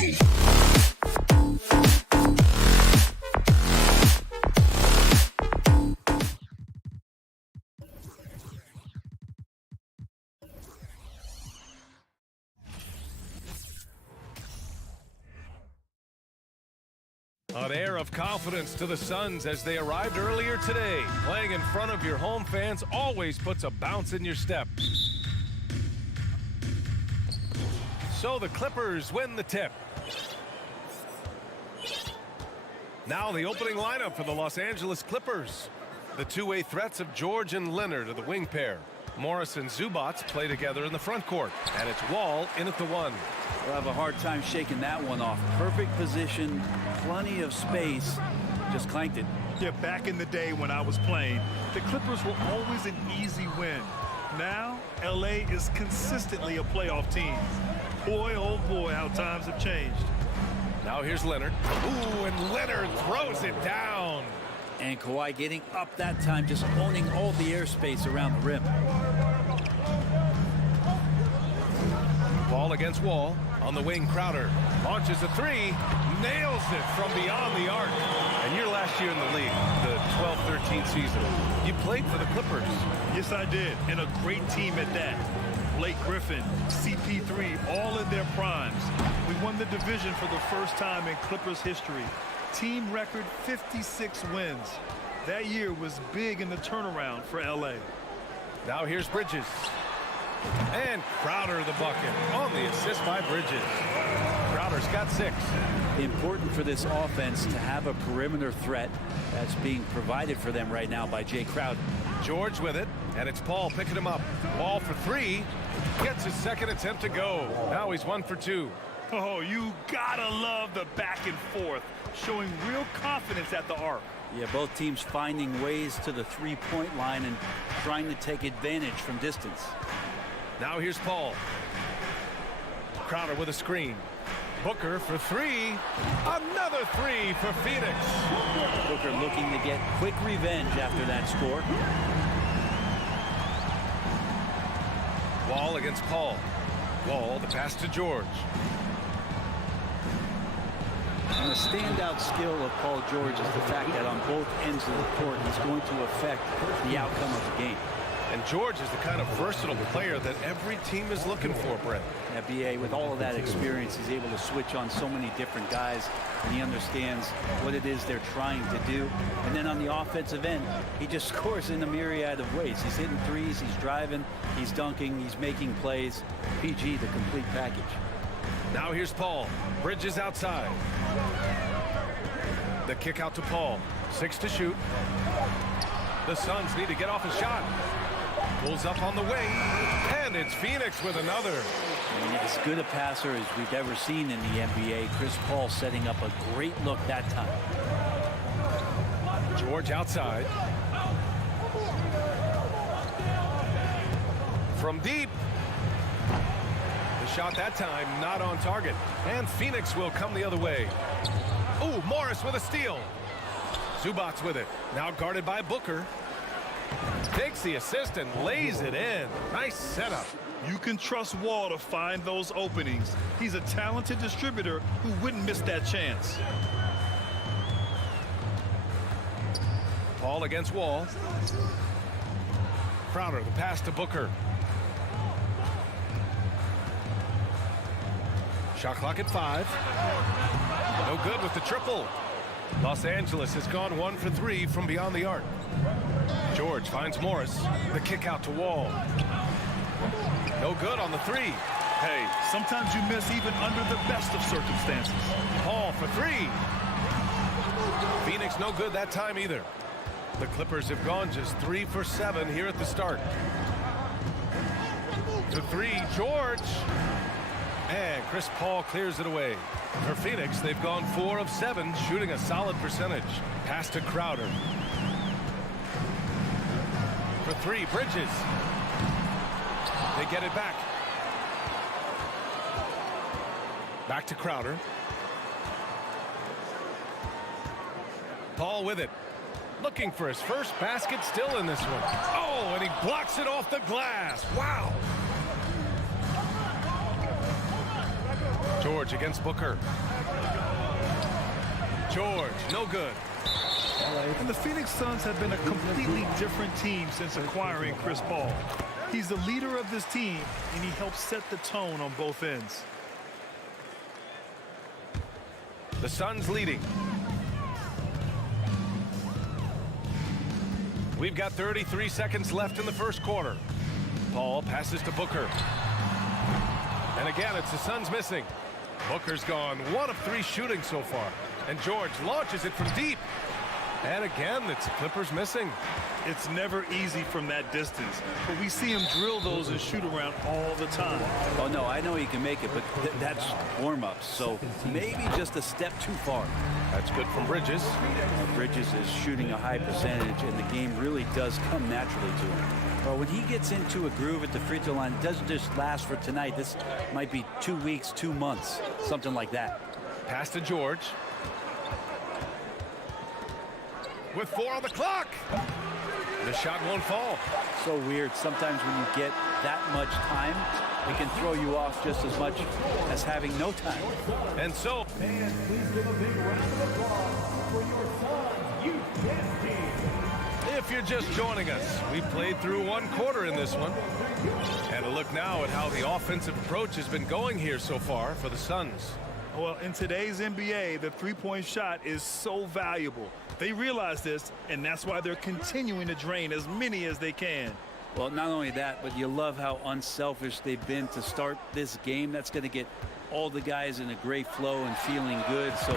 An air of confidence to the Suns as they arrived earlier today. Playing in front of your home fans always puts a bounce in your step. So the Clippers win the tip. Now the opening lineup for the Los Angeles Clippers. The two-way threats of George and Leonard are the wing pair. Morris and Zubac play together in the front court. And it's Wall in at the one. We'll have a hard time shaking that one off. Perfect position, plenty of space. Just clanked it. Yeah, back in the day when I was playing, the Clippers were always an easy win. Now, LA is consistently a playoff team. Boy, oh boy, how times have changed. Now here's Leonard. Ooh, and Leonard throws it down. And Kawhi getting up that time, just owning all the airspace around the rim. Ball against Wall. On the wing, Crowder launches a three, nails it from beyond the arc. And your last year in the league, the 12-13 season, you played for the Clippers. Yes, I did, and a great team at that. Blake Griffin, CP3, all in their primes. We won the division for the first time in Clippers history. Team record 56 wins. That year was big in the turnaround for LA. Now here's Bridges. And Crowder the bucket on the assist by Bridges. Crowder's got 6. Important for this offense to have a perimeter threat that's being provided for them right now by Jay Crowder. George with it, and it's Paul picking him up. Ball for 3. Gets his second attempt to go. Now he's 1 for 2. Oh, you gotta love the back and forth, showing real confidence at the arc. Yeah, both teams finding ways to the three-point line and trying to take advantage from distance. Now here's Paul. Crowder with a screen. Booker for 3. Another 3 for Phoenix. Booker looking to get quick revenge after that score. Wall against Paul. Wall, the pass to George. And the standout skill of Paul George is the fact that on both ends of the court, he's going to affect the outcome of the game. And George is the kind of versatile player that every team is looking for, Brett. Yeah, B.A., with all of that experience, he's able to switch on so many different guys, and he understands what it is they're trying to do. And then on the offensive end, he just scores in a myriad of ways. He's hitting threes, he's driving, he's dunking, he's making plays. PG, the complete package. Now here's Paul. Bridges outside. The kick out to Paul. 6 to shoot. The Suns need to get off a shot. Pulls up on the wing, and it's Phoenix with another. And as good a passer as we've ever seen in the NBA. Chris Paul setting up a great look that time. George outside. From deep. The shot that time not on target. And Phoenix will come the other way. Ooh, Morris with a steal. Zubac with it. Now guarded by Booker. Takes the assist and lays it in. Nice setup. You can trust Wall to find those openings. He's a talented distributor who wouldn't miss that chance. Paul against Wall. Crowder, the pass to Booker. Shot clock at 5. No good with the triple. Los Angeles has gone 1 for 3 from beyond the arc. George finds Morris. The kick out to Wall. No good on the 3. Hey, sometimes you miss even under the best of circumstances. Paul for 3. Phoenix no good that time either. The Clippers have gone just 3 for 7 here at the start. To 3, George. And Chris Paul clears it away. For Phoenix, they've gone 4 of 7, shooting a solid percentage. Pass to Crowder. For 3, Bridges. They get it back. Back to Crowder. Paul with it. Looking for his first basket still in this one. Oh, and he blocks it off the glass. Wow. George against Booker. George, no good. And the Phoenix Suns have been a completely different team since acquiring Chris Paul. He's the leader of this team, and he helps set the tone on both ends. The Suns leading. We've got 33 seconds left in the first quarter. Paul passes to Booker. And again, it's the Suns missing. Booker's gone 1 of 3 shooting so far. And George launches it from deep. And again, it's the Clippers missing. It's never easy from that distance, but we see him drill those and shoot around all the time. Oh, no, I know he can make it, but that's warm-ups, so maybe just a step too far. That's good from Bridges. Bridges is shooting a high percentage, and the game really does come naturally to him. Well, when he gets into a groove at the free throw line, it doesn't just last for tonight. This might be 2 weeks, 2 months, something like that. Pass to George. With 4 on the clock. The shot won't fall. So weird. Sometimes when you get that much time, it can throw you off just as much as having no time. And so, And please give a big round of applause for your Suns Youth Dance Team. if you're just joining us, we played through 1 quarter in this one. And a look now at how the offensive approach has been going here so far for the Suns. Well, in today's NBA, the three-point shot is so valuable. They realize this, and that's why they're continuing to drain as many as they can. Well, not only that, but you love how unselfish they've been to start this game. That's going to get all the guys in a great flow and feeling good. So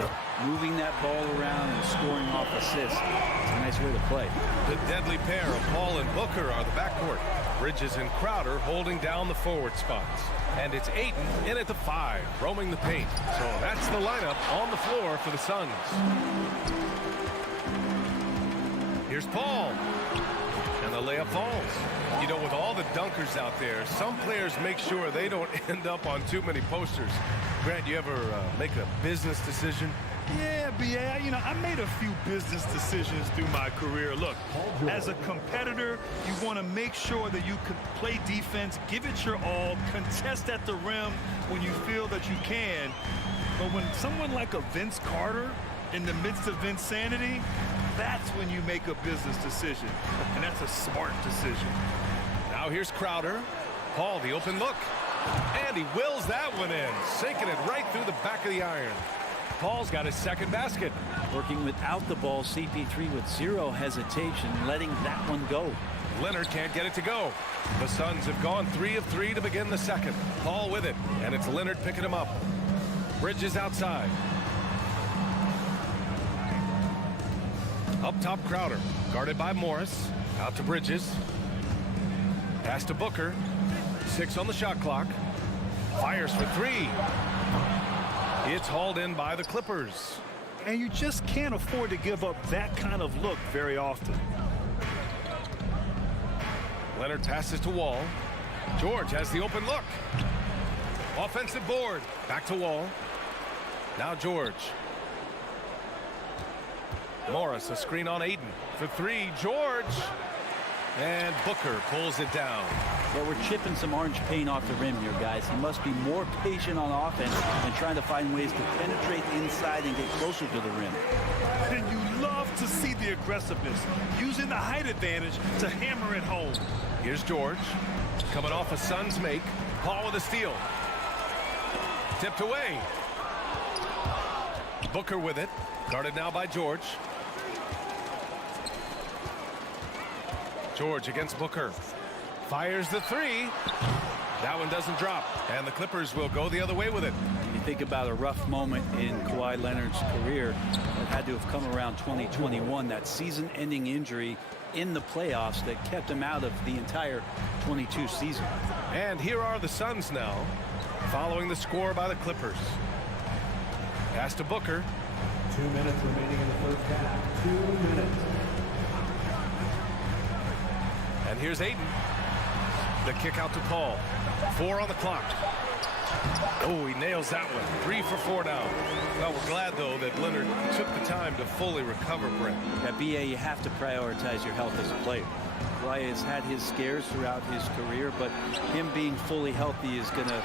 moving that ball around and scoring off assists, it's a nice way to play. The deadly pair of Paul and Booker are the backcourt. Bridges and Crowder holding down the forward spots. And it's Ayton in at the 5, roaming the paint. So that's the lineup on the floor for the Suns. Here's Paul. And the layup falls. You know, with all the dunkers out there, some players make sure they don't end up on too many posters. Grant, you ever make a business decision? Yeah, B.A., I made a few business decisions through my career. Look, as a competitor, you want to make sure that you can play defense, give it your all, contest at the rim when you feel that you can. But when someone like a Vince Carter in the midst of insanity, that's when you make a business decision. And that's a smart decision. Now here's Crowder. Paul, the open look. And he wills that one in, sinking it right through the back of the iron. Paul's got his second basket. Working without the ball, CP3 with 0 hesitation, letting that one go. Leonard can't get it to go. The Suns have gone 3 of 3 to begin the second. Paul with it, and it's Leonard picking him up. Bridges outside. Up top, Crowder, guarded by Morris. Out to Bridges. Pass to Booker. 6 on the shot clock. Fires for 3. It's hauled in by the Clippers. And you just can't afford to give up that kind of look very often. Leonard passes to Wall. George has the open look. Offensive board. Back to Wall. Now George. Morris, a screen on Ayton. For 3, George. And Booker pulls it down. Well, we're chipping some orange paint off the rim here, guys. He must be more patient on offense and trying to find ways to penetrate inside and get closer to the rim. And you love to see the aggressiveness, using the height advantage to hammer it home. Here's George. Coming off a Suns make. Paul with a steal. Tipped away. Booker with it. Guarded now by George. George against Booker. Fires the 3. That one doesn't drop. And the Clippers will go the other way with it. You think about a rough moment in Kawhi Leonard's career that had to have come around 2021, that season-ending injury in the playoffs that kept him out of the entire 22 season. And here are the Suns now, following the score by the Clippers. Pass to Booker. 2 minutes remaining in the first half. 2 minutes. And here's Ayton. The kick out to Paul. 4 on the clock. Oh, he nails that one. 3 for 4 now. Well, we're glad, though, that Leonard took the time to fully recover, Brent. At BA, you have to prioritize your health as a player. Kawhi has had his scares throughout his career, but him being fully healthy is going to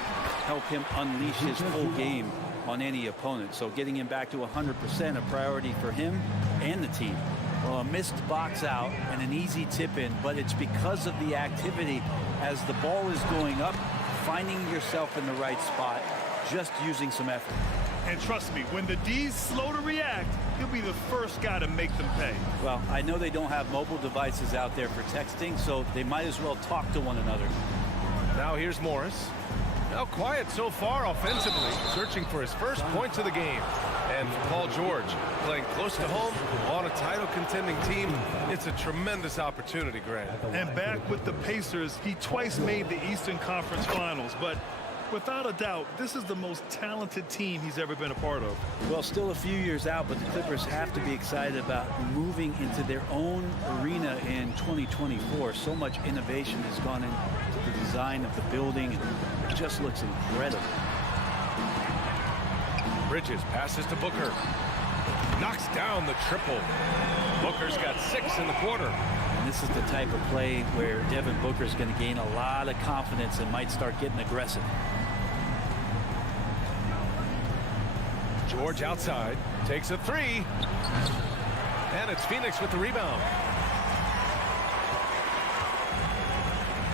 help him unleash his full game on any opponent. So getting him back to 100% a priority for him and the team. Well, a missed box out and an easy tip in, but it's because of the activity as the ball is going up, finding yourself in the right spot, just using some effort. And trust me, when the D's slow to react, he'll be the first guy to make them pay. Well, I know they don't have mobile devices out there for texting, so they might as well talk to one another. Now here's Morris. Now quiet so far offensively, searching for his first points of the game. And for Paul George, playing close to home on a title contending team, it's a tremendous opportunity, Grant. And back with the Pacers, he twice made the Eastern Conference Finals, but without a doubt, this is the most talented team he's ever been a part of. Well, still a few years out, but the Clippers have to be excited about moving into their own arena in 2024. So much innovation has gone into the design of the building. It just looks incredible. Bridges passes to Booker. Knocks down the triple. Booker's got 6 in the quarter. And this is the type of play where Devin Booker is going to gain a lot of confidence and might start getting aggressive. George outside, takes a 3. And it's Phoenix with the rebound.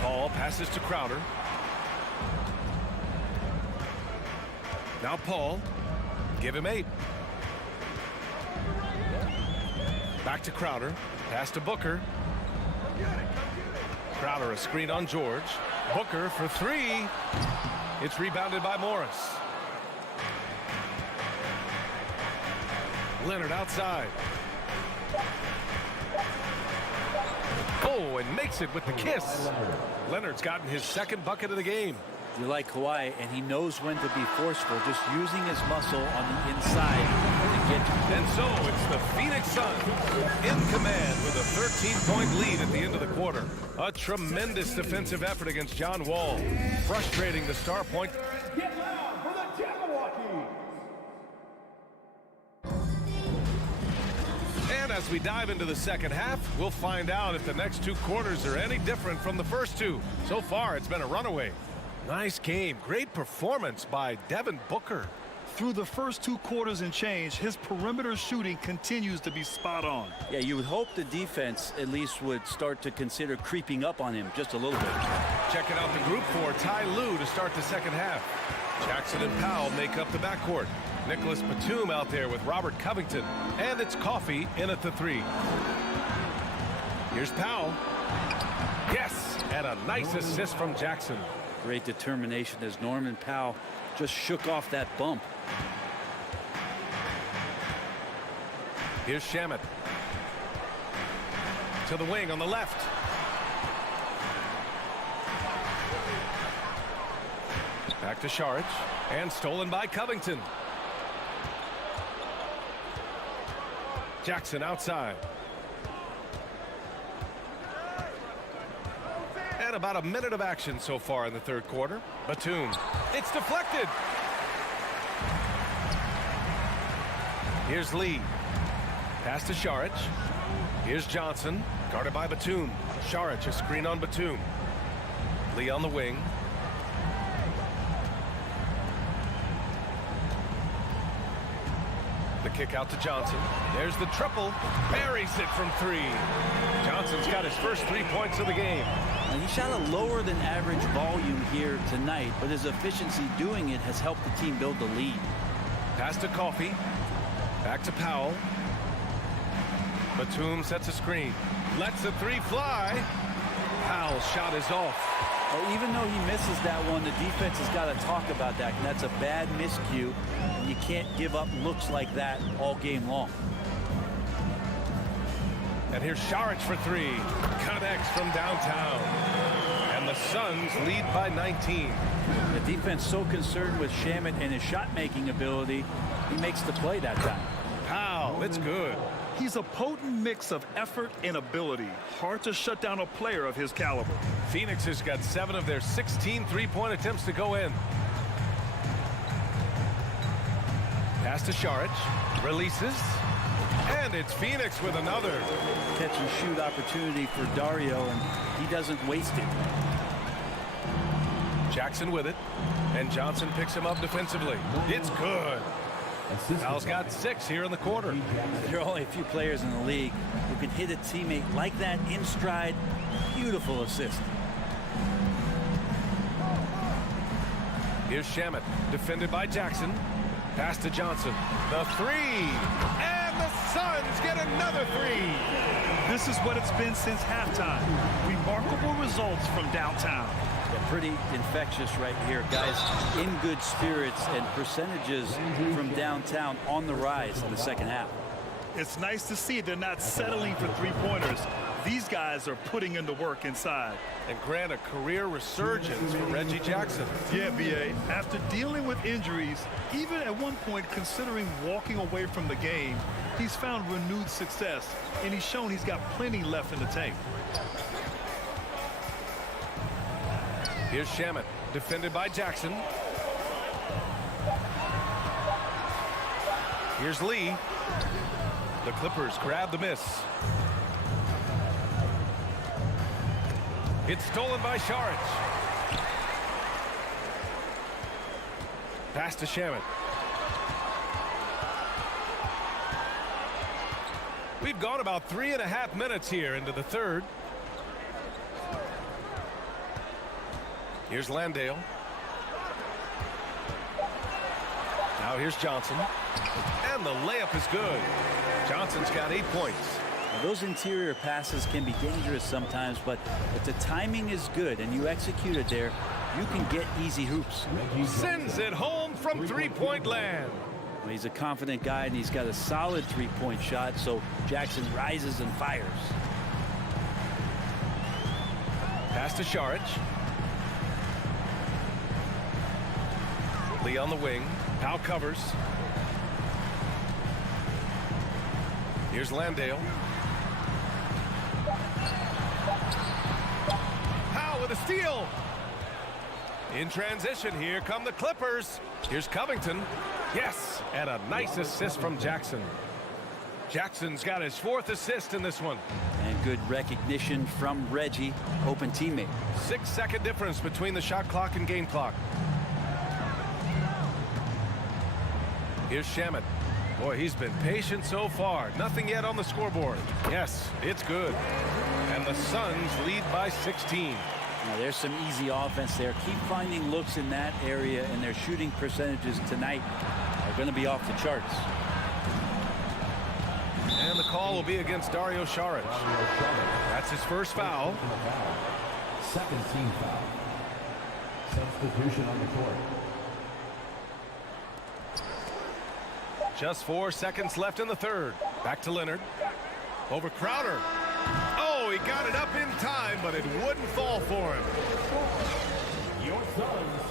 Paul passes to Crowder. Now Paul, give him 8. Back to Crowder, pass to Booker. Crowder a screen on George. Booker for 3. It's rebounded by Morris. Leonard outside. Oh, and makes it with the kiss. Leonard's gotten his second bucket of the game. You like Kawhi, and he knows when to be forceful, just using his muscle on the inside to get to. And so it's the Phoenix Suns in command with a 13-point lead at the end of the quarter. A tremendous defensive effort against John Wall, frustrating the star point. Get loud for the Jabberwockies! And as we dive into the second half, we'll find out if the next 2 quarters are any different from the first 2. So far, it's been a runaway. Nice game. Great performance by Devin Booker. Through the first 2 quarters and change, his perimeter shooting continues to be spot on. Yeah, you would hope the defense at least would start to consider creeping up on him just a little bit. Checking out the group for Ty Lue to start the second half. Jackson and Powell make up the backcourt. Nicholas Batum out there with Robert Covington. And it's Coffey in at the 3. Here's Powell. Yes, and a nice assist from Jackson. Great determination as Norman Powell just shook off that bump. Here's Shamet. To the wing on the left. Back to Saric. And stolen by Covington. Jackson outside. And about a minute of action so far in the third quarter. Batum. It's deflected. Here's Lee. Pass to Saric. Here's Johnson. Guarded by Batum. Saric, a screen on Batum. Lee on the wing. The kick out to Johnson. There's the triple. Buries it from 3. Johnson's got his first 3 points of the game. And he shot a lower than average volume here tonight, but his efficiency doing it has helped the team build the lead. Pass to Coffey. Back to Powell. Batum sets a screen. Lets the 3 fly. Powell's shot is off. Well, even though he misses that one, the defense has got to talk about that. And that's a bad miscue. And you can't give up looks like that all game long. And here's Saric for 3. Connects from downtown. And the Suns lead by 19. The defense so concerned with Shamet and his shot-making ability, he makes the play that time. Powell, it's good. He's a potent mix of effort and ability. Hard to shut down a player of his caliber. Phoenix has got 7 of their 16 three-point attempts to go in. Pass to Saric. Releases. And it's Phoenix with another. Catch and shoot opportunity for Dario, and he doesn't waste it. Jackson with it, and Johnson picks him up defensively. It's good. Al's got 6 here in the quarter. There are only a few players in the league who can hit a teammate like that in stride. Beautiful assist. Here's Shamet, defended by Jackson. Pass to Johnson. The 3. And the Suns get another 3. This is what it's been since halftime. Remarkable results from downtown. Yeah, pretty infectious right here, guys. In good spirits and percentages from downtown on the rise in the second half. It's nice to see they're not settling for three-pointers. These guys are putting in the work inside. And grant a career resurgence for Reggie Jackson. Yeah, B.A., after dealing with injuries, even at one point considering walking away from the game, he's found renewed success, and he's shown he's got plenty left in the tank. Here's Shamet, defended by Jackson. Here's Lee. The Clippers grab the miss. It's stolen by Sharic. Pass to Shamet. We've gone about 3.5 minutes here into the third. Here's Landale. Now here's Johnson. And the layup is good. Johnson's got 8 points. Now, those interior passes can be dangerous sometimes, but if the timing is good and you execute it there, you can get easy hoops. Sends it home from three-point land. Well, he's a confident guy, and he's got a solid three-point shot, so Jackson rises and fires. Pass to Sharic. Lee on the wing. Powell covers. Here's Landale. Powell with a steal. In transition, here come the Clippers. Here's Covington. Yes, and a nice assist from Jackson. Jackson's got his 4th assist in this one. And good recognition from Reggie, open teammate. 6-second difference between the shot clock and game clock. Here's Shamet. Boy, he's been patient so far. Nothing yet on the scoreboard. Yes, it's good. And the Suns lead by 16. Now, there's some easy offense there. Keep finding looks in that area, and their shooting percentages tonight are going to be off the charts. And the call will be against Dario Saric. That's his first foul. Second team foul. Substitution on the court. Just 4 seconds left in the third. Back to Leonard. Over Crowder. Oh, he got it up in time, but it wouldn't fall for him. Your Suns.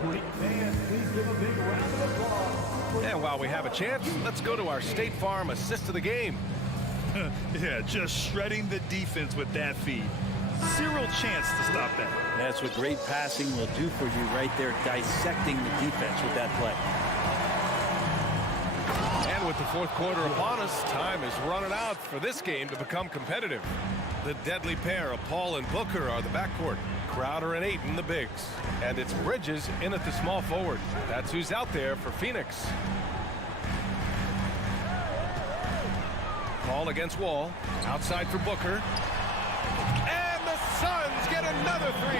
Great fans, please give a big round of applause. And while we have a chance, let's go to our State Farm assist of the game. Yeah, just shredding the defense with that feed. Zero chance to stop that. That's what great passing will do for you right there, dissecting the defense with that play. And with the fourth quarter upon us, time is running out for this game to become competitive. The deadly pair of Paul and Booker are the backcourt. Crowder and Ayton the bigs. And it's Bridges in at the small forward. That's who's out there for Phoenix. Paul against Wall. Outside for Booker. And the Suns get another 3.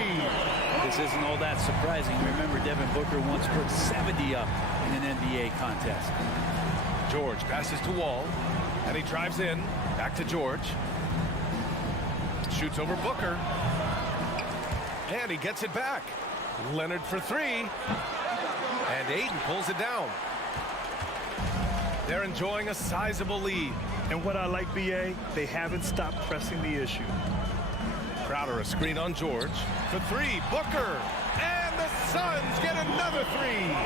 This isn't all that surprising. Remember, Devin Booker once put 70 up in an NBA contest. George passes to Wall. And he drives in. Back to George. Shoots over Booker. And he gets it back. Leonard for 3. And Ayton pulls it down. They're enjoying a sizable lead. And what I like, B.A., they haven't stopped pressing the issue. Crowder a screen on George. For 3, Booker. And the Suns get another 3.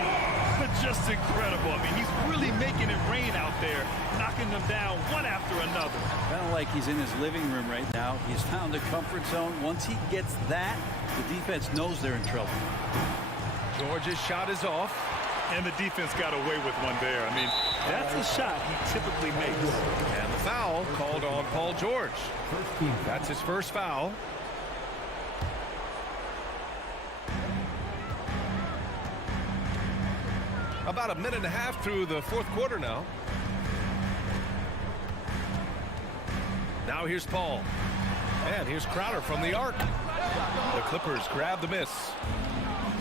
But just incredible. I mean, he's really making it rain out there, knocking them down one after another. Kind of like he's in his living room right now. He's found a comfort zone. Once he gets that, the defense knows they're in trouble. George's shot is off. And the defense got away with one there. I mean, that's a shot he typically makes. And the foul called on Paul George. That's his first foul. About a minute and a half through the fourth quarter now. Now here's Paul. And here's Crowder from the arc. The Clippers grab the miss.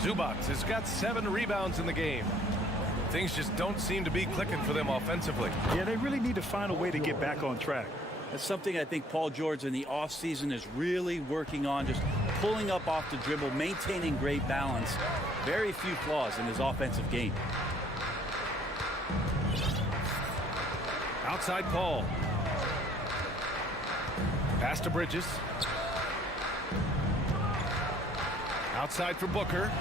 Zubac has got 7 rebounds in the game. Things just don't seem to be clicking for them offensively. Yeah, they really need to find a way to get back on track. That's something I think Paul George in the offseason is really working on, just pulling up off the dribble, maintaining great balance. Very few flaws in his offensive game. Outside Paul. Pass to Bridges. Outside for Booker.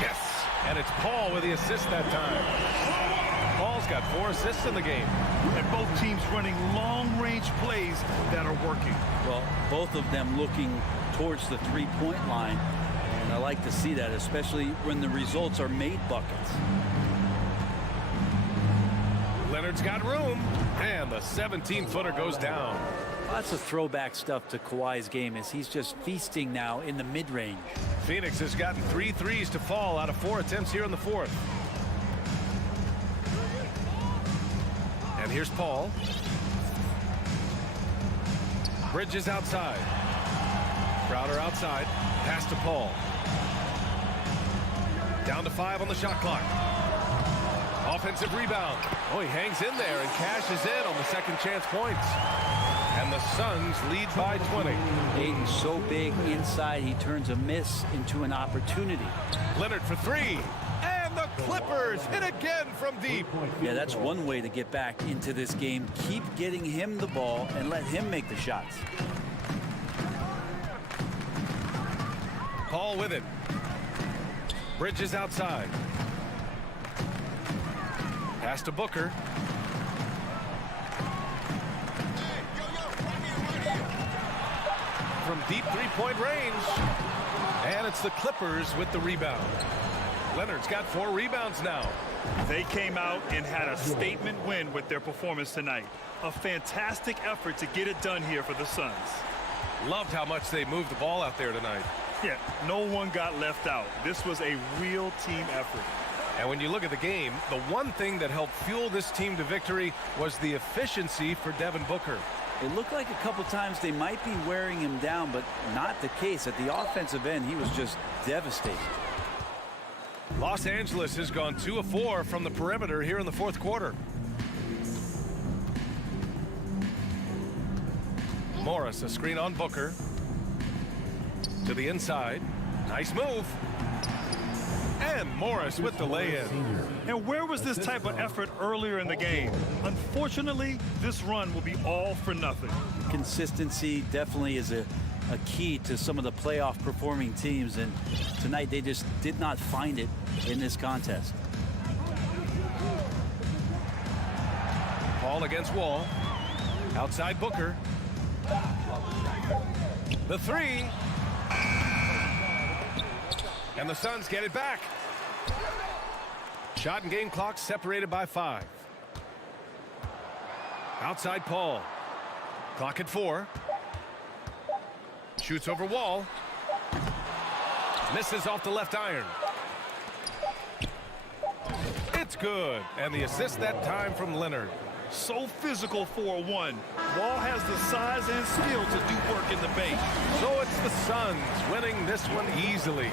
Yes! And it's Paul with the assist that time. Paul's got 4 assists in the game. And both teams running long-range plays that are working. Well, both of them looking towards the three-point line. And I like to see that, especially when the results are made buckets. Leonard's got room. And the 17-footer goes down. Lots of throwback stuff to Kawhi's game as he's just feasting now in the mid-range. Phoenix has gotten 3 threes to fall out of 4 attempts here in the fourth. And here's Paul. Bridges outside. Crowder outside. Pass to Paul. Down to 5 on the shot clock. Offensive rebound. Oh, he hangs in there and cashes in on the second chance points. And the Suns lead by 20. Aiden's so big inside, he turns a miss into an opportunity. Leonard for 3. And the Clippers hit again from deep. Yeah, that's one way to get back into this game. Keep getting him the ball and let him make the shots. Paul with it. Bridges outside. Pass to Booker. From deep three-point range. And it's the Clippers with the rebound. Leonard's got 4 rebounds now. They came out and had a statement win with their performance tonight. A fantastic effort to get it done here for the Suns. Loved how much they moved the ball out there tonight. Yeah, no one got left out. This was a real team effort. And when you look at the game, the one thing that helped fuel this team to victory was the efficiency for Devin Booker. It looked like a couple times they might be wearing him down, but not the case. At the offensive end, he was just devastating. Los Angeles has gone 2 of 4 from the perimeter here in the fourth quarter. Morris, a screen on Booker. To the inside. Nice move. And Morris with the lay-in. And where was this type of effort earlier in the game? Unfortunately, this run will be all for nothing. Consistency definitely is a key to some of the playoff performing teams, and tonight they just did not find it in this contest. Paul against Wall. Outside Booker. The 3. And the Suns get it back. Shot and game clock separated by 5. Outside Paul. Clock at 4. Shoots over Wall. Misses off the left iron. It's good. And the assist that time from Leonard. So physical for a 1. Wall has the size and skill to do work in the paint. So it's the Suns winning this one easily.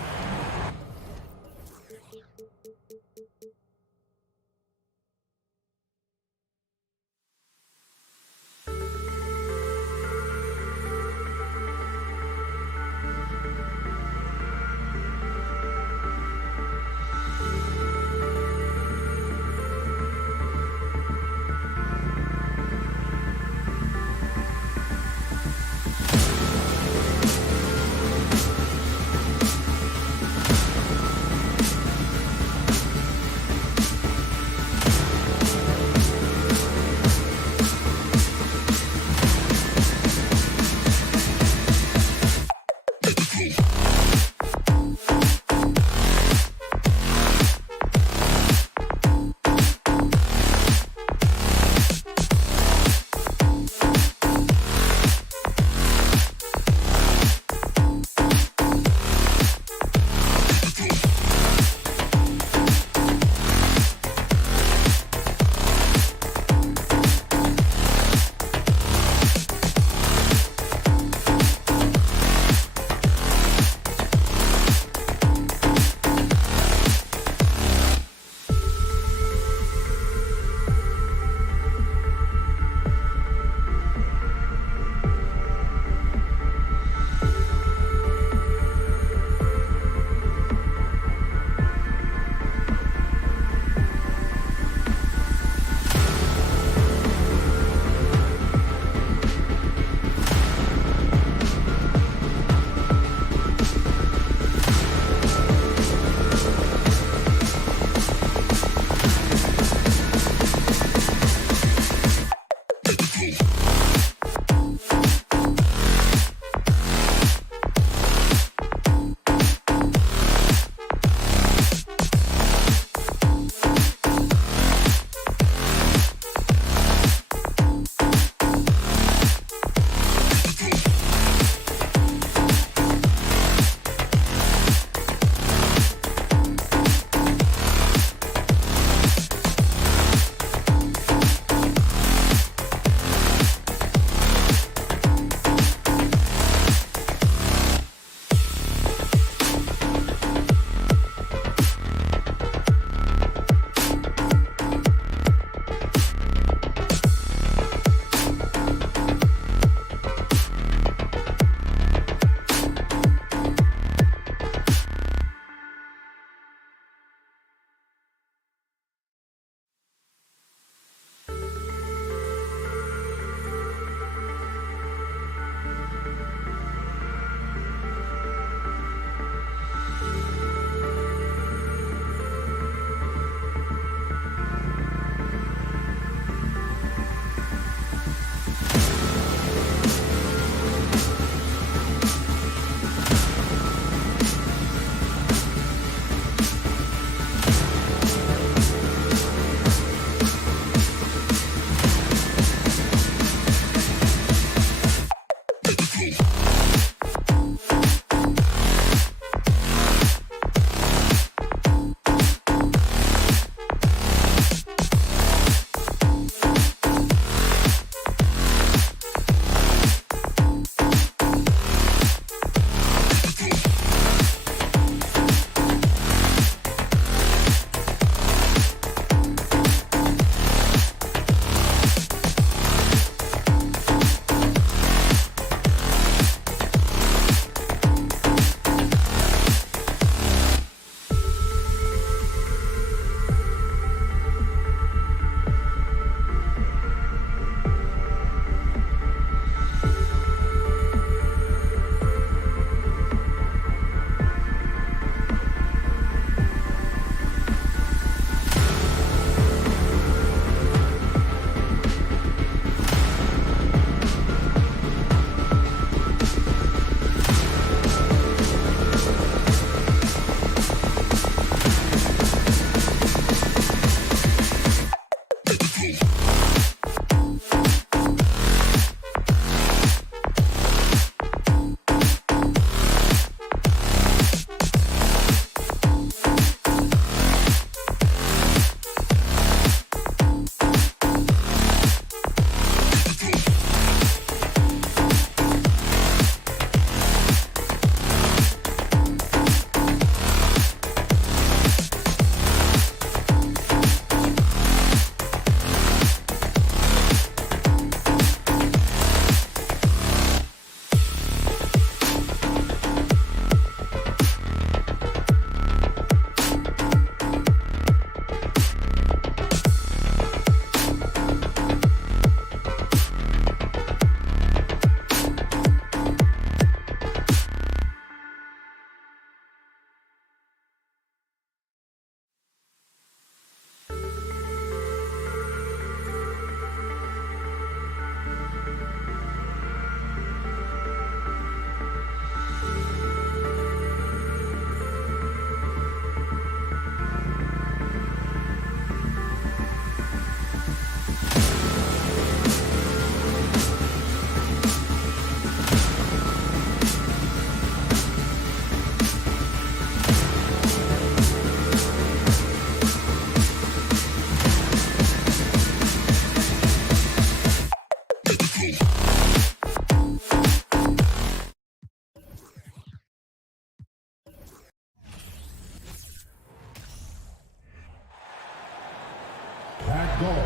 At goal,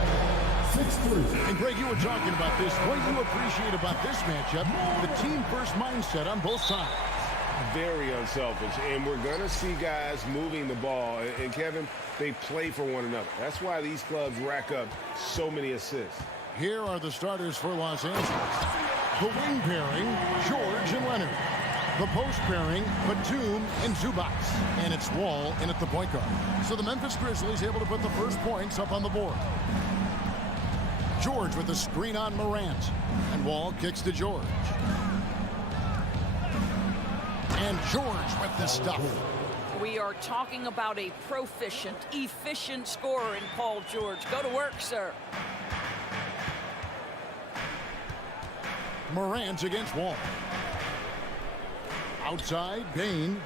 6'3". And Greg, you were talking about this. What do you appreciate about this matchup? The team-first mindset on both sides. Very unselfish, and we're going to see guys moving the ball. And Kevin, they play for one another. That's why these clubs rack up so many assists. Here are the starters for Los Angeles. The wing pairing, George and Leonard. The post pairing, Batum and Zubac. And it's Wall in at the point guard. So the Memphis Grizzlies able to put the first points up on the board. George with the screen on Morant. And Wall kicks to George. And George with the stuff. We are talking about a proficient, efficient scorer in Paul George. Go to work, sir. Morant against Wall. Outside, Bain.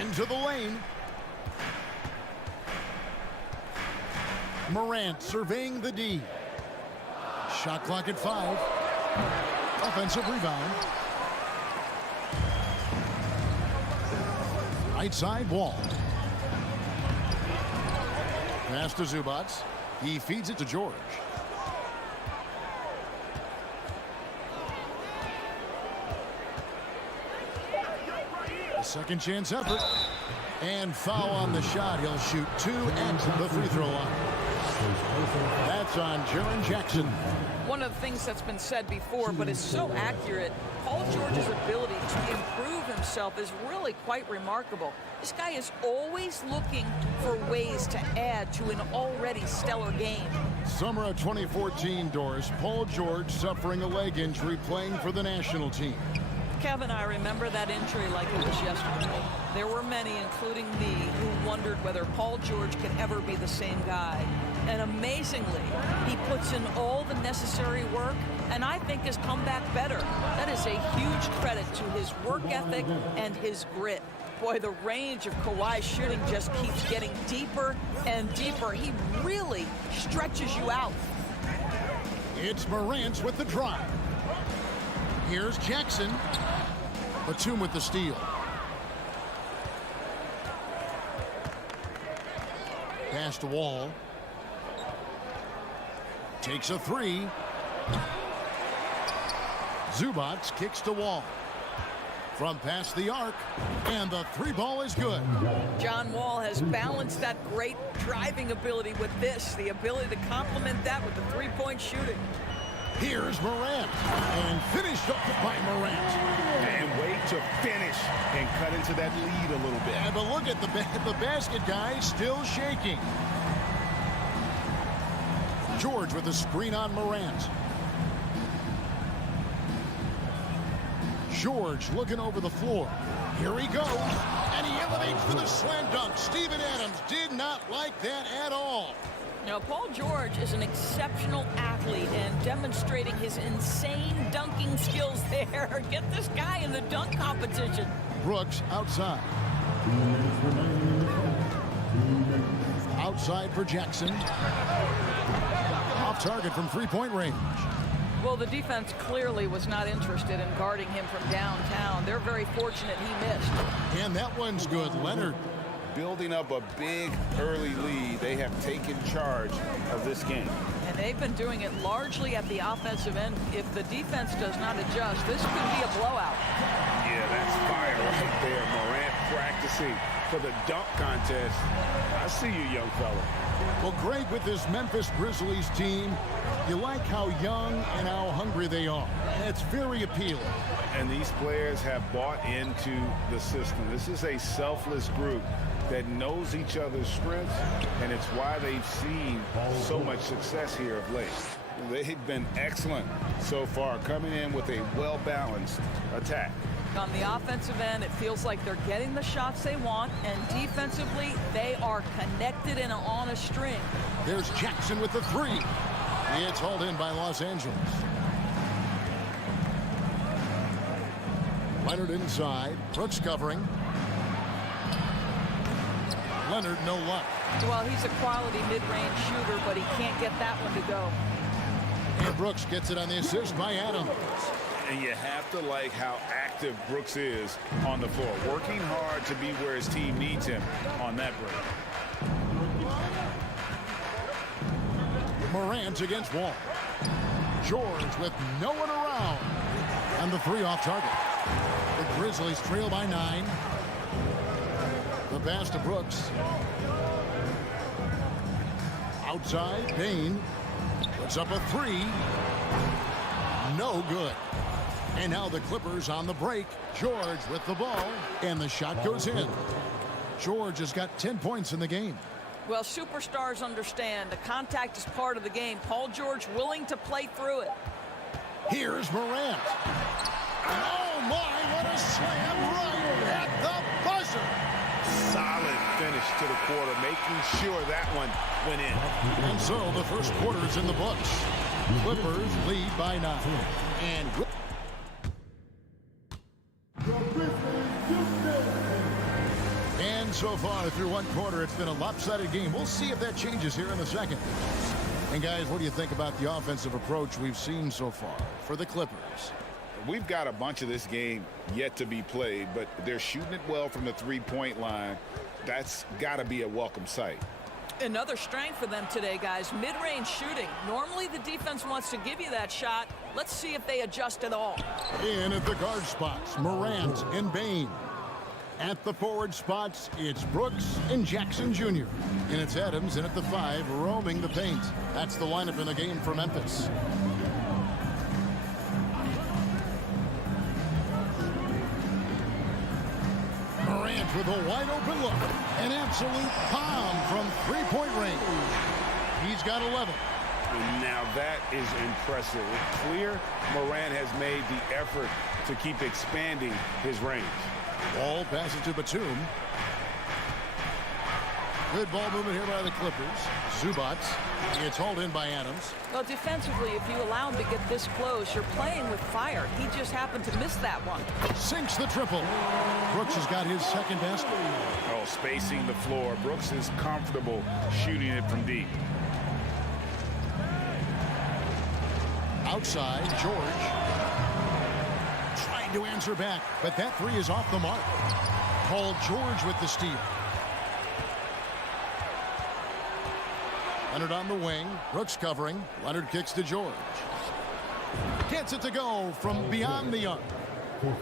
Into the lane. Morant surveying the D. Shot clock at 5. Offensive rebound. Right side, Wall. Pass to Zubac. He feeds it to George. Second chance effort. And foul on the shot. He'll shoot 2 at the free throw line. That's on Jaren Jackson. One of the things that's been said before, but is so accurate, Paul George's ability to improve himself is really quite remarkable. This guy is always looking for ways to add to an already stellar game. Summer of 2014, Doris. Paul George suffering a leg injury playing for the national team. Kevin, I remember that injury like it was yesterday. There were many, including me, who wondered whether Paul George could ever be the same guy. And amazingly, he puts in all the necessary work, and I think has come back better. That is a huge credit to his work ethic and his grit. Boy, the range of Kawhi's shooting just keeps getting deeper and deeper. He really stretches you out. It's Morant with the drive. Here's Jackson. Batum with the steal. Pass to Wall. Takes a 3. Zubac kicks to Wall. From past the arc. And the 3 ball is good. John Wall has balanced that great driving ability with this. The ability to complement that with the three-point shooting. Here's Morant. And finished up by Morant. And wait to finish and cut into that lead a little bit. Yeah, but look at the basket guy still shaking. George with the screen on Morant. George looking over the floor. Here he goes. And he elevates for the slam dunk. Steven Adams did not like that at all. Now, Paul George is an exceptional athlete and demonstrating his insane dunking skills there. Get this guy in the dunk competition. Brooks outside. Outside for Jackson. Off target from three-point range. Well, the defense clearly was not interested in guarding him from downtown. They're very fortunate he missed. And that one's good. Leonard. Building up a big early lead, they have taken charge of this game. And they've been doing it largely at the offensive end. If the defense does not adjust, this could be a blowout. Yeah, that's fire right there. Morant practicing for the dunk contest. I see you, young fella. Well, Greg, with this Memphis Grizzlies team, you like how young and how hungry they are. It's very appealing. And these players have bought into the system. This is a selfless group that knows each other's strengths, and it's why they've seen so much success here of late. They've been excellent so far, coming in with a well-balanced attack. On the offensive end, it feels like they're getting the shots they want, and defensively, they are connected and on a string. There's Jackson with the 3. It's hauled in by Los Angeles. Leonard inside. Brooks covering. Leonard, no luck. Well, he's a quality mid-range shooter, but he can't get that one to go. And Brooks gets it on the assist by Adams. And you have to like how active Brooks is on the floor, working hard to be where his team needs him on that break. Morant against Wall. George with no one around. And the three off target. The Grizzlies trail by 9. The pass to Brooks. Outside, Bain puts up a 3. No good. And now the Clippers on the break. George with the ball, and the shot goes in. George has got 10 points in the game. Well, superstars understand the contact is part of the game. Paul George willing to play through it. Here's Morant. Oh, my, what a slam right at the buzzer. Solid finish to the quarter, making sure that one went in. And so the first quarter is in the books. Clippers lead by 9. And so far through one quarter, it's been a lopsided game. We'll see if that changes here in the second. And guys, what do you think about the offensive approach we've seen so far for the Clippers? We've got a bunch of this game yet to be played, but they're shooting it well from the three-point line. That's got to be a welcome sight. Another strength for them today, guys. Mid-range shooting. Normally the defense wants to give you that shot. Let's see if they adjust at all. In at the guard spots, Morant and Bain. At the forward spots, it's Brooks and Jackson Jr. And it's Adams in at the 5, roaming the paint. That's the lineup in the game for Memphis. Morant with a wide open look. An absolute bomb from three-point range. He's got 11. Now that is impressive. It's clear Morant has made the effort to keep expanding his range. Ball passes to Batum. Good ball movement here by the Clippers. Zubac. It's hauled in by Adams. Well, defensively, if you allow him to get this close, you're playing with fire. He just happened to miss that one. Sinks the triple. Brooks has got his second basket. Oh, spacing the floor. Brooks is comfortable shooting it from deep. Outside, George. Trying to answer back, but that 3 is off the mark. Paul George with the steal. Leonard on the wing. Brooks covering. Leonard kicks to George. Gets it to go from beyond the arc.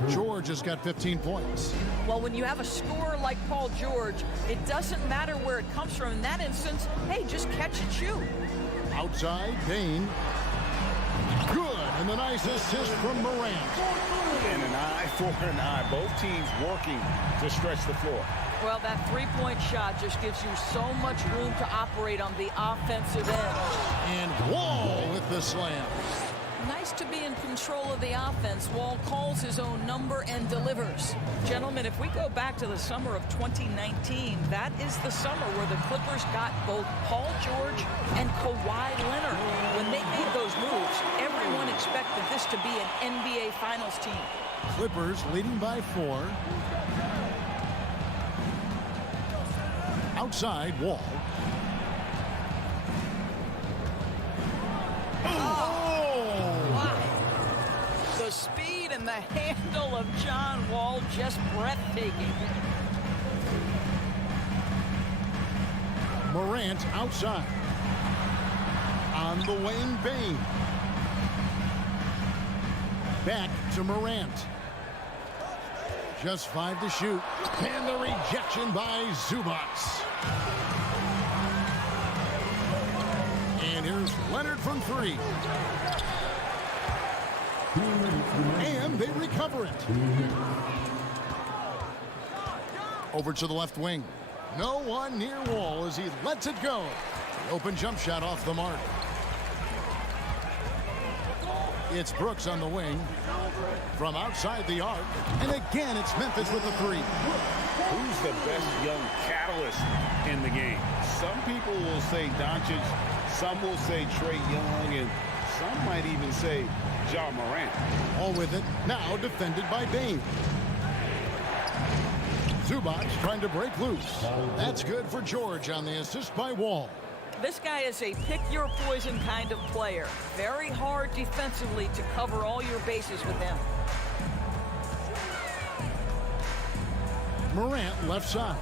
George has got 15 points. Well, when you have a scorer like Paul George, it doesn't matter where it comes from. In that instance, hey, just catch and shoot. Outside, Bain. Good, and the nice assist from Morant. And an eye for an eye. Both teams working to stretch the floor. Well, that three-point shot just gives you so much room to operate on the offensive end. And Wall with the slam. Nice to be in control of the offense. Wall calls his own number and delivers. Gentlemen, if we go back to the summer of 2019, that is the summer where the Clippers got both Paul George and Kawhi Leonard. When they made those moves, everyone expected this to be an NBA Finals team. Clippers leading by 4. Outside, Wall. The speed and the handle of John Wall, just breathtaking. Morant outside. On the wing, Bain. Back to Morant. Just 5 to shoot. And the rejection by Zubac. And here's Leonard from 3. And they recover it. Over to the left wing. No one near Wall as he lets it go. The open jump shot off the mark. It's Brooks on the wing. From outside the arc. And again, it's Memphis with the 3. Who's the best young catalyst in the game? Some people will say Doncic. Some will say Trae Young. And some might even say Ja Morant. All with it. Now defended by Bain. Zubac trying to break loose. That's good for George on the assist by Wall. This guy is a pick-your-poison kind of player. Very hard defensively to cover all your bases with him. Morant left side.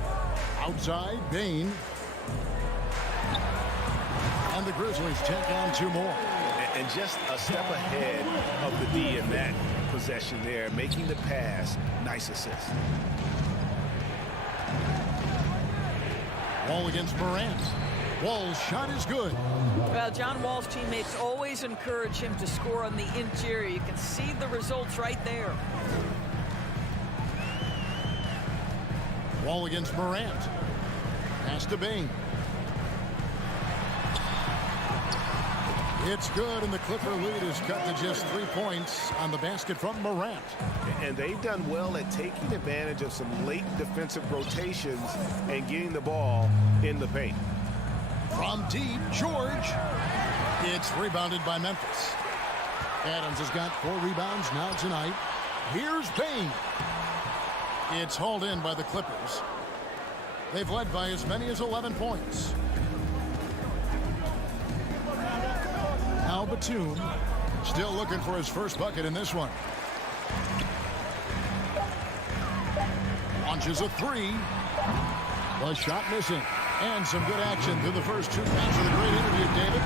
Outside, Bain. And the Grizzlies take on 2 more. And just a step ahead of the D in that possession there, making the pass. Nice assist. Wall against Morant. Wall's shot is good. Well, John Wall's teammates always encourage him to score on the interior. You can see the results right there. Wall against Morant. Pass to Bain. It's good, and the Clipper lead is cut to just 3 points on the basket from Morant. And they've done well at taking advantage of some late defensive rotations and getting the ball in the paint. From deep, George. It's rebounded by Memphis. Adams has got 4 rebounds now tonight. Here's Bain. It's hauled in by the Clippers. They've led by as many as 11 points. Now Batum still looking for his first bucket in this one. Launches a 3. The shot missing. And some good action through the first 2 minutes of the great interview, David.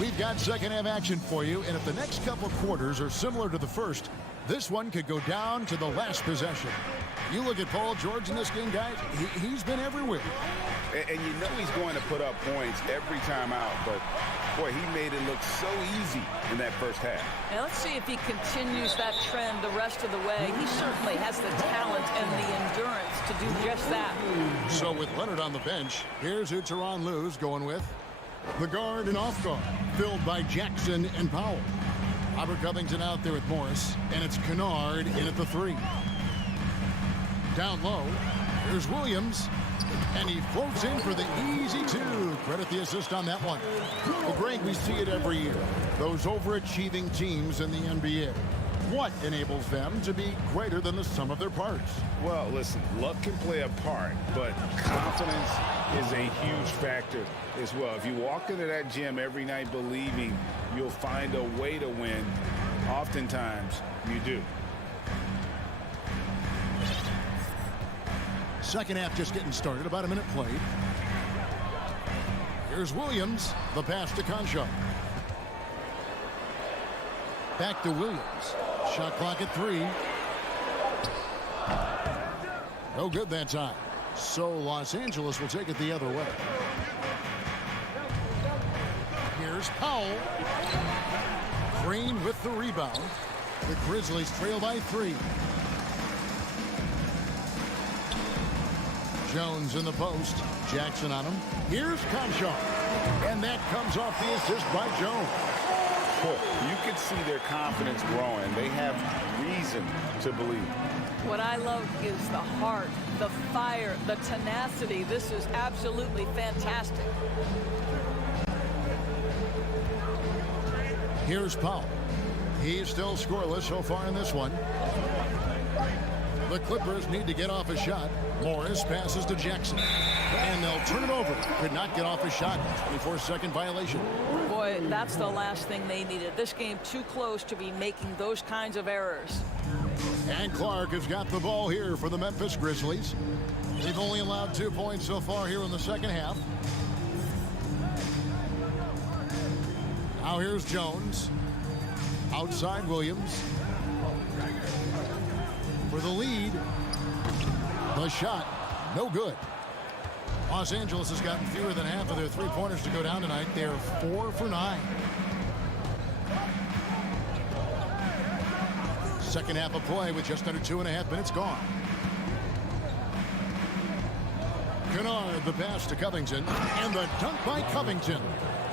We've got second half action for you, and if the next couple quarters are similar to the first, this one could go down to the last possession. You look at Paul George in this game, guys, he's been everywhere. And you know he's going to put up points every time out, but boy, he made it look so easy in that first half. Now let's see if he continues that trend the rest of the way. He certainly has the talent and the endurance to do just that. So with Leonard on the bench, here's who Tyronn Lue's going with. The guard and off guard, filled by Jackson and Powell. Robert Covington out there with Morris, and it's Kennard in at the 3. Down low, here's Williams, and he floats in for the easy 2. Credit the assist on that one. Well, Greg, we see it every year. Those overachieving teams in the NBA. What enables them to be greater than the sum of their parts? Well, listen, luck can play a part, but confidence is a huge factor as well. If you walk into that gym every night believing you'll find a way to win, oftentimes you do. Second half just getting started, about a minute played. Here's Williams, the pass to Concho. Back to Williams. Shot clock at 3. No good that time. So Los Angeles will take it the other way. Here's Powell. Green with the rebound. The Grizzlies trail by 3. Jones in the post. Jackson on him. Here's Concho. And that comes off the assist by Jones. Boy, you can see their confidence growing. They have reason to believe. What I love is the heart, the fire, the tenacity. This is absolutely fantastic. Here's Powell. He's still scoreless so far in this one. The Clippers need to get off a shot. Morris passes to Jackson. And they'll turn it over. Could not get off a shot. 24-second violation. Boy, that's the last thing they needed. This game too close to be making those kinds of errors. And Clark has got the ball here for the Memphis Grizzlies. They've only allowed 2 points so far here in the second half. Now here's Jones. Outside Williams. For the lead. The shot, no good. Los Angeles has gotten fewer than half of their 3-pointers to go down tonight. They're 4 for 9. Second half of play with just under 2.5 minutes gone. Kennard, the pass to Covington, and the dunk by Covington.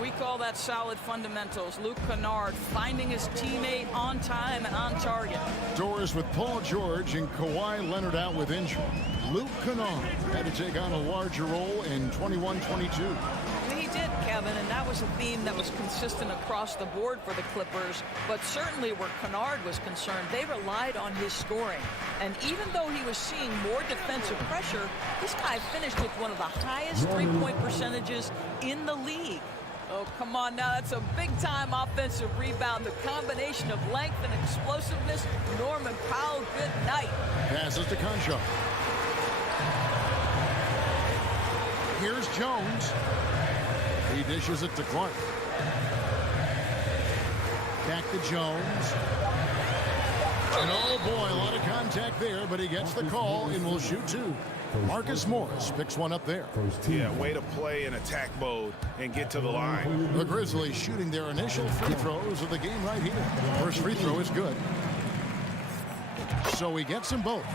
We call that solid fundamentals. Luke Kennard finding his teammate on time and on target. Doors with Paul George and Kawhi Leonard out with injury. Luke Kennard had to take on a larger role in 21-22. He did, Kevin, and that was a theme that was consistent across the board for the Clippers, but certainly where Kennard was concerned, they relied on his scoring. And even though he was seeing more defensive pressure, this guy finished with one of the highest three-point percentages in the league. Oh, come on now, that's a big-time offensive rebound. The combination of length and explosiveness. Norman Powell, good night. Passes to Concho. Here's Jones. He dishes it to Clark. Back to Jones. And oh boy, a lot of contact there, but he gets the call and will shoot two. Marcus Morris picks one up there. Yeah, way to play in attack mode and get to the line. The Grizzlies shooting their initial free throws of the game right here. First free throw is good. So he gets them both.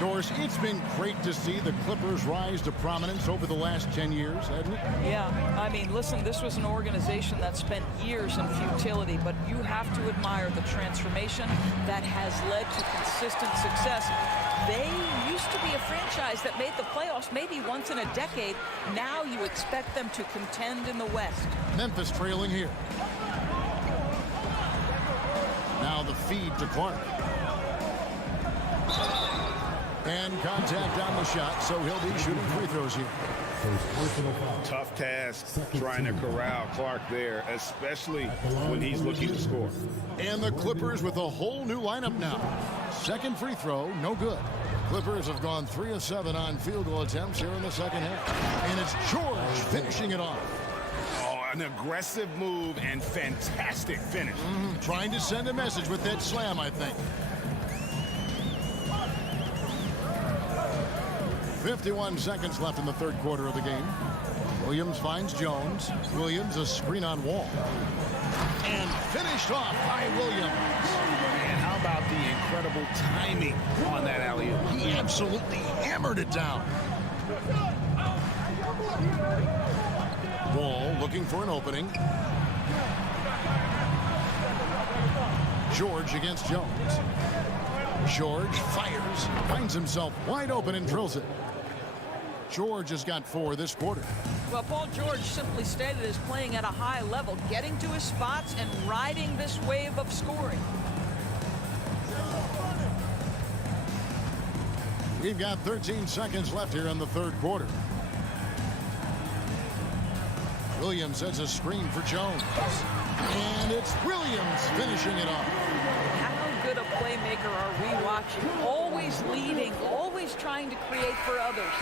Doris, it's been great to see the Clippers rise to prominence over the last 10 years, hasn't it? Yeah, I mean, listen, this was an organization that spent years in futility, but you have to admire the transformation that has led to consistent success. They used to be a franchise that made the playoffs maybe once in a decade. Now you expect them to contend in the West. Memphis trailing here. Now the feed to Clark. And contact on the shot, so he'll be shooting free throws here. Tough task trying to corral Clark there, especially when he's looking to score. And the Clippers with a whole new lineup now. Second free throw, no good. Clippers have gone 3 of 7 on field goal attempts here in the second half. And it's George finishing it off. Oh, an aggressive move and fantastic finish. Trying to send a message with that slam, I think. 51 seconds left in the third quarter of the game. Williams finds Jones. Williams a screen on Wall. And finished off by Williams. And how about the incredible timing on that alley-oop? He absolutely hammered it down. Wall looking for an opening. George against Jones. George fires, finds himself wide open and drills it. George has got 4 this quarter. Well, Paul George simply stated as playing at a high level, getting to his spots and riding this wave of scoring. We've got 13 seconds left here in the third quarter. Williams sets a screen for Jones. And it's Williams finishing it off. How good a playmaker are we watching? Always leading, always trying to create for others.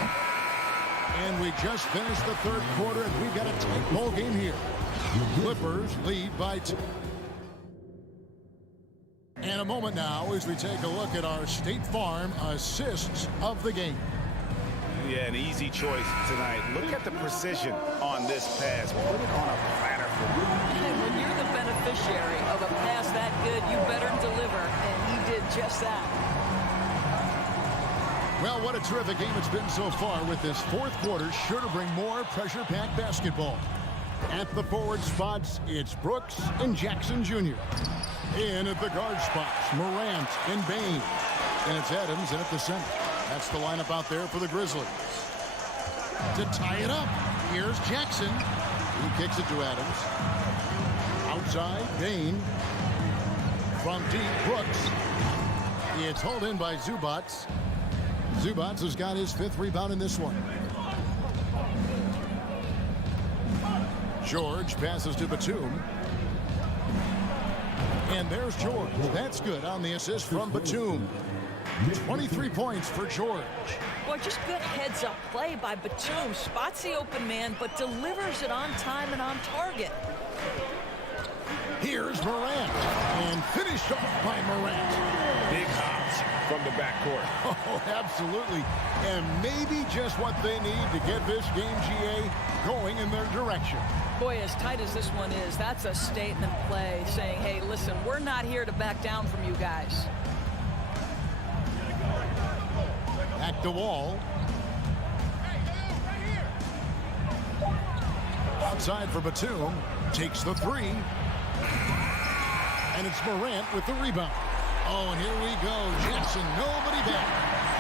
And we just finished the third quarter, and we've got a tight ball game here. Clippers lead by 2. And a moment now as we take a look at our State Farm assists of the game. Yeah, an easy choice tonight. Look at the precision on this pass. Put it on a platter for you. And when you're the beneficiary of a pass that good, you better deliver, and he did just that. Well, what a terrific game it's been so far, with this fourth quarter sure to bring more pressure-packed basketball. At the forward spots, it's Brooks and Jackson Jr. In at the guard spots, Morant and Bain. And it's Adams in at the center. That's the lineup out there for the Grizzlies. To tie it up, here's Jackson. He kicks it to Adams. Outside, Bain. From deep, Brooks. It's hauled in by Zubats. Zubats has got his 5th rebound in this one. George passes to Batum. And there's George. That's good on the assist from Batum. 23 points for George. Boy, just good heads-up play by Batum. Spots the open man, but delivers it on time and on target. Here's Morant. And finished off by Morant. Big hops from the backcourt. Oh, absolutely. And maybe just what they need to get this game, GA, going in their direction. Boy, as tight as this one is, that's a statement play saying, hey, listen, we're not here to back down from you guys. Back to Wall. Outside for Batum. Takes the 3. And it's Morant with the rebound. Oh, and here we go. Jackson, nobody back.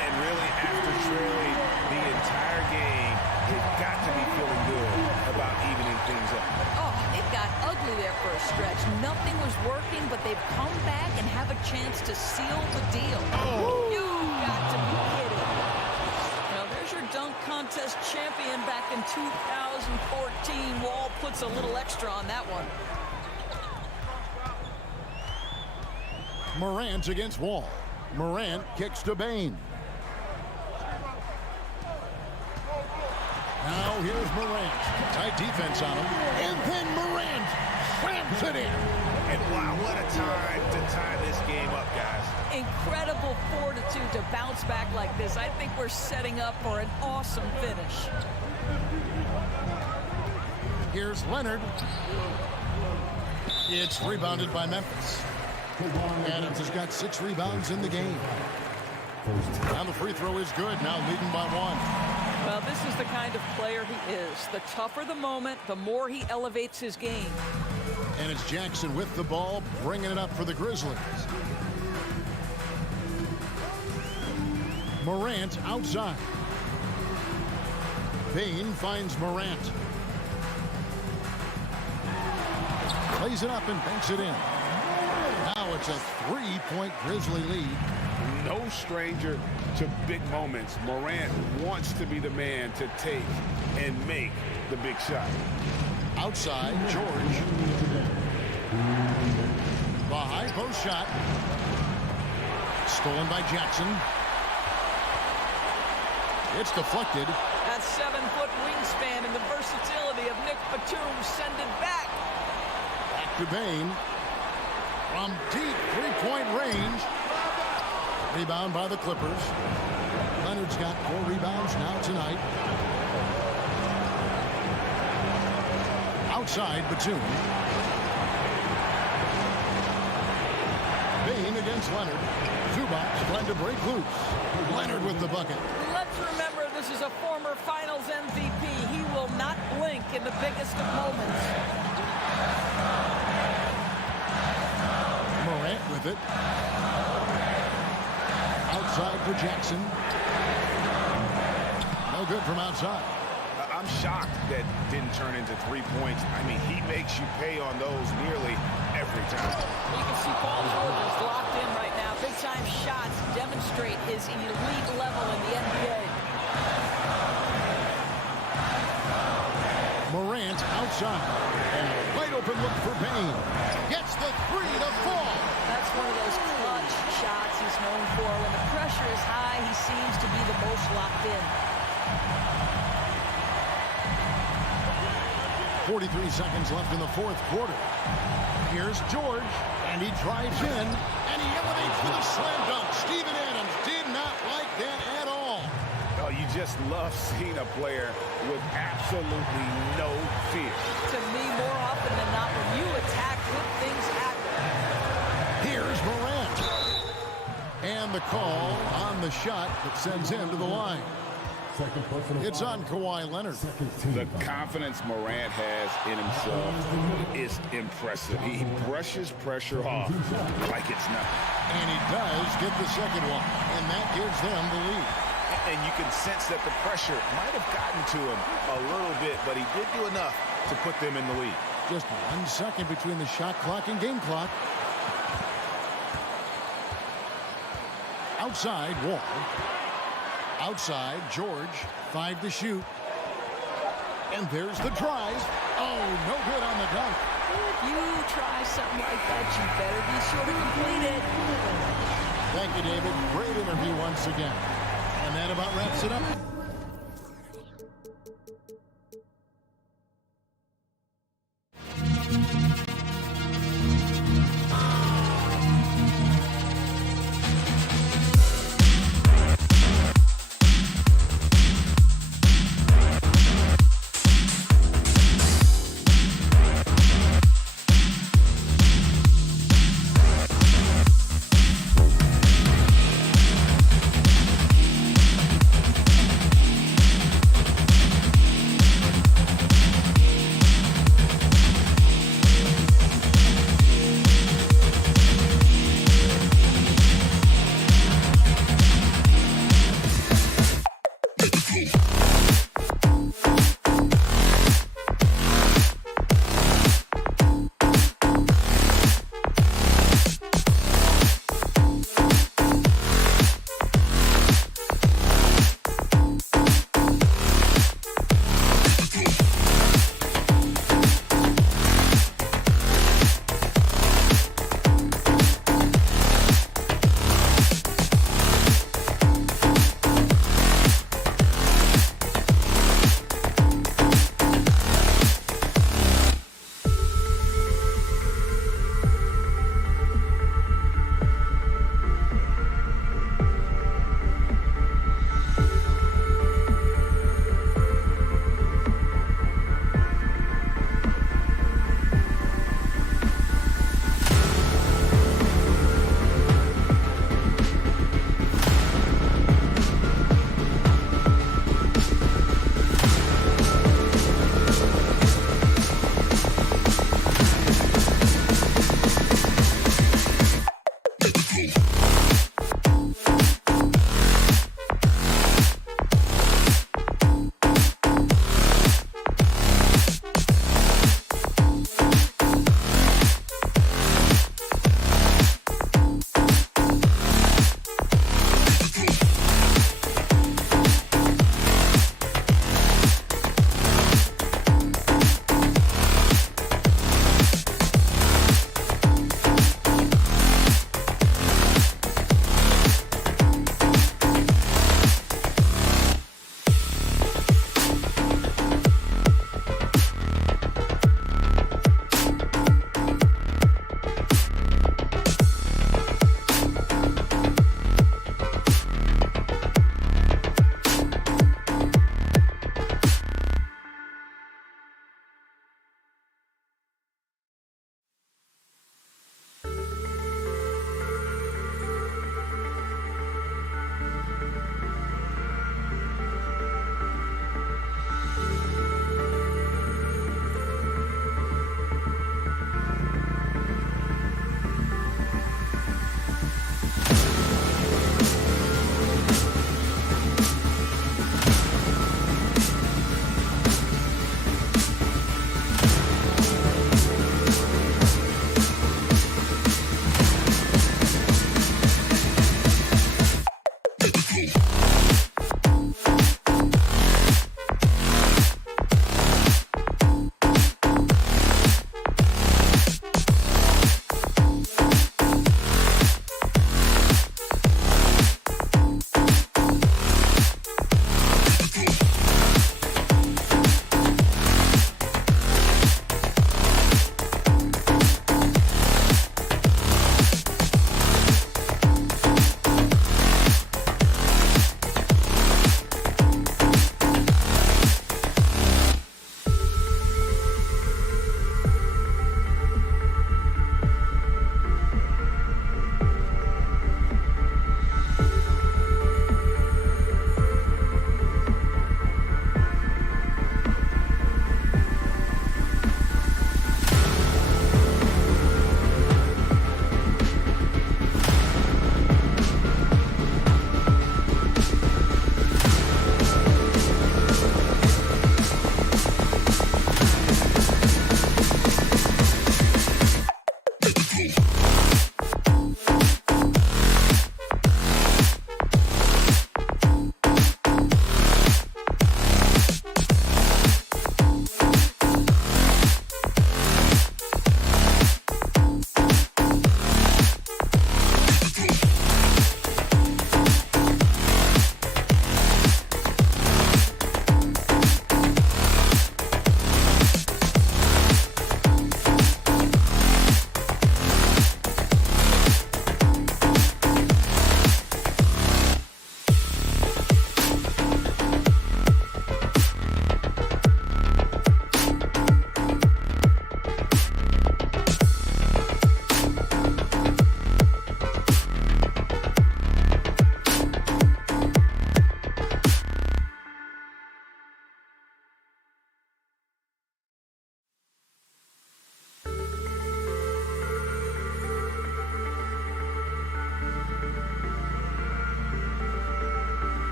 And really, after trailing the entire game, they've got to be feeling good about evening things up. Oh, a stretch. Nothing was working, but they've come back and have a chance to seal the deal. Oh. You got to be kidding. Now, there's your dunk contest champion back in 2014. Wall puts a little extra on that one. Morant against Wall. Morant kicks to Bain. Now here's Morant. Tight defense on him. And then Morant slams it in. And wow, what a time to tie this game up, guys. Incredible fortitude to bounce back like this. I think we're setting up for an awesome finish. Here's Leonard. It's rebounded by Memphis. Adams has got 6 rebounds in the game. And the free throw is good, now leading by 1. Well, this is the kind of player he is. The tougher the moment, the more he elevates his game. And it's Jackson with the ball, bringing it up for the Grizzlies. Morant outside. Bain finds Morant. Plays it up and banks it in. Now it's a 3-point Grizzly lead. No stranger to big moments. Morant wants to be the man to take and make the big shot. Outside, George. The high post shot. Stolen by Jackson. It's deflected. That 7-foot wingspan and the versatility of Nick Batum send it back. Back to Bain. From deep 3-point range. Rebound by the Clippers. Leonard's got 4 rebounds now tonight. Outside, Batum. Bain against Leonard. Zubac trying to break loose. Leonard with the bucket. Let's remember this is a former Finals MVP. He will not blink in the biggest of moments. Morant with it. Outside for Jackson. No good from outside. I'm shocked that didn't turn into 3 points. I mean, he makes you pay on those nearly every time. You can see Paul George is locked in right now. Big-time shots demonstrate his elite level in the NBA. Morant outside. And a wide open look for Bain. Gets the 3 to fall. That's one of those clutch shots he's known for. When the pressure is high, he seems to be the most locked in. 43 seconds left in the 4th quarter. Here's George, and he drives in, and he elevates with a slam dunk. Steven Adams did not like that at all. Oh, you just love seeing a player with absolutely no fear. To me, more often than not, when you attack, good things happen. Here's Morant. And the call on the shot that sends him to the line. It's on Kawhi Leonard. The confidence Morant has in himself is impressive. He brushes pressure off like it's nothing. And he does get the second one, and that gives them the lead. And you can sense that the pressure might have gotten to him a little bit, but he did do enough to put them in the lead. Just 1 second between the shot clock and game clock. Outside, Wall. Outside, George, 5 to shoot. And there's the drive. Oh, no good on the dunk. If you try something like that, you better be sure to complete it. Thank you, David. Great interview once again. And that about wraps it up.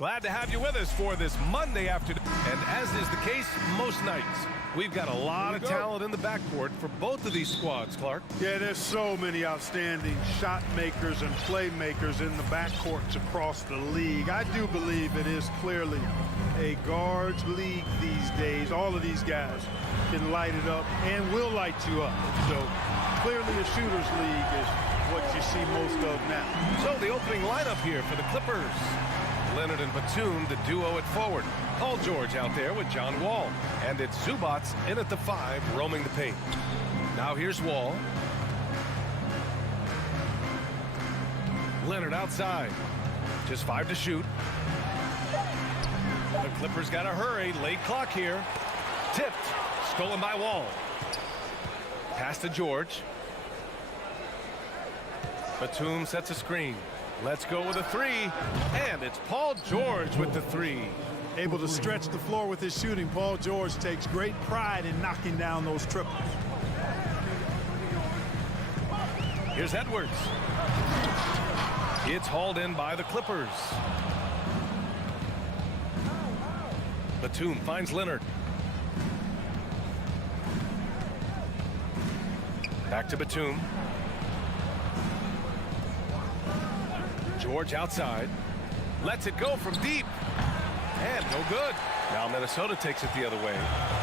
Glad to have you with us for this Monday afternoon. And as is the case most nights, we've got a lot of talent in the backcourt for both of these squads, Clark. Yeah, there's so many outstanding shot makers and playmakers in the backcourts across the league. I do believe it is clearly a guards league these days. All of these guys can light it up and will light you up. So clearly a shooter's league is what you see most of now. So the opening lineup here for the Clippers. Leonard and Batum, the duo at forward. Paul George out there with John Wall. And it's Zubac in at the 5, roaming the paint. Now here's Wall. Leonard outside. Just 5 to shoot. The Clippers got to hurry. Late clock here. Tipped. Stolen by Wall. Pass to George. Batum sets a screen. Let's go with a 3. And it's Paul George with the 3. Able to stretch the floor with his shooting. Paul George takes great pride in knocking down those triples. Here's Edwards. It's hauled in by the Clippers. Batum finds Leonard. Back to Batum. George outside. Lets it go from deep. And no good. Now Minnesota takes it the other way.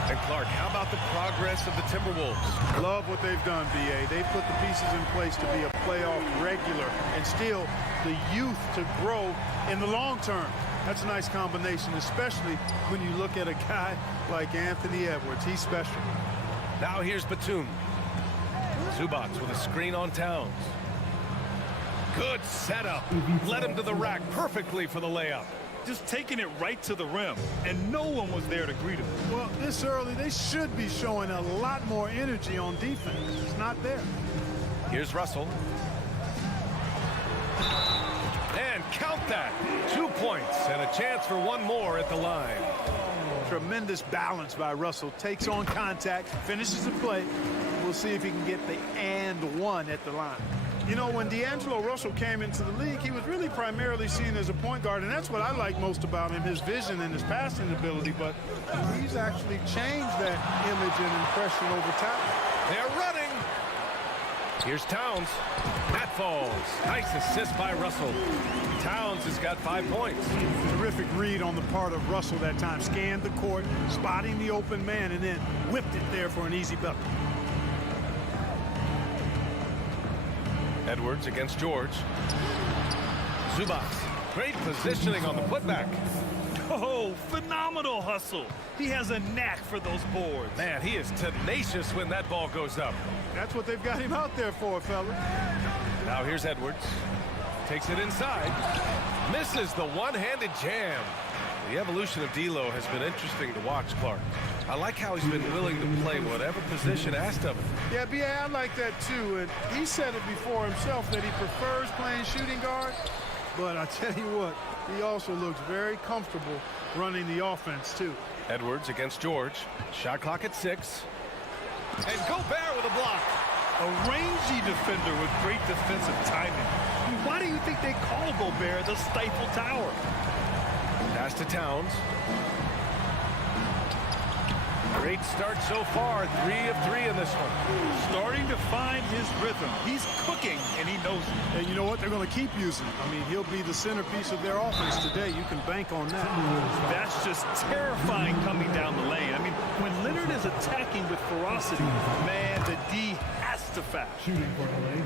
And Clark, how about the progress of the Timberwolves? Love what they've done, BA. They've put the pieces in place to be a playoff regular and still the youth to grow in the long term. That's a nice combination, especially when you look at a guy like Anthony Edwards. He's special. Now here's Batum. Zubac with a screen on Towns. Good setup. Led him to the rack perfectly for the layup. Just taking it right to the rim, and no one was there to greet him. Well, this early, they should be showing a lot more energy on defense. It's not there. Here's Russell. And count that. 2 points and a chance for one more at the line. Tremendous balance by Russell. Takes on contact, finishes the play. We'll see if he can get the and one at the line. You know, when D'Angelo Russell came into the league, he was really primarily seen as a point guard, and that's what I like most about him, his vision and his passing ability. But he's actually changed that image and impression over time. They're running. Here's Towns. That falls. Nice assist by Russell. Towns has got 5 points. Terrific read on the part of Russell that time. Scanned the court, spotting the open man, and then whipped it there for an easy bucket. Edwards against George. Zubac. Great positioning on the putback. Oh, phenomenal hustle. He has a knack for those boards. Man, he is tenacious when that ball goes up. That's what they've got him out there for, fella. Now here's Edwards. Takes it inside. Misses the one-handed jam. The evolution of D'Lo has been interesting to watch, Clark. I like how he's been willing to play whatever position asked of him. Yeah, B.A., I like that too. And he said it before himself that he prefers playing shooting guard. But I tell you what, he also looks very comfortable running the offense too. Edwards against George. Shot clock at 6. And Gobert with a block. A rangy defender with great defensive timing. I mean, why do you think they call Gobert the Stifle Tower? Pass to Towns. Great start so far. 3 of 3 in this one. Starting to find his rhythm. He's cooking, and he knows it. And you know what? They're going to keep using him. I mean, he'll be the centerpiece of their offense today. You can bank on that. That's just terrifying coming down the lane. I mean, when Leonard is attacking with ferocity, man, the D has to foul. Shooting for LA,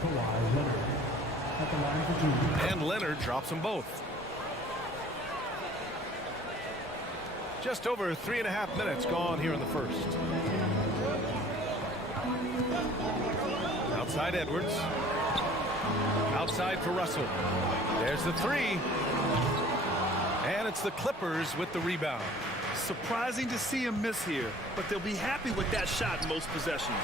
Kawhi Leonard. At the line for 2. And Leonard drops them both. Just over 3.5 minutes gone here in the first. Outside Edwards. Outside for Russell. There's the 3. And it's the Clippers with the rebound. Surprising to see him miss here. but they'll be happy with that shot in most possessions.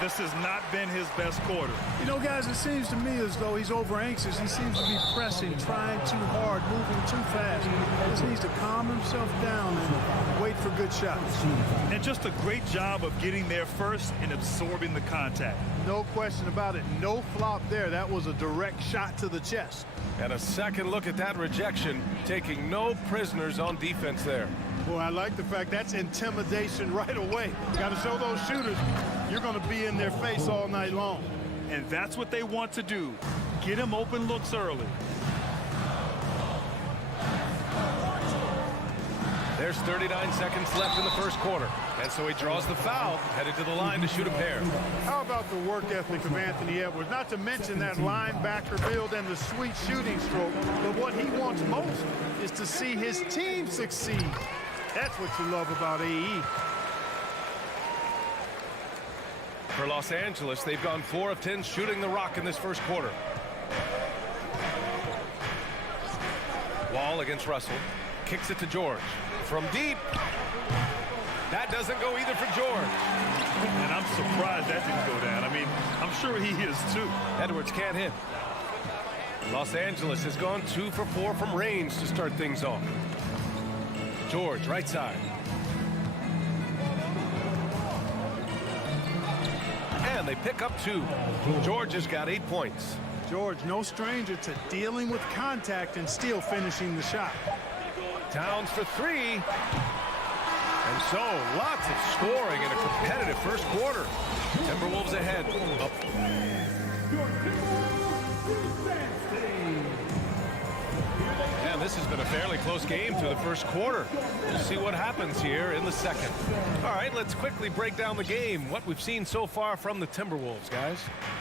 This has not been his best quarter. You know, guys, it seems to me as though he's over anxious. He seems to be pressing, trying too hard, moving too fast. He just needs to calm himself down and wait for good shots. And just a great job of getting there first and absorbing the contact. No question about it. No flop there. That was a direct shot to the chest. And a second look at that rejection, taking no prisoners on defense there. Boy, I like the fact that's intimidation right away. Got to show those shooters you're going to be in their face all night long. And that's what they want to do. Get him open looks early. There's 39 seconds left in the first quarter. And so he draws the foul, headed to the line to shoot a pair. How about the work ethic of Anthony Edwards? Not to mention that linebacker build and the sweet shooting stroke. But what he wants most is to see his team succeed. That's what you love about AE. For Los Angeles, they've gone 4 of 10 shooting the rock in this first quarter. Wall against Russell. Kicks it to George. From deep. That doesn't go either for George. And I'm surprised that didn't go down. I mean, I'm sure he is too. Edwards can't hit. Los Angeles has gone 2 for 4 from range to start things off. George, right side. And they pick up 2. George has got 8 points. George, no stranger to dealing with contact and still finishing the shot. Towns for 3. And so, lots of scoring in a competitive first quarter. Timberwolves ahead. Up. And this has been a fairly close game through the first quarter. We'll see what happens here in the second. All right, let's quickly break down the game. What we've seen so far from the Timberwolves, guys.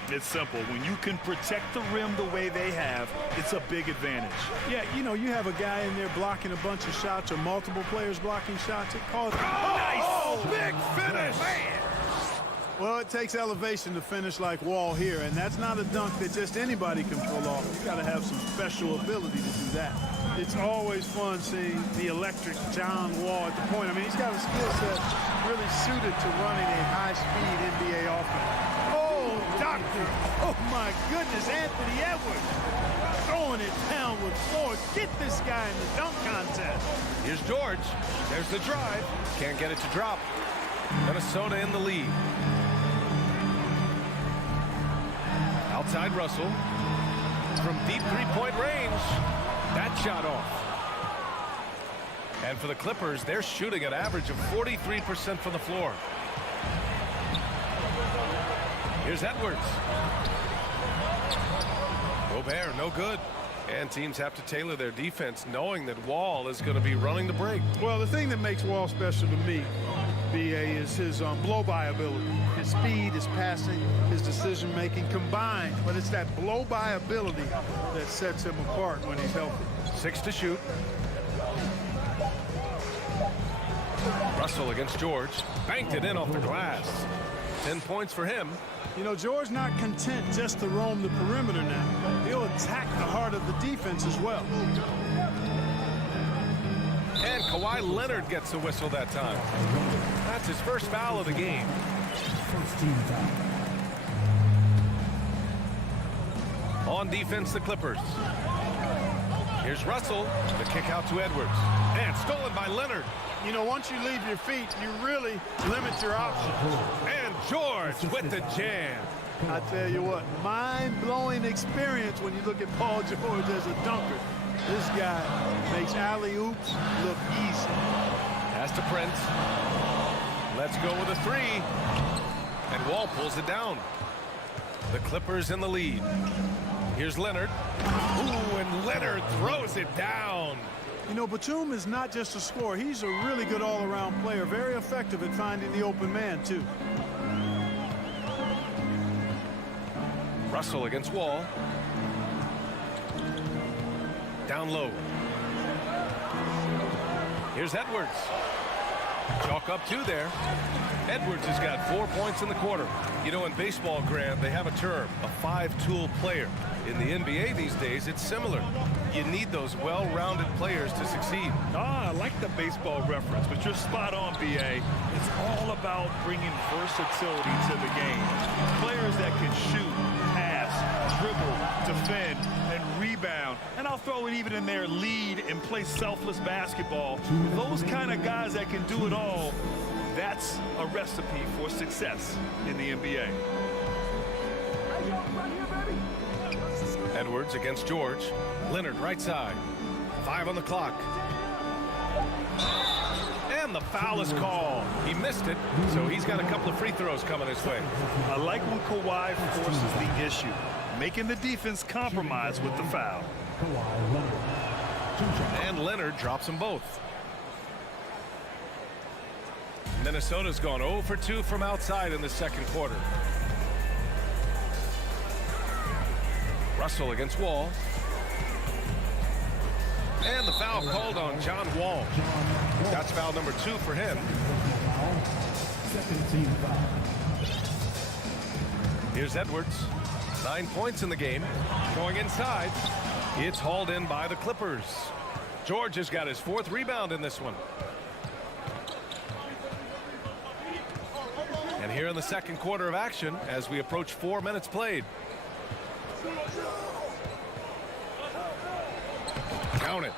It's simple. When you can protect the rim the way they have, it's a big advantage. Yeah, you know, you have a guy in there blocking a bunch of shots or multiple players blocking shots. It calls. Oh, nice! Big finish! Man. Well, it takes elevation to finish like Wall here, and that's not a dunk that just anybody can pull off. You got to have some special ability to do that. It's always fun seeing the electric John Wall at the point. I mean, he's got a skill set really suited to running a high-speed NBA offense. Oh, doctor! Oh, my goodness, Anthony Edwards throwing it down with force. Get this guy in the dunk contest. Here's George. There's the drive. Can't get it to drop. Minnesota in the lead. Outside Russell. From deep three-point range. That shot off. And for the Clippers, they're shooting an average of 43% from the floor. Here's Edwards. Gobert, no good. And teams have to tailor their defense knowing that Wall is going to be running the break. Well, the thing that makes Wall special to me, BA, is his blow-by ability. His speed, his passing, his decision-making combined. But it's that blow-by ability that sets him apart when he's healthy. 6 to shoot. Russell against George. Banked it in off the glass. 10 points for him. You know, George not content just to roam the perimeter now. He'll attack the heart of the defense as well. And Kawhi Leonard gets the whistle that time. That's his first foul of the game. First team foul. On defense, the Clippers. Here's Russell. The kick out to Edwards. And stolen by Leonard. You know, once you leave your feet, you really limit your options. And George with the jam. I tell you what, mind-blowing experience when you look at Paul George as a dunker. This guy makes alley-oops look easy. Pass to Prince. Let's go with a 3. And Wall pulls it down. The Clippers in the lead. Here's Leonard. Ooh, and Leonard throws it down. You know, Batum is not just a scorer. He's a really good all-around player. Very effective at finding the open man, too. Russell against Wall. Down low. Here's Edwards. Chalk up 2 there. Edwards has got 4 points in the quarter. You know, in baseball, Grant, they have a term, a 5-tool player. In the NBA these days, it's similar. You need those well-rounded players to succeed. I like the baseball reference, but you're spot on, B.A. It's all about bringing versatility to the game. Players that can shoot, pass, dribble, defend, and rebound. And I'll throw it even in there, lead and play selfless basketball. Those kind of guys that can do it all, that's a recipe for success in the NBA. Edwards against George. Leonard right side. 5 on the clock. And the foul is called. He missed it, so he's got a couple of free throws coming his way. I like when Kawhi forces the issue, making the defense compromise with the foul. And Leonard drops them both. Minnesota's gone 0 for 2 from outside in the second quarter. Russell against Wall. And the foul called on John Wall. That's foul number 2 for him. Here's Edwards. 9 points in the game. Going inside. It's hauled in by the Clippers. George has got his 4th rebound in this one. And here in the second quarter of action as we approach 4 minutes played. Count it.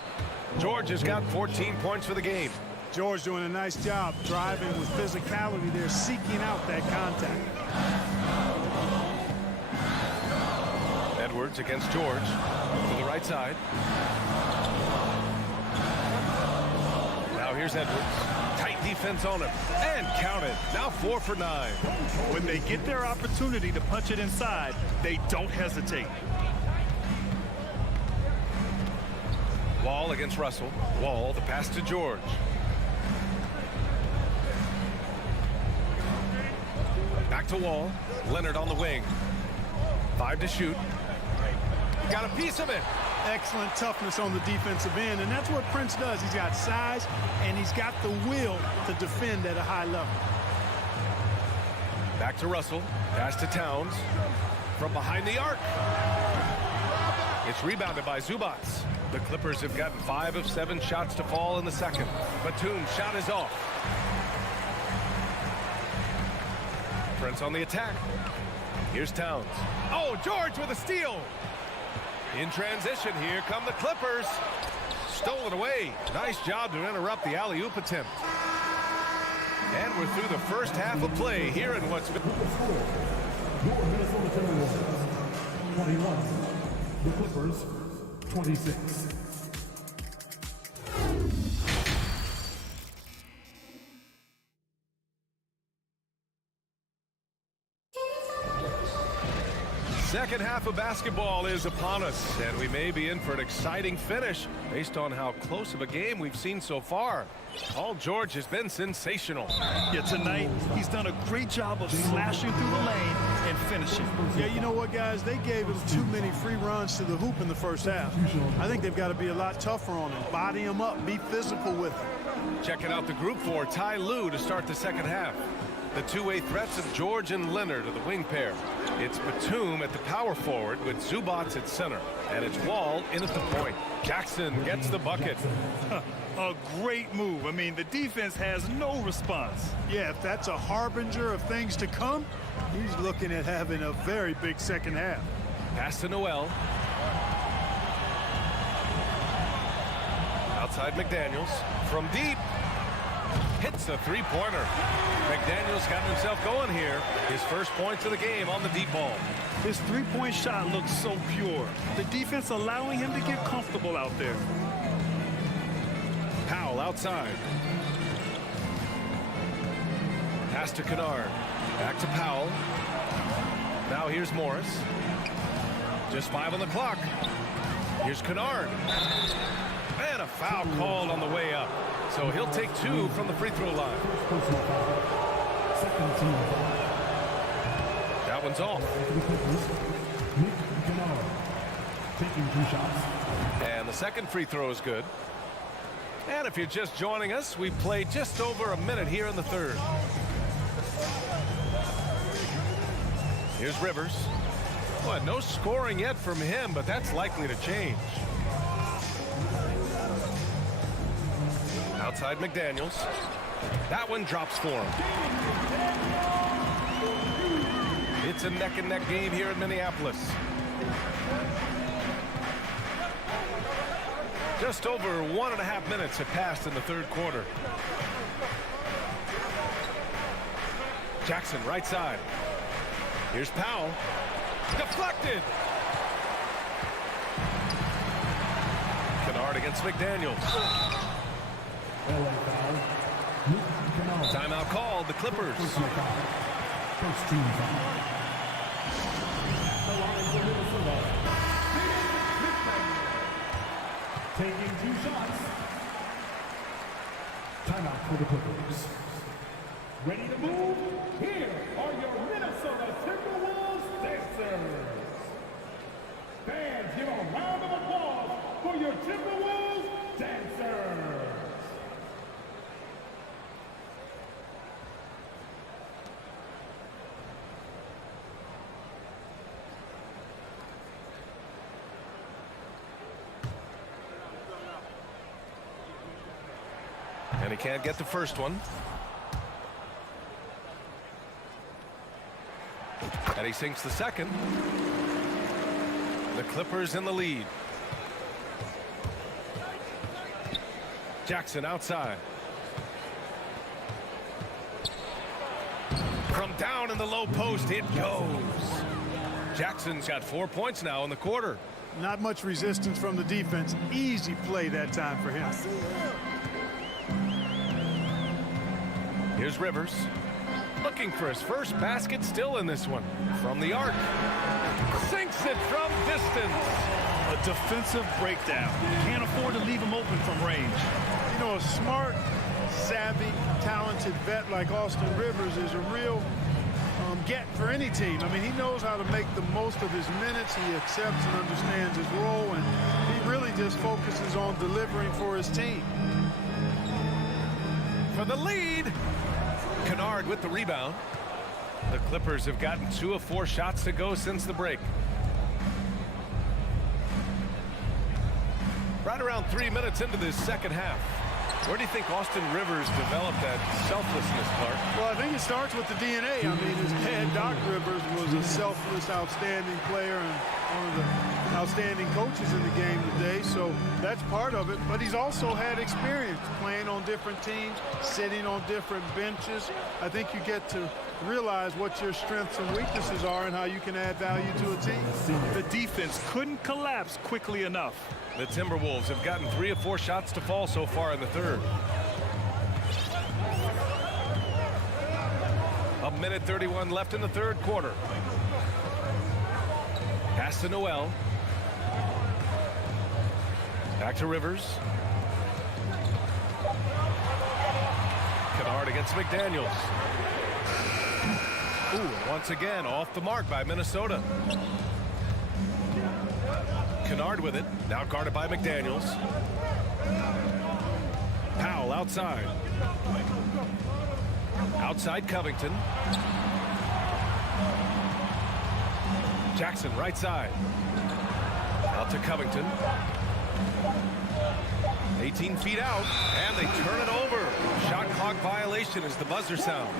George has got 14 points for the game. George doing a nice job driving with physicality there, seeking out that contact. Edwards against George to the right side. Now here's Edwards. Tight defense on him. And count it. Now 4 for 9. When they get their opportunity to punch it inside, they don't hesitate. Wall against Russell. Wall, the pass to George. Back to Wall. Leonard on the wing. 5 to shoot. Got a piece of it. Excellent toughness on the defensive end, and that's what Prince does. He's got size, and he's got the will to defend at a high level. Back to Russell. Pass to Towns. From behind the arc. It's rebounded by Zubats. The Clippers have gotten 5 of 7 shots to fall in the second. Batum's shot is off. Prince on the attack. Here's Towns. Oh, George with a steal. In transition, here come the Clippers. Stolen away. Nice job to interrupt the alley-oop attempt. And we're through the first half of play here in what's been... Your Minnesota Timberwolves 21. The Clippers 26. Second half of basketball is upon us, and we may be in for an exciting finish based on how close of a game we've seen so far. Paul George has been sensational. Yeah, tonight he's done a great job of slashing through the lane and finishing. Yeah, you know what, guys? They gave him too many free runs to the hoop in the first half. I think they've got to be a lot tougher on him. Body him up, be physical with him. Checking out the group for Ty Lue to start the second half. The two-way threats of George and Leonard are the wing pair. It's Batum at the power forward with Zubats at center. And it's Wall in at the point. Jackson gets the bucket. A great move. I mean, the defense has no response. Yeah, if that's a harbinger of things to come, he's looking at having a very big second half. Pass to Noel. Outside McDaniels. From deep. Hits a three-pointer. McDaniels got himself going here. His first points of the game on the deep ball. His three-point shot looks so pure. The defense allowing him to get comfortable out there. Powell outside. Pass to Kennard. Back to Powell. Now here's Morris. Just 5 on the clock. Here's Kennard. And a foul called on the way up. So he'll take 2 from the free throw line. That one's off. Taking 2 shots. And the second free throw is good. And if you're just joining us, we've played just over a minute here in the third. Here's Rivers. Well, no scoring yet from him, but that's likely to change. Outside McDaniels. That one drops for him. It's a neck-and-neck game here in Minneapolis. Just over 1.5 minutes have passed in the third quarter. Jackson, right side. Here's Powell. Deflected. Kennard against McDaniels. Timeout called, the Clippers. First team foul. The line for Minnesota. Taking 2 shots. Timeout for the Clippers. Ready to move? Here are your Minnesota Timberwolves dancers. Fans, give a round of applause for your Timberwolves dancers. And he can't get the first one. And he sinks the second. The Clippers in the lead. Jackson outside. From down in the low post, it goes. Jackson's got 4 points now in the quarter. Not much resistance from the defense. Easy play that time for him. Here's Rivers. Looking for his first basket, still in this one. From the arc. Sinks it from distance. A defensive breakdown. Can't afford to leave him open from range. You know, a smart, savvy, talented vet like Austin Rivers is a real get for any team. I mean, he knows how to make the most of his minutes. He accepts and understands his role, and he really just focuses on delivering for his team. For the lead. Kennard with the rebound. The Clippers have gotten 2 of 4 shots to go since the break. Right around 3 minutes into this second half. Where do you think Austin Rivers developed that selflessness, Clark? Well, I think it starts with the DNA. I mean, his dad, Doc Rivers, was a selfless, outstanding player and one of the outstanding coaches in the game today. So that's part of it. But he's also had experience playing on different teams, sitting on different benches. I think you get to realize what your strengths and weaknesses are and how you can add value to a team. The defense couldn't collapse quickly enough. The Timberwolves have gotten 3 of 4 shots to fall so far in the third. A minute 31 left in the third quarter. Pass to Noel. Back to Rivers. Kennard against McDaniels. Ooh, once again off the mark by Minnesota. Kennard with it, now guarded by McDaniels. Powell outside. Outside Covington. Jackson right side. Out to Covington. 18 feet out, and they turn it over. Shot clock violation as the buzzer sounds.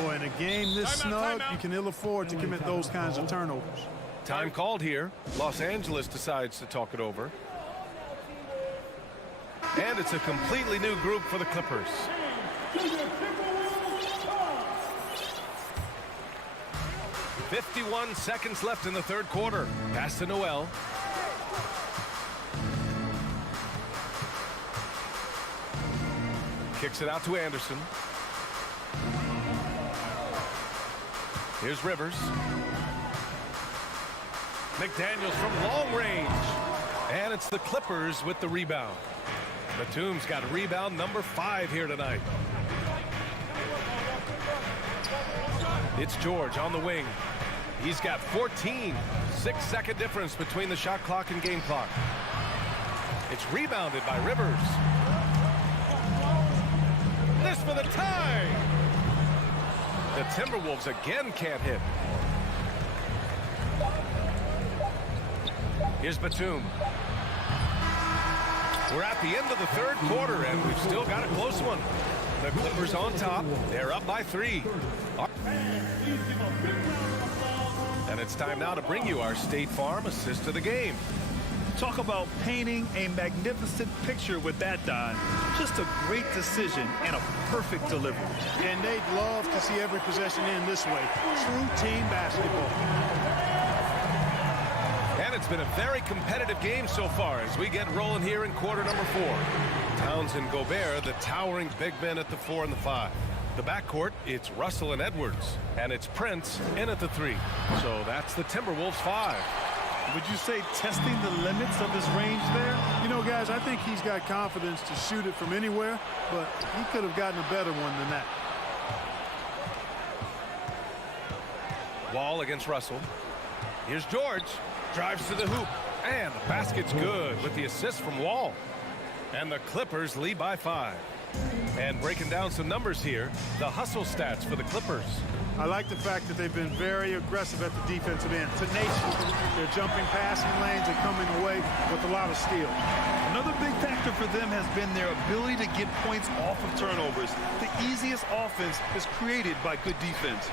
Boy, in a game this snug, you can ill afford to commit those kinds of turnovers. Time called here. Los Angeles decides to talk it over. And it's a completely new group for the Clippers. 51 seconds left in the third quarter. Pass to Noel. Kicks it out to Anderson. Here's Rivers. McDaniels from long range. And it's the Clippers with the rebound. Batum's got rebound number 5 here tonight. It's George on the wing. He's got 14. 6-second difference between the shot clock and game clock. It's rebounded by Rivers. for the tie. The Timberwolves again can't hit. Here's Batum. We're at the end of the third quarter, and we've still got a close one. The Clippers on top. They're up by 3. And it's time now to bring you our State Farm assist of the game. Talk about painting a magnificent picture with that, Don. Just a great decision and a perfect delivery. And they'd love to see every possession end this way. True team basketball. And it's been a very competitive game so far as we get rolling here in quarter number 4. Towns and Gobert, the towering big men at the 4 and the 5. The backcourt, it's Russell and Edwards. And it's Prince in at the 3. So that's the Timberwolves 5. Would you say testing the limits of his range there? You know, guys, I think he's got confidence to shoot it from anywhere, but he could have gotten a better one than that. Wall against Russell. Here's George. Drives to the hoop. And the basket's good with the assist from Wall. And the Clippers lead by 5. And breaking down some numbers here, the hustle stats for the Clippers. I like the fact that they've been very aggressive at the defensive end. Tenacious. They're jumping passing lanes and coming away with a lot of steals. Another big factor for them has been their ability to get points off of turnovers. The easiest offense is created by good defense.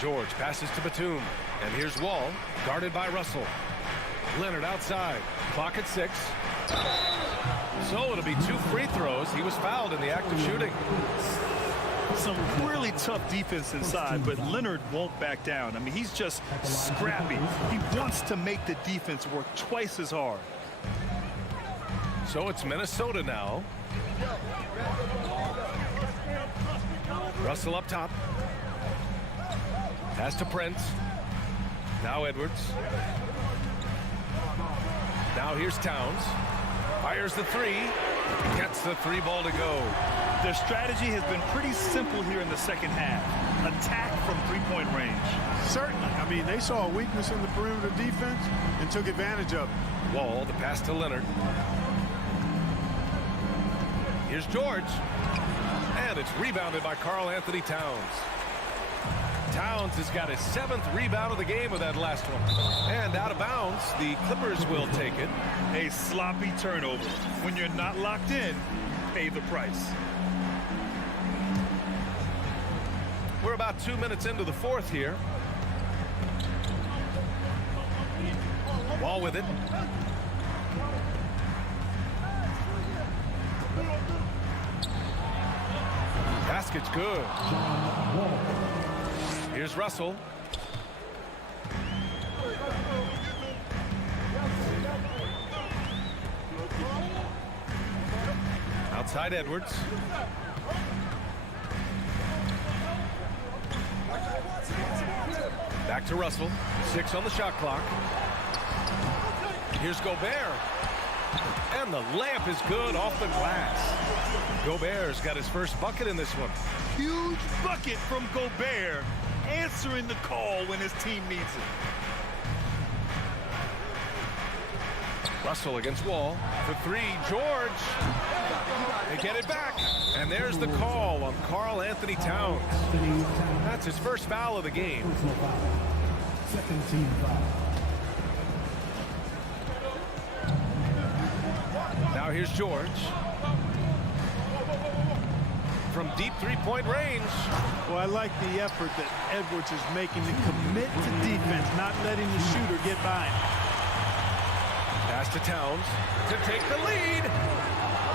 George passes to Batum. And here's Wall, guarded by Russell. Leonard outside. Clock at 6. So it'll be 2 free throws. He was fouled in the act of shooting. Some really tough defense inside, but Leonard won't back down. I mean, he's just scrappy. He wants to make the defense work twice as hard. So it's Minnesota now. Russell up top. Pass to Prince. Now Edwards. Now here's Towns. Fires the 3. Gets the 3 ball to go. Their strategy has been pretty simple here in the second half. Attack from 3-point range. Certainly. I mean, they saw a weakness in the perimeter defense and took advantage of it. Wall, the pass to Leonard. Here's George. And it's rebounded by Karl-Anthony Towns. Towns has got his 7th rebound of the game with that last one. And out of bounds, the Clippers will take it. A sloppy turnover. When you're not locked in, pay the price. We're about 2 minutes into the 4th here. Wall with it. Basket's good. Here's Russell. Outside Edwards. Back to Russell. 6 on the shot clock. Here's Gobert. And the layup is good off the glass. Gobert's got his first bucket in this one. Huge bucket from Gobert, answering the call when his team needs it. Russell against Wall for 3. George. They get it back. And there's the call on Karl-Anthony Towns. That's his first foul of the game. Second team foul. Now here's George. From deep 3-point range. Well, I like the effort that Edwards is making to commit to defense, not letting the shooter get by him. Pass to Towns to take the lead.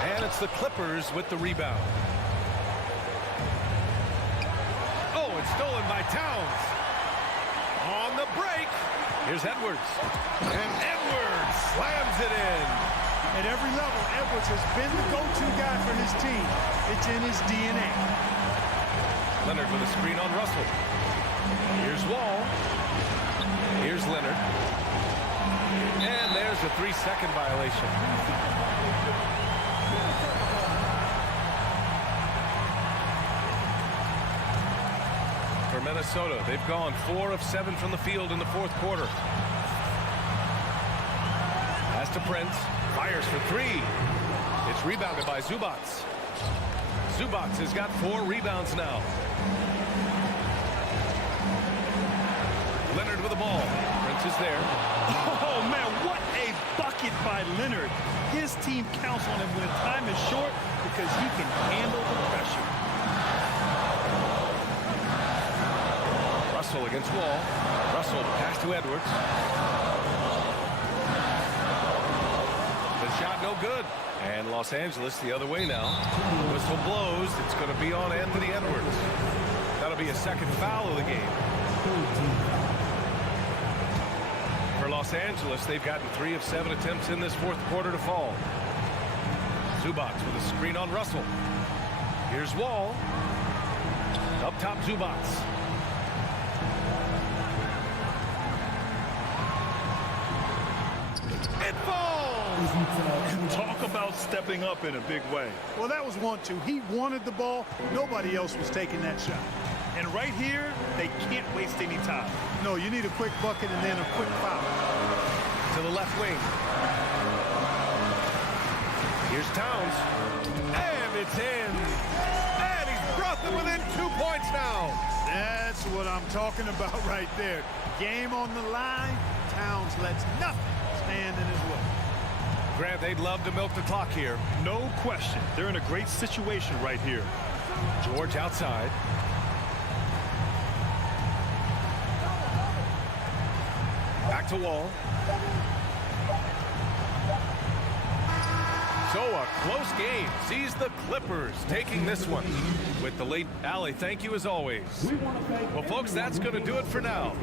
And it's the Clippers with the rebound. Oh, it's stolen by Towns. On the break. Here's Edwards. And Edwards slams it in. At every level, Edwards has been the go-to guy for his team. It's in his DNA. Leonard with a screen on Russell. Here's Wall. Here's Leonard. And there's a 3-second violation. For Minnesota, they've gone 4 of 7 from the field in the 4th quarter. Pass to Prince. Fires for 3. It's rebounded by Zubac. Zubac has got 4 rebounds now. Leonard with the ball. Prince is there. Oh, man, what a bucket by Leonard. His team counts on him when time is short because he can handle the pressure. Russell against Wall. Russell pass to Edwards. The shot no good. And Los Angeles the other way now. Whistle blows. It's going to be on Anthony Edwards. That'll be a second foul of the game. For Los Angeles, they've gotten 3 of 7 attempts in this fourth quarter to fall. Zubac with a screen on Russell. Here's Wall. Up top, Zubac. It falls! Talk about stepping up in a big way. Well, that was 1-2. He wanted the ball. Nobody else was taking that shot. And right here, they can't waste any time. No, you need a quick bucket and then a quick foul. To the left wing. Here's Towns. And it's in. And he's brought them within 2 points now. That's what I'm talking about right there. Game on the line. Towns lets nothing stand in his way. Grant, they'd love to milk the clock here. No question. They're in a great situation right here. George outside. Back to Wall. So a close game sees the Clippers taking this one with the late Allie. Thank you as always. Well, folks, that's going to do it for now.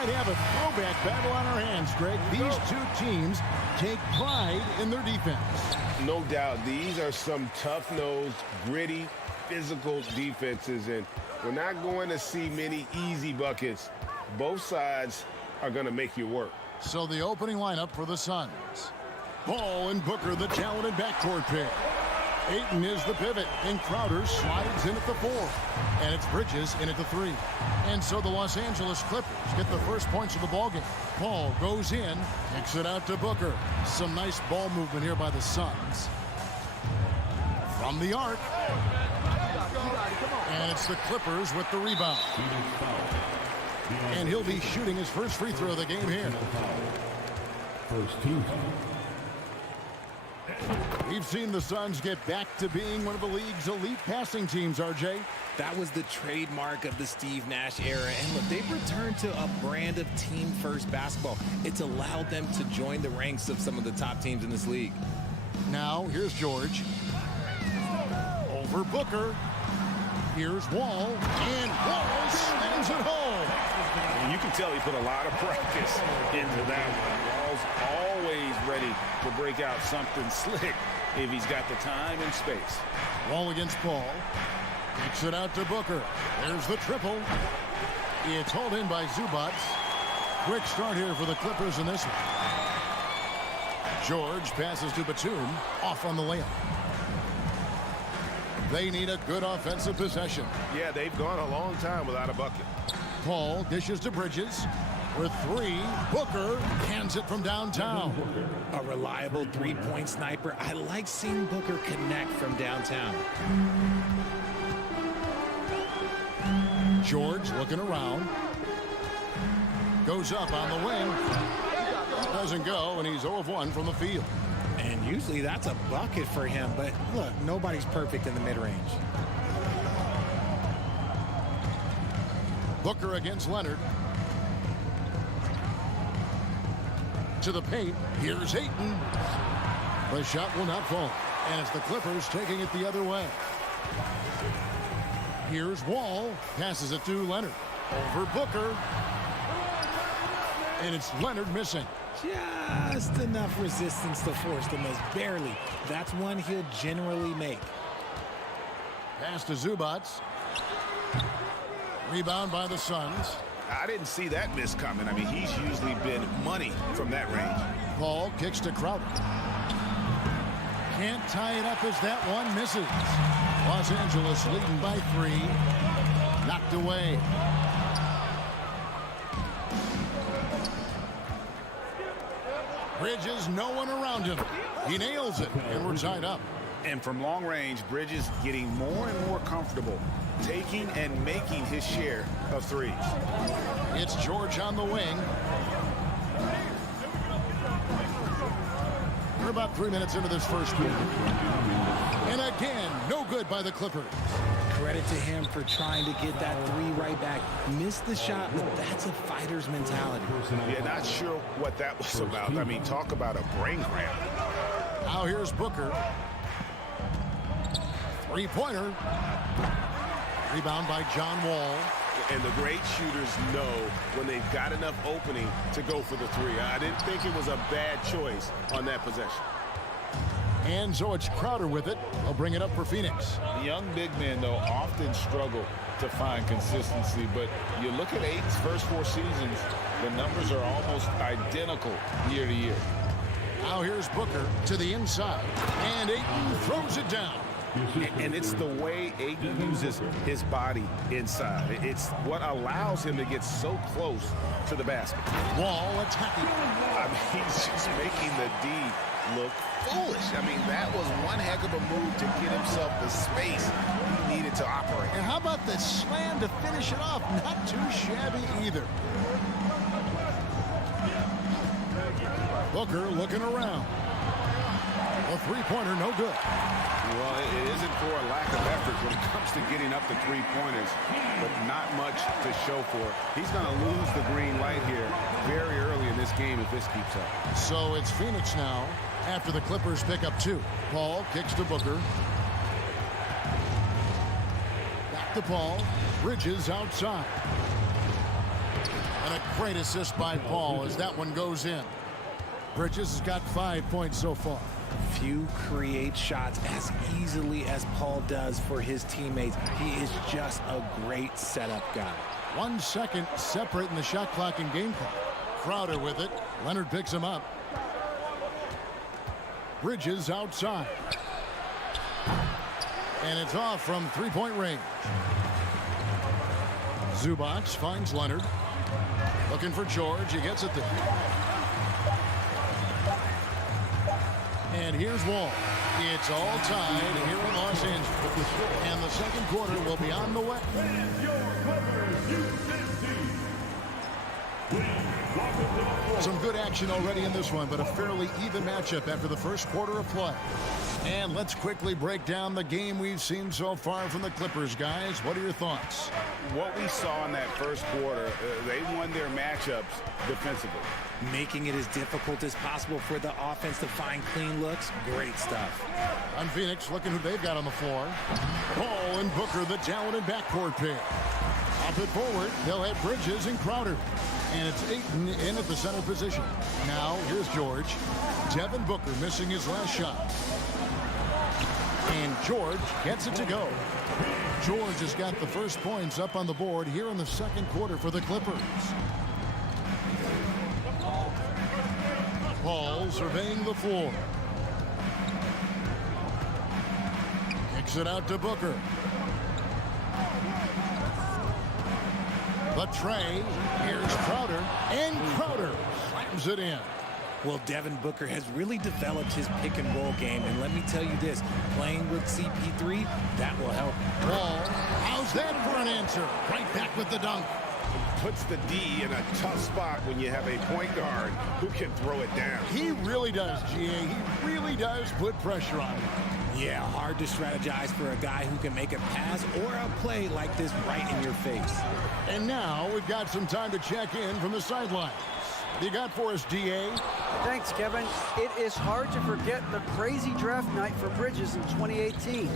might have a throwback battle on our hands, Greg. These two teams take pride in their defense. No doubt, these are some tough-nosed, gritty, physical defenses, and we're not going to see many easy buckets. Both sides are going to make you work. So the opening lineup for the Suns. Ball and Booker, the talented backcourt pair. Ayton is the pivot, and Crowder slides in at the 4. And it's Bridges in at the 3. And so the Los Angeles Clippers get the first points of the ballgame. Ball goes in, kicks it out to Booker. Some nice ball movement here by the Suns. From the arc. And it's the Clippers with the rebound. And he'll be shooting his first free throw of the game here. First team. We've seen the Suns get back to being one of the league's elite passing teams, RJ. That was the trademark of the Steve Nash era. And look, they've returned to a brand of team-first basketball. It's allowed them to join the ranks of some of the top teams in this league. Now, here's George. Over Booker. Here's Wall. And Wall slams it home. And you can tell he put a lot of practice into that one. Wall's always ready to break out something slick if he's got the time and space. Wall against Paul. Kicks it out to Booker. There's the triple. It's hauled in by Zubac. Quick start here for the Clippers in this one. George passes to Batum. Off on the layup. They need a good offensive possession. Yeah, they've gone a long time without a bucket. Paul dishes to Bridges. For 3, Booker hands it from downtown. A reliable three-point sniper. I like seeing Booker connect from downtown. George looking around. Goes up on the wing. Doesn't go, and he's 0 of 1 from the field. And usually that's a bucket for him, but look, nobody's perfect in the mid-range. Booker against Leonard. To the paint. Here's Ayton. The shot will not fall. And it's the Clippers taking it the other way. Here's Wall. Passes it to Leonard. Over Booker. And it's Leonard missing. Just enough resistance to force the miss. Barely. That's one he'll generally make. Pass to Zubac. Rebound by the Suns. I didn't see that miss coming. I mean, he's usually been money from that range. Paul kicks to Crowder. Can't tie it up as that one misses. Los Angeles leading by 3. Knocked away. Bridges, no one around him. He nails it, and we're tied up. And from long range, Bridges getting more and more comfortable taking and making his share of threes. It's George on the wing. We're about 3 minutes into this first quarter. And again, no good by the Clippers. Credit to him for trying to get that 3 right back. Missed the shot, but that's a fighter's mentality. Yeah, not sure what that was about. I mean, talk about a brain cramp. Now here's Booker. 3-pointer. Rebound by John Wall. And the great shooters know when they've got enough opening to go for the 3. I didn't think it was a bad choice on that possession. And so it's Crowder with it. They'll bring it up for Phoenix. The young big men, though, often struggle to find consistency. But you look at Ayton's first 4 seasons, the numbers are almost identical year to year. Now here's Booker to the inside. And Ayton throws it down. And it's the way Ayton uses his body inside. It's what allows him to get so close to the basket. Wall attacking. I mean, he's just making the D look foolish. I mean, that was one heck of a move to get himself the space he needed to operate. And how about the slam to finish it off? Not too shabby either. Booker looking around. A 3-pointer, no good. Well, it isn't for a lack of effort when it comes to getting up the 3-pointers, but not much to show for it. He's going to lose the green light here very early in this game if this keeps up. So it's Phoenix now after the Clippers pick up 2. Paul kicks to Booker. Back to Paul. Bridges outside. And a great assist by Paul as that one goes in. Bridges has got 5 points so far. Few create shots as easily as Paul does for his teammates. He is just a great setup guy. 1 second separating the shot clock and game clock. Crowder with it. Leonard picks him up. Bridges outside. And it's off from three-point range. Zubac finds Leonard. Looking for George. He gets it there. And here's Wall. It's all tied here in Los Angeles. And the second quarter will be on the way. Some good action already in this one, but a fairly even matchup after the first quarter of play. And let's quickly break down the game we've seen so far from the Clippers, guys. What are your thoughts? What we saw in that first quarter, they won their matchups defensively. Making it as difficult as possible for the offense to find clean looks. Great stuff. On Phoenix, looking who they've got on the floor. Paul and Booker, the talented backcourt pair. Up it forward, they'll have Bridges and Crowder. And it's Ayton in at the center position. Now, here's George. Devin Booker missing his last shot. And George gets it to go. George has got the first points up on the board here in the second quarter for the Clippers. Paul surveying the floor. Kicks it out to Booker. The tray. Here's Crowder. And Crowder slams it in. Well, Devin Booker has really developed his pick-and-roll game, and let me tell you this, playing with CP3, that will help. Wall, how's that for an answer? Right back with the dunk. Puts the D in a tough spot when you have a point guard who can throw it down. He really does, GA. He really does put pressure on him. Yeah, hard to strategize for a guy who can make a pass or a play like this right in your face. And now we've got some time to check in from the sidelines. What you got for us, DA? Thanks, Kevin. It is hard to forget the crazy draft night for Bridges in 2018.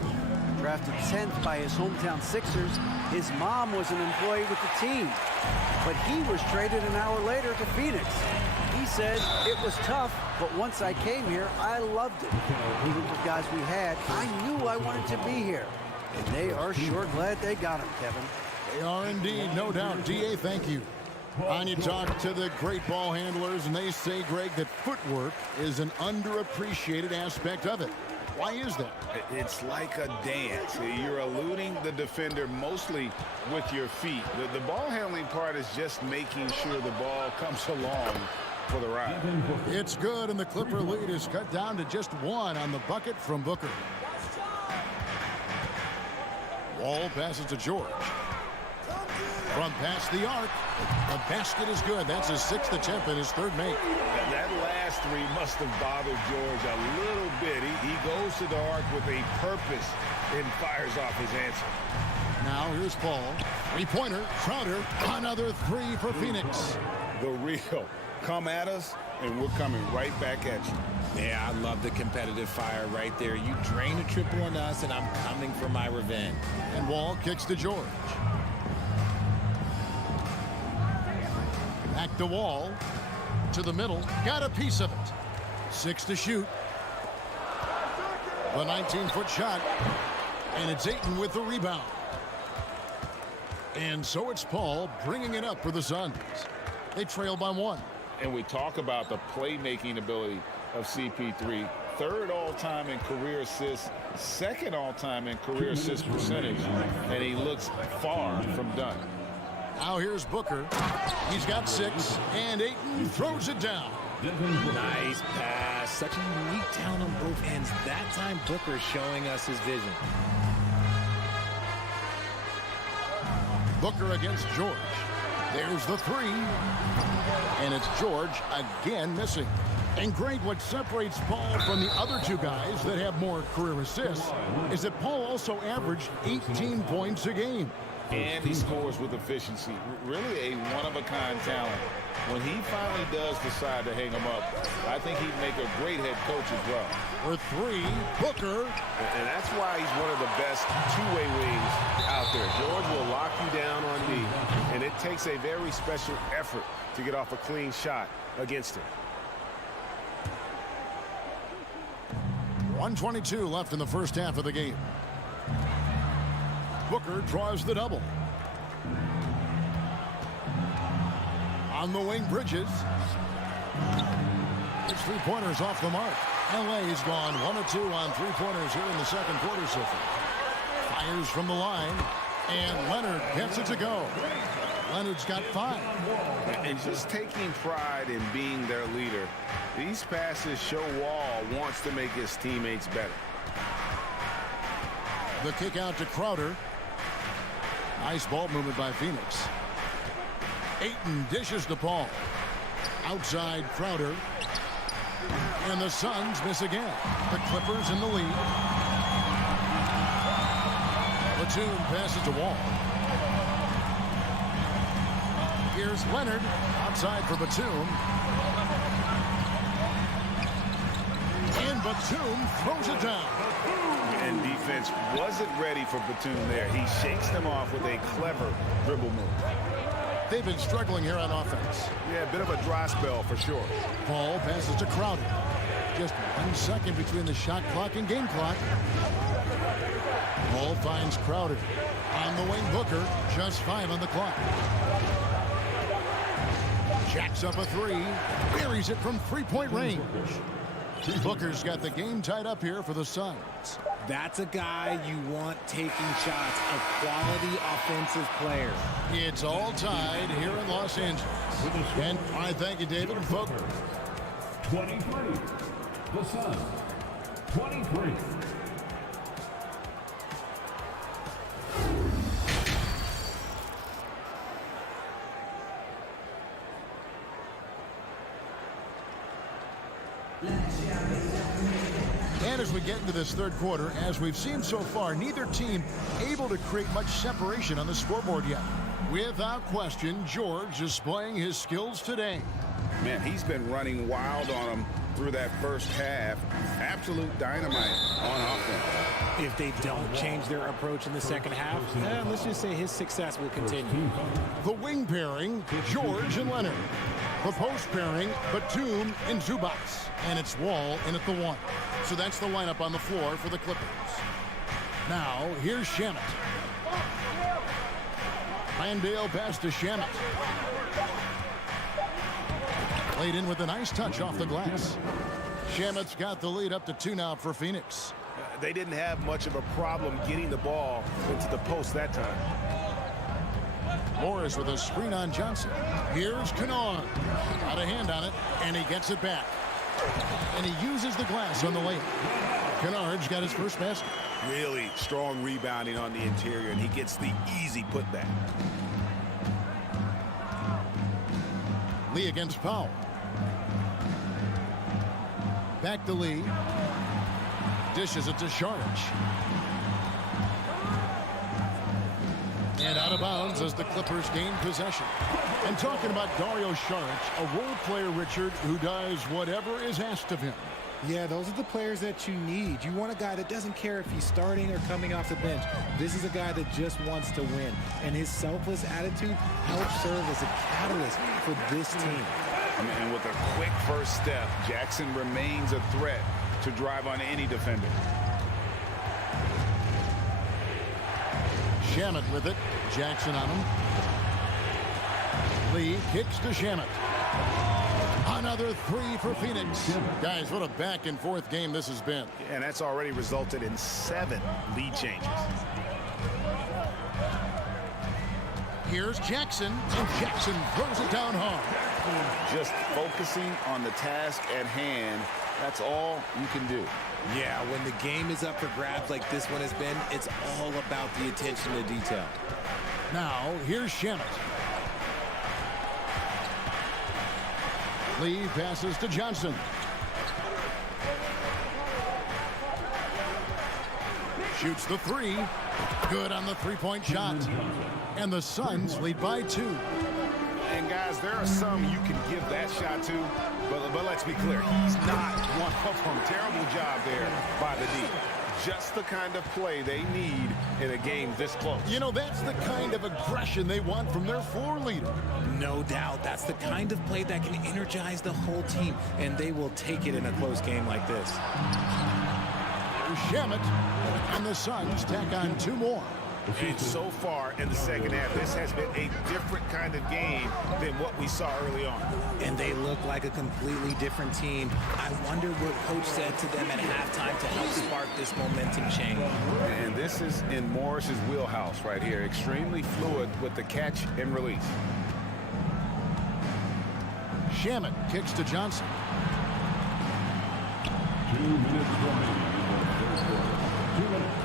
Drafted 10th by his hometown Sixers, his mom was an employee with the team. But he was traded an hour later to Phoenix. He said, it was tough, but once I came here, I loved it. Even with the guys we had, I knew I wanted to be here. And they are sure glad they got him, Kevin. They are indeed, no doubt. DA, thank you. On you talk to the great ball handlers, and they say, Greg, that footwork is an underappreciated aspect of it. Why is that? It's like a dance. You're eluding the defender mostly with your feet. The ball handling part is just making sure the ball comes along for the ride. It's good, and the Clipper lead is cut down to just one on the bucket from Booker. Wall passes to George. From past the arc, the basket is good. That's his 6th attempt and his 3rd make. That last three must have bothered George a little bit. He goes to the arc with a purpose and fires off his answer. Now here's Paul. Three-pointer, Crowder, another 3 for Phoenix. The real. Come at us, and we're coming right back at you. Yeah, I love the competitive fire right there. You drain a triple on us, and I'm coming for my revenge. And Wall kicks to George. Back to Wall. To the middle. Got a piece of it. 6 to shoot. The 19-foot shot. And it's Ayton with the rebound. And so it's Paul bringing it up for the Suns. They trail by 1. And we talk about the playmaking ability of CP3. 3rd all-time in career assists, 2nd all-time in career assist percentage. And he looks far from done. Now here's Booker. He's got 6, and Ayton throws it down. Nice pass. Such a unique talent on both ends. That time, Booker showing us his vision. Booker against George. There's the 3. And it's George again missing. And Greg, what separates Paul from the other 2 guys that have more career assists is that Paul also averaged 18 points a game. And he scores with efficiency. Really a one-of-a-kind talent. When he finally does decide to hang him up, I think he'd make a great head coach as well. For three, Booker. And that's why he's one of the best two-way wings out there. George will lock you down on D, and it takes a very special effort to get off a clean shot against him. 1:22 left in the first half of the game. Booker draws the double. On the wing, Bridges. His three-pointers off the mark. LA's gone 1 of 2 on three-pointers here in the second quarter so far. Fires from the line, and Leonard gets it to go. Leonard's got 5. And just taking pride in being their leader, these passes show Wall wants to make his teammates better. The kick out to Crowder. Nice ball movement by Phoenix. Ayton dishes the ball. Outside Crowder. And the Suns miss again. The Clippers in the lead. Batum passes to Wall. Here's Leonard. Outside for Batum. And Batum throws it down. And defense wasn't ready for Batum there. He shakes them off with a clever dribble move. They've been struggling here on offense. Yeah, a bit of a dry spell for sure. Ball passes to Crowder. Just 1 second between the shot clock and game clock. Ball finds Crowder. On the wing, Booker. Just 5 on the clock. Jacks up a 3. Buries it from three-point range. Booker's got the game tied up here for the Suns. That's a guy you want taking shots, a quality offensive player. It's all tied here in Los Angeles. And I thank you, David. Folks. 23. The Suns. 23. And as we get into this third quarter, as we've seen so far, neither team able to create much separation on the scoreboard yet. Without question, George displaying his skills today. Man, he's been running wild on them through that first half. Absolute dynamite on offense. If they don't change their approach in the second half, let's just say his success will continue. The wing pairing, George and Leonard. The post pairing, Batum and Zubac. And it's Wall in at the 1. So that's the lineup on the floor for the Clippers. Now, here's Shamet. Landale pass to Shamet. Laid in with a nice touch off the glass. Shamet's got the lead up to 2 now for Phoenix. They didn't have much of a problem getting the ball into the post that time. Morris with a screen on Johnson. Here's Kennard. Got a hand on it, and he gets it back. And he uses the glass on the layup. Kennard's got his first basket. Really strong rebounding on the interior, and he gets the easy putback. Lee against Powell. Back to Lee. Dishes it to Saric. And out of bounds as the Clippers gain possession. And talking about Dario Saric, a role player, Richard, who does whatever is asked of him. Yeah, those are the players that you need. You want a guy that doesn't care if he's starting or coming off the bench. This is a guy that just wants to win. And his selfless attitude helps serve as a catalyst for this team. And with a quick first step, Jackson remains a threat to drive on any defender. Shamet with it. Jackson on him. Lee kicks to Shamet. Another 3 for Phoenix. Guys, what a back and forth game this has been. And that's already resulted in 7 lead changes. Here's Jackson, and Jackson throws it down hard. Just focusing on the task at hand, that's all you can do. Yeah, when the game is up for grabs like this one has been, it's all about the attention to detail. Now, here's Shamet. Lee passes to Johnson. Shoots the 3. Good on the three-point shot. And the Suns lead by 2. And guys, there are some you can give that shot to, but let's be clear, he's not one of them. Terrible job there by the D. Just the kind of play they need in a game this close. You know, that's the kind of aggression they want from their floor leader. No doubt. That's the kind of play that can energize the whole team, and they will take it in a close game like this. Shamet, and the Suns tack on 2 more. And so far in the second half, this has been a different kind of game than what we saw early on. And they look like a completely different team. I wonder what Coach said to them at halftime to help spark this momentum change. And this is in Morris's wheelhouse right here. Extremely fluid with the catch and release. Shamet kicks to Johnson. 2 minutes remaining in the first quarter. 2 minutes.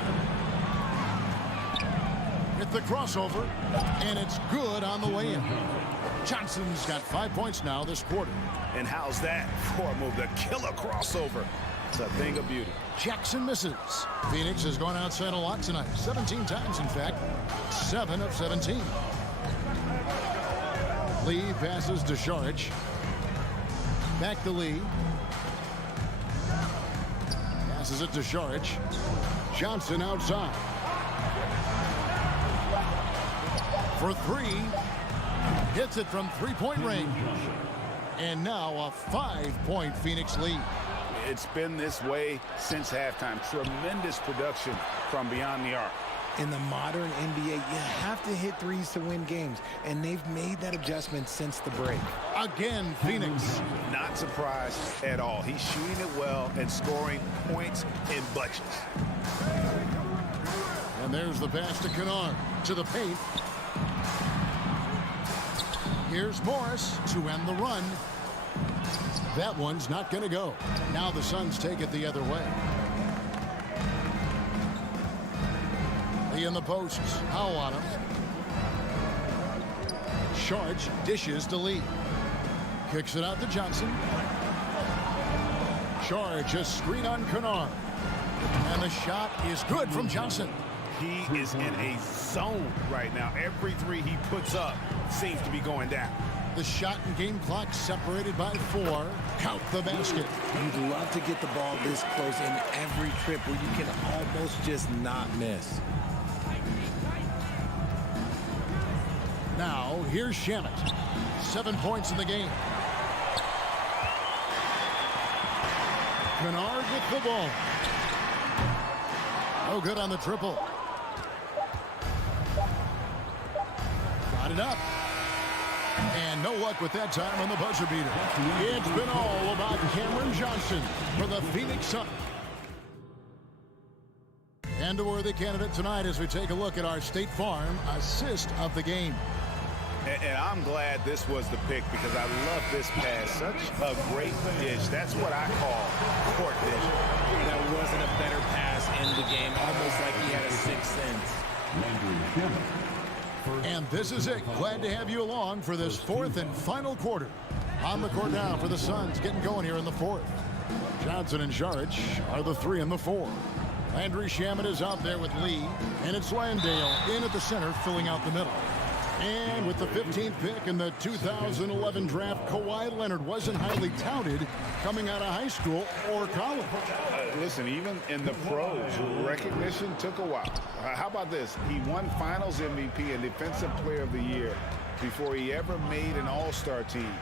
Hit the crossover, and it's good on the way in. Johnson's got 5 points now this quarter. And how's that for a move? The killer crossover. It's a thing of beauty. Jackson misses. Phoenix has gone outside a lot tonight. 17 times, in fact. 7 of 17. Lee passes to Šarić. Back to Lee. Passes it to Šarić. Johnson outside. For 3. Hits it from 3-point range. And now a 5-point Phoenix lead. It's been this way since halftime. Tremendous production from beyond the arc. In the modern NBA, you have to hit threes to win games, and they've made that adjustment since the break. Again, Phoenix. Not surprised at all. He's shooting it well and scoring points in bunches. And there's the pass to Kennard. To the paint. Here's Morris to end the run. That one's not going to go. Now the Suns take it the other way. Lee in the post. Powell on him. Šarić dishes to Lee. Kicks it out to Johnson. Šarić, a screen on Kennard. And the shot is good from Johnson. He is in a zone right now. Every 3 he puts up seems to be going down. The shot and game clock separated by 4. Count the basket. You'd love to get the ball this close in every trip where you can almost just not miss. Now, here's Shamet. 7 points in the game. Kennard with the ball. No good on the triple. Got it up. And no luck with that time on the buzzer beater. It's been all about Cameron Johnson for the Phoenix Suns. And a worthy candidate tonight as we take a look at our State Farm assist of the game. And I'm glad this was the pick because I love this pass. Such a great dish. That's what I call court vision. That wasn't a better pass in the game. Almost like he had a sixth sense. And this is it. Glad to have you along for this 4th and final quarter. On the court now for the Suns, getting going here in the 4th. Johnson and Šarić are the 3 and the 4. Landry Shamet is out there with Lee, and it's Landale in at the center, filling out the middle. And with the 15th pick in the 2011 draft, Kawhi Leonard wasn't highly touted coming out of high school or college. Listen, even in the pros, recognition took a while. How about this? He won Finals MVP and Defensive Player of the Year before he ever made an All-Star team.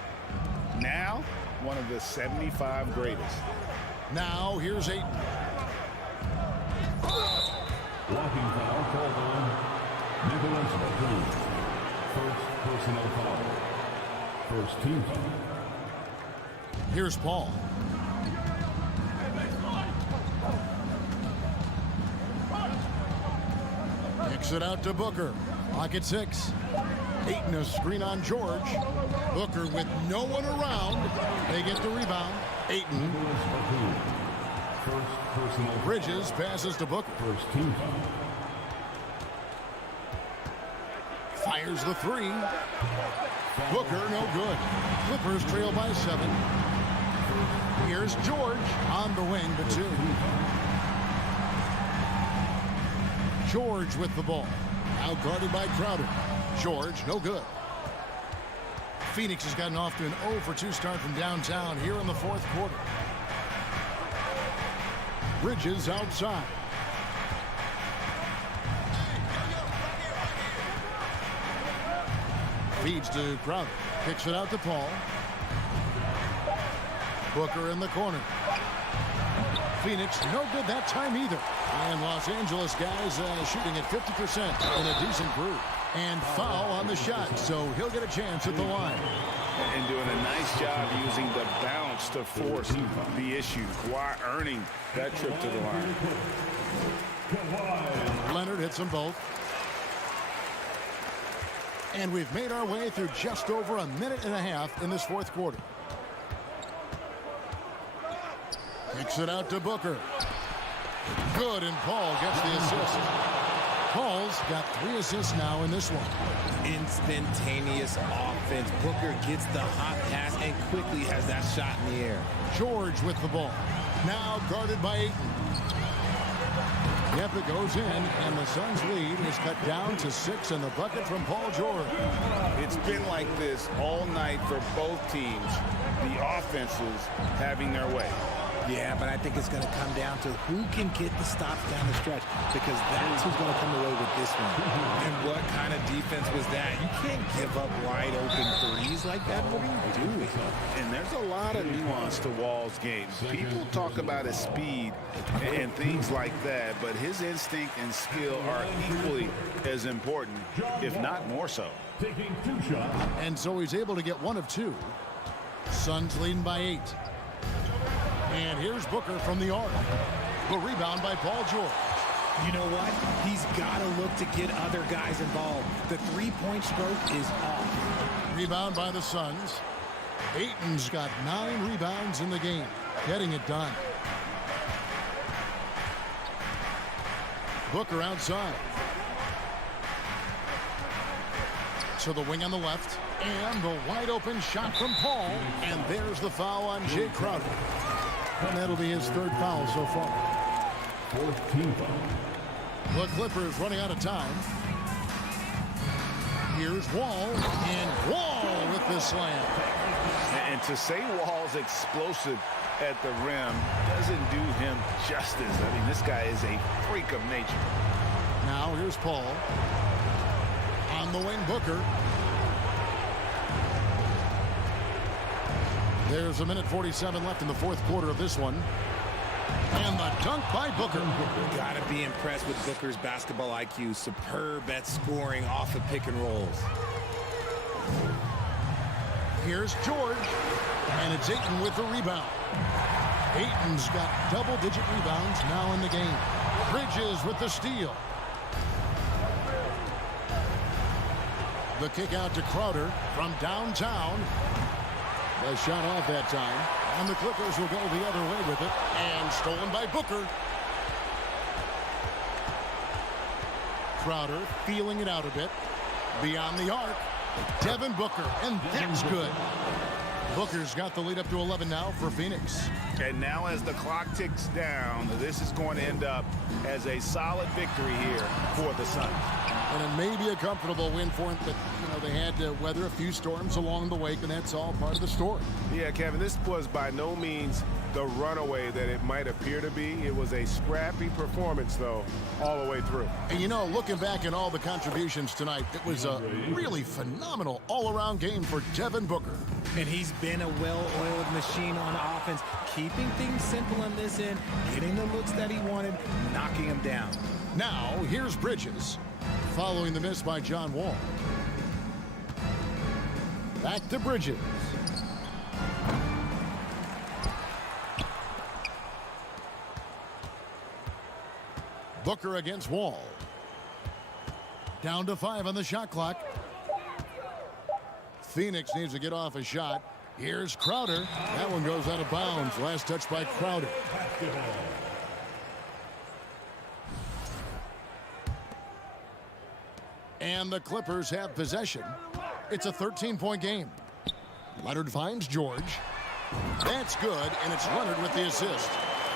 Now, one of the 75 greatest. Now, here's Ayton. Blocking foul called on Nicholas Batum. First personal foul. First team foul. Here's Paul. Kicks it out to Booker. Pocket 6. Ayton a screen on George. Booker with no one around. They get the rebound. Ayton. First personal. Bridges passes to Booker. First team foul. Fires the 3. Booker, no good. Clippers trail by 7. Here's George on the wing to 2. George with the ball. Now guarded by Crowder. George, no good. Phoenix has gotten off to an 0 for 2 start from downtown here in the fourth quarter. Bridges outside. Feeds to Crowder. Kicks it out to Paul. Booker in the corner. Phoenix, no good that time either. And Los Angeles guys shooting at 50% in a decent group. And foul on the shot, so he'll get a chance at the line. And doing a nice job using the bounce to force the issue. Kawhi earning that trip to the line. Leonard hits them both. And we've made our way through just over a minute and a half in this fourth quarter. Kicks it out to Booker. Good, and Paul gets the assist. Paul's got 3 assists now in this one. Instantaneous offense. Booker gets the hot pass and quickly has that shot in the air. George with the ball. Now guarded by Ayton. Yep, it goes in, and the Suns' lead is cut down to 6 in the bucket from Paul George. It's been like this all night for both teams. The offenses having their way. Yeah, but I think it's going to come down to who can get the stops down the stretch, because that's who's going to come away with this one. And what kind of defense was that? You can't give up wide open threes like that. What are you doing? And there's a lot of nuance to Wall's game. People talk about his speed and things like that, but his instinct and skill are equally as important, if not more so. Taking 2 shots. And so he's able to get 1 of 2. Suns leading by 8. And here's Booker from the arc. The rebound by Paul George. You know what? He's got to look to get other guys involved. The three-point stroke is off. Rebound by the Suns. Ayton's got 9 rebounds in the game, getting it done. Booker outside. To the wing on the left. And the wide open shot from Paul. And there's the foul on Jay Crowder. And that'll be his 3rd foul so far. 14 foul. The Clippers running out of time. Here's Wall. And Wall with the slam. And to say Wall's explosive at the rim doesn't do him justice. I mean, this guy is a freak of nature. Now here's Paul. On the wing, Booker. There's 1:47 left in the fourth quarter of this one. And the dunk by Booker. Gotta be impressed with Booker's basketball IQ. Superb at scoring off of pick and rolls. Here's George. And it's Ayton with the rebound. Ayton's got double-digit rebounds now in the game. Bridges with the steal. The kick out to Crowder from downtown. The shot off that time. And the Clippers will go the other way with it. And stolen by Booker. Crowder feeling it out a bit. Beyond the arc. Devin Booker. And that's good. Booker's got the lead up to 11 now for Phoenix. And now as the clock ticks down, this is going to end up as a solid victory here for the Suns. And it may be a comfortable win for them, but, you know, they had to weather a few storms along the way, and that's all part of the story. Yeah, Kevin, this was by no means the runaway that it might appear to be. It was a scrappy performance, though, all the way through. And, you know, looking back at all the contributions tonight, it was a really phenomenal all-around game for Devin Booker. And he's been a well-oiled machine on offense, keeping things simple on this end, getting the looks that he wanted, knocking him down. Now, here's Bridges, following the miss by John Wall. Back to Bridges. Booker against Wall. Down to 5 on the shot clock. Phoenix needs to get off a shot. Here's Crowder. That one goes out of bounds. Last touch by Crowder. And the Clippers have possession. It's a 13-point game. Leonard finds George. That's good, and it's Leonard with the assist.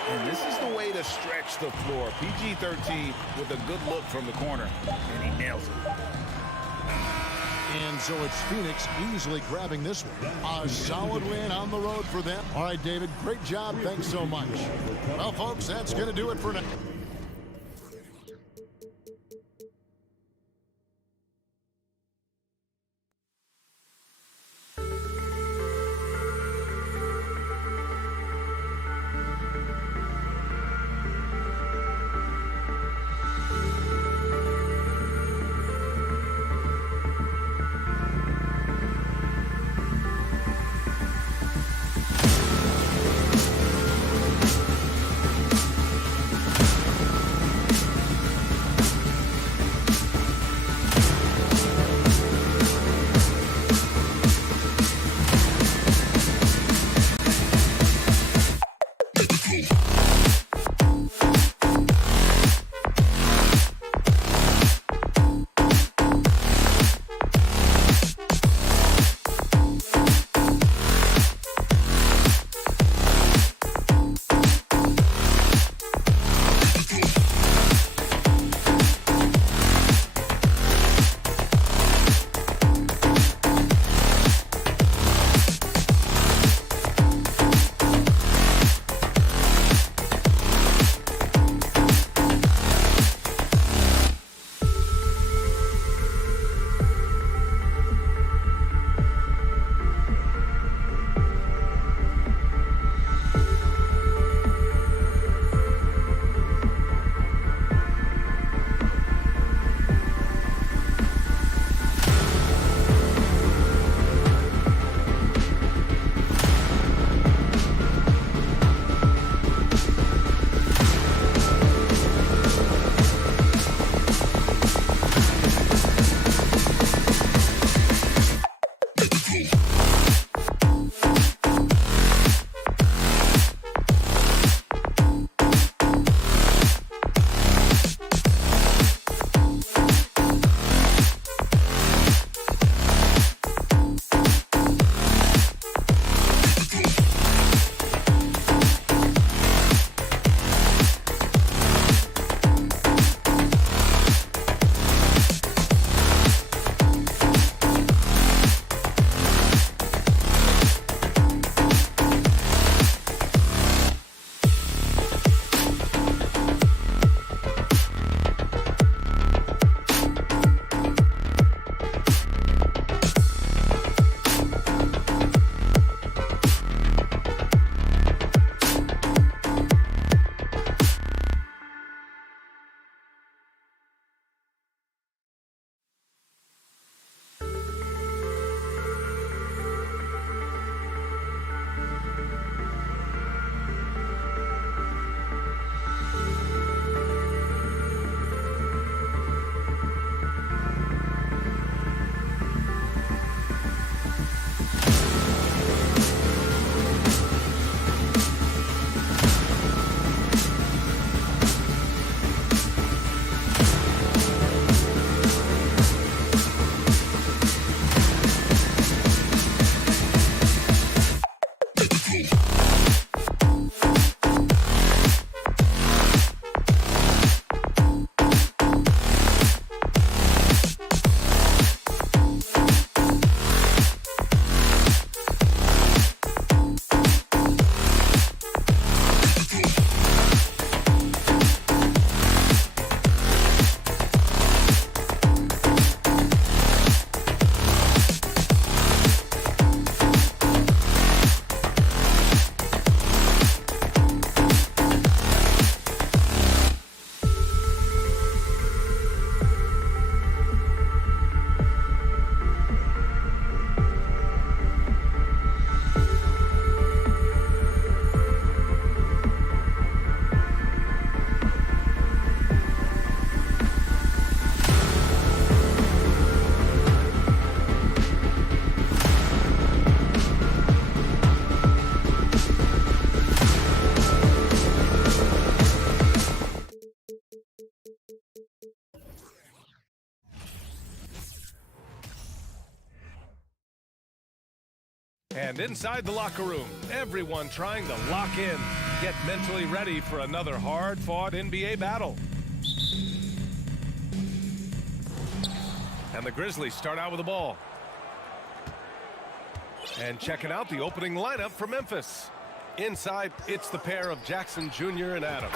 And this is the way to stretch the floor. PG-13 with a good look from the corner, and he nails it. And so it's Phoenix easily grabbing this one. A solid win on the road for them. All right, David, great job. Thanks so much. Well, folks, that's going to do it for now. And inside the locker room, everyone trying to lock in, get mentally ready for another hard-fought NBA battle. And the Grizzlies start out with the ball. And checking out the opening lineup for Memphis. Inside, it's the pair of Jackson Jr. and Adams.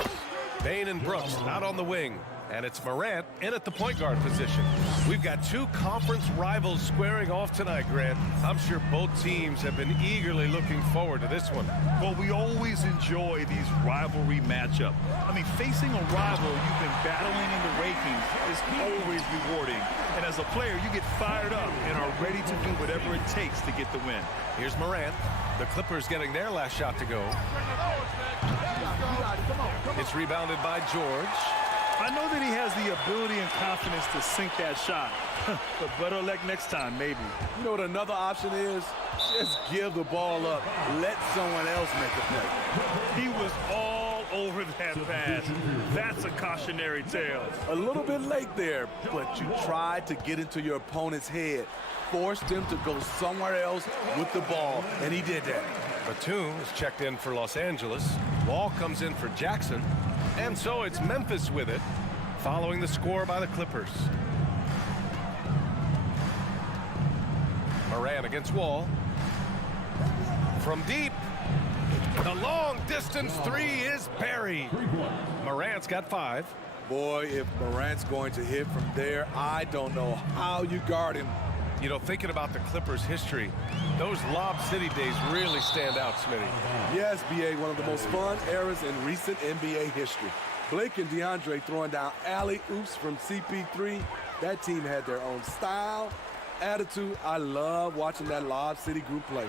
Bane and Brooks out on the wing. And it's Morant in at the point guard position. We've got two conference rivals squaring off tonight, Grant. I'm sure both teams have been eagerly looking forward to this one. Well, we always enjoy these rivalry matchups. I mean, facing a rival you've been battling in the rankings is always rewarding. And as a player, you get fired up and are ready to do whatever it takes to get the win. Here's Morant. The Clippers getting their last shot to go. It's rebounded by George. I know that he has the ability and confidence to sink that shot. But better luck next time, maybe. You know what another option is? Just give the ball up. Let someone else make a play. He was all over that pass. That's a cautionary tale. A little bit late there, but you tried to get into your opponent's head. Forced him to go somewhere else with the ball, and he did that. Batum is checked in for Los Angeles. Wall comes in for Jackson. And so it's Memphis with it, following the score by the Clippers. Morant against Wall. From deep, the long distance three is buried. Morant's got 5. Boy, if Morant's going to hit from there, I don't know how you guard him. You know, thinking about the Clippers' history, those Lob City days really stand out, Smitty. Yes, B.A., one of the most fun eras in recent NBA history. Blake and DeAndre throwing down alley-oops from CP3. That team had their own style, attitude. I love watching that Lob City group play.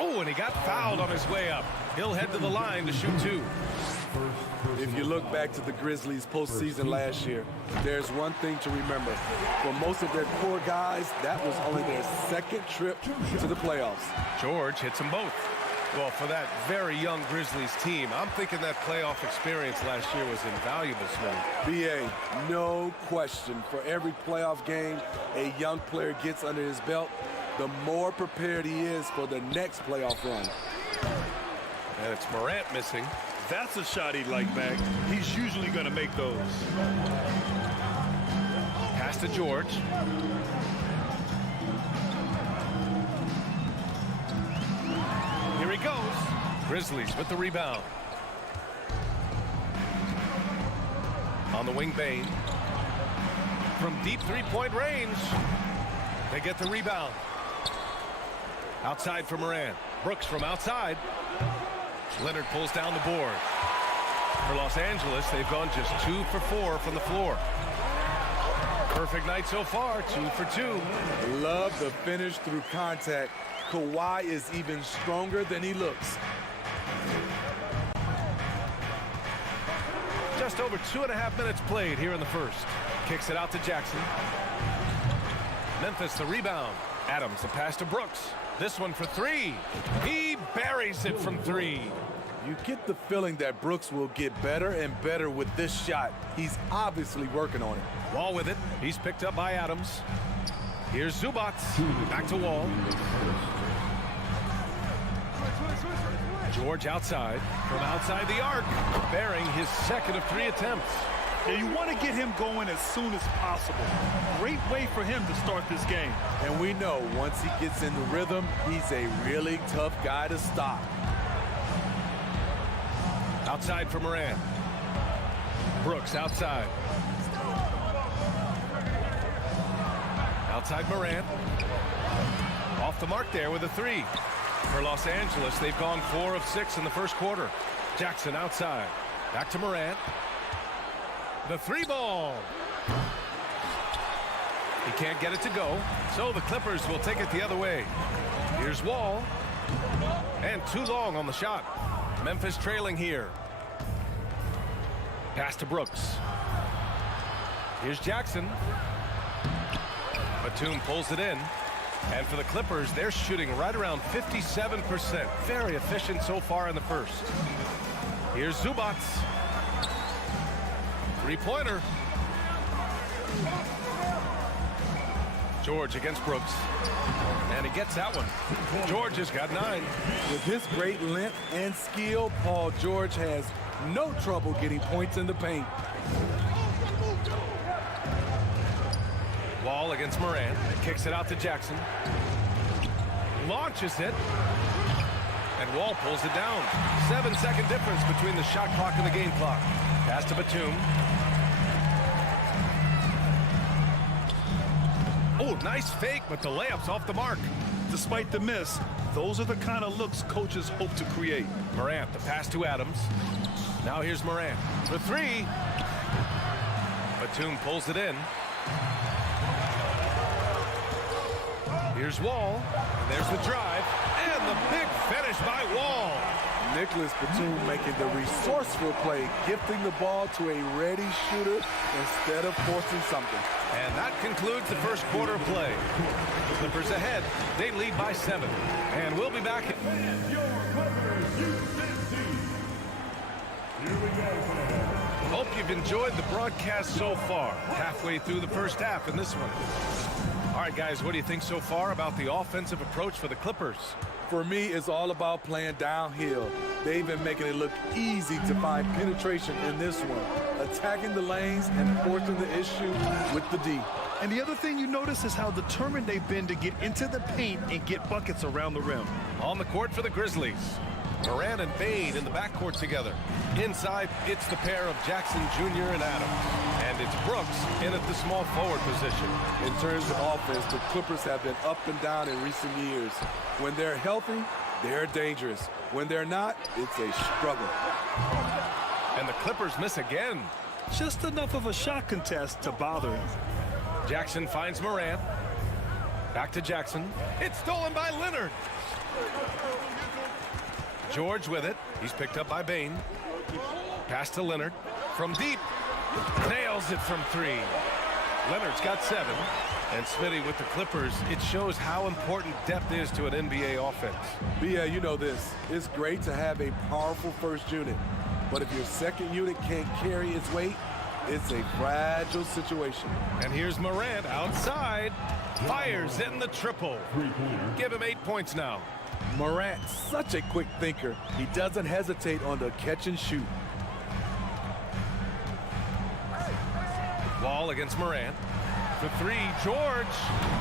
Oh, and he got fouled on his way up. He'll head to the line to shoot 2. If you look back to the Grizzlies postseason last year, there's one thing to remember. For most of their core guys, that was only their second trip to the playoffs. George hits them both. Well, for that very young Grizzlies team, I'm thinking that playoff experience last year was invaluable, Smitty. B.A., no question. For every playoff game a young player gets under his belt, the more prepared he is for the next playoff run. And it's Morant missing. That's a shot he'd like back. He's usually going to make those. Pass to George. Here he goes. Grizzlies with the rebound. On the wing, Bane. From deep three-point range. They get the rebound. Outside for Morant. Brooks from outside. Leonard pulls down the board. For Los Angeles, they've gone just 2 for 4 from the floor. Perfect night so far, 2 for 2. Love the finish through contact. Kawhi is even stronger than he looks. Just over 2.5 minutes played here in the first. Kicks it out to Jackson. Memphis the rebound. Adams the pass to Brooks. This one for 3. He buries it from 3. You get the feeling that Brooks will get better and better with this shot. He's obviously working on it. Wall with it. He's picked up by Adams. Here's Zubac. Back to Wall. George outside. From outside the arc. Bearing his second of 3 attempts. Yeah, you want to get him going as soon as possible. Great way for him to start this game. And we know once he gets in the rhythm, he's a really tough guy to stop. Outside for Morant. Brooks outside. Outside Morant. Off the mark there with a 3. For Los Angeles, they've gone 4 of 6 in the first quarter. Jackson outside. Back to Morant. The 3 ball. He can't get it to go, so the Clippers will take it the other way. Here's Wall. And too long on the shot. Memphis trailing here. Pass to Brooks. Here's Jackson. Batum pulls it in. And for the Clippers, they're shooting right around 57%. Very efficient so far in the first. Here's Zubac. 3-pointer. George against Brooks. And he gets that one. George has got 9. With his great length and skill, Paul George has no trouble getting points in the paint. Wall against Moran. Kicks it out to Jackson. Launches it. And Wall pulls it down. 7-second difference between the shot clock and the game clock. Pass to Batum. Oh, nice fake, but the layup's off the mark. Despite the miss, those are the kind of looks coaches hope to create. Morant, the pass to Adams. Now here's Morant for three. Batum pulls it in. Here's Wall. And there's the drive. And the big finish by Wall. Nicholas Batum making the resourceful play, gifting the ball to a ready shooter instead of forcing something. And that concludes the first quarter of play. The Clippers ahead. They lead by 7. And we'll be back. Hope you've enjoyed the broadcast so far. Halfway through the first half in this one. All right, guys, what do you think so far about the offensive approach for the Clippers? For me, it's all about playing downhill. They've been making it look easy to find penetration in this one, attacking the lanes and forcing the issue with the D. And the other thing you notice is how determined they've been to get into the paint and get buckets around the rim. On the court for the Grizzlies. Moran and Bane in the backcourt together. Inside, it's the pair of Jackson Jr. and Adams. And it's Brooks in at the small forward position. In terms of offense, the Clippers have been up and down in recent years. When they're healthy, they're dangerous. When they're not, it's a struggle. And the Clippers miss again. Just enough of a shot contest to bother him. Jackson finds Moran. Back to Jackson. It's stolen by Leonard. George with it. He's picked up by Bane. Pass to Leonard. From deep. Nails it from 3. Leonard's got 7. And Smitty with the Clippers, it shows how important depth is to an NBA offense. Yeah, you know this. It's great to have a powerful first unit. But if your second unit can't carry its weight, it's a fragile situation. And here's Morant outside. Fires in the triple. Give him 8 points now. Morant, such a quick thinker. He doesn't hesitate on the catch and shoot. Wall against Morant. For 3, George.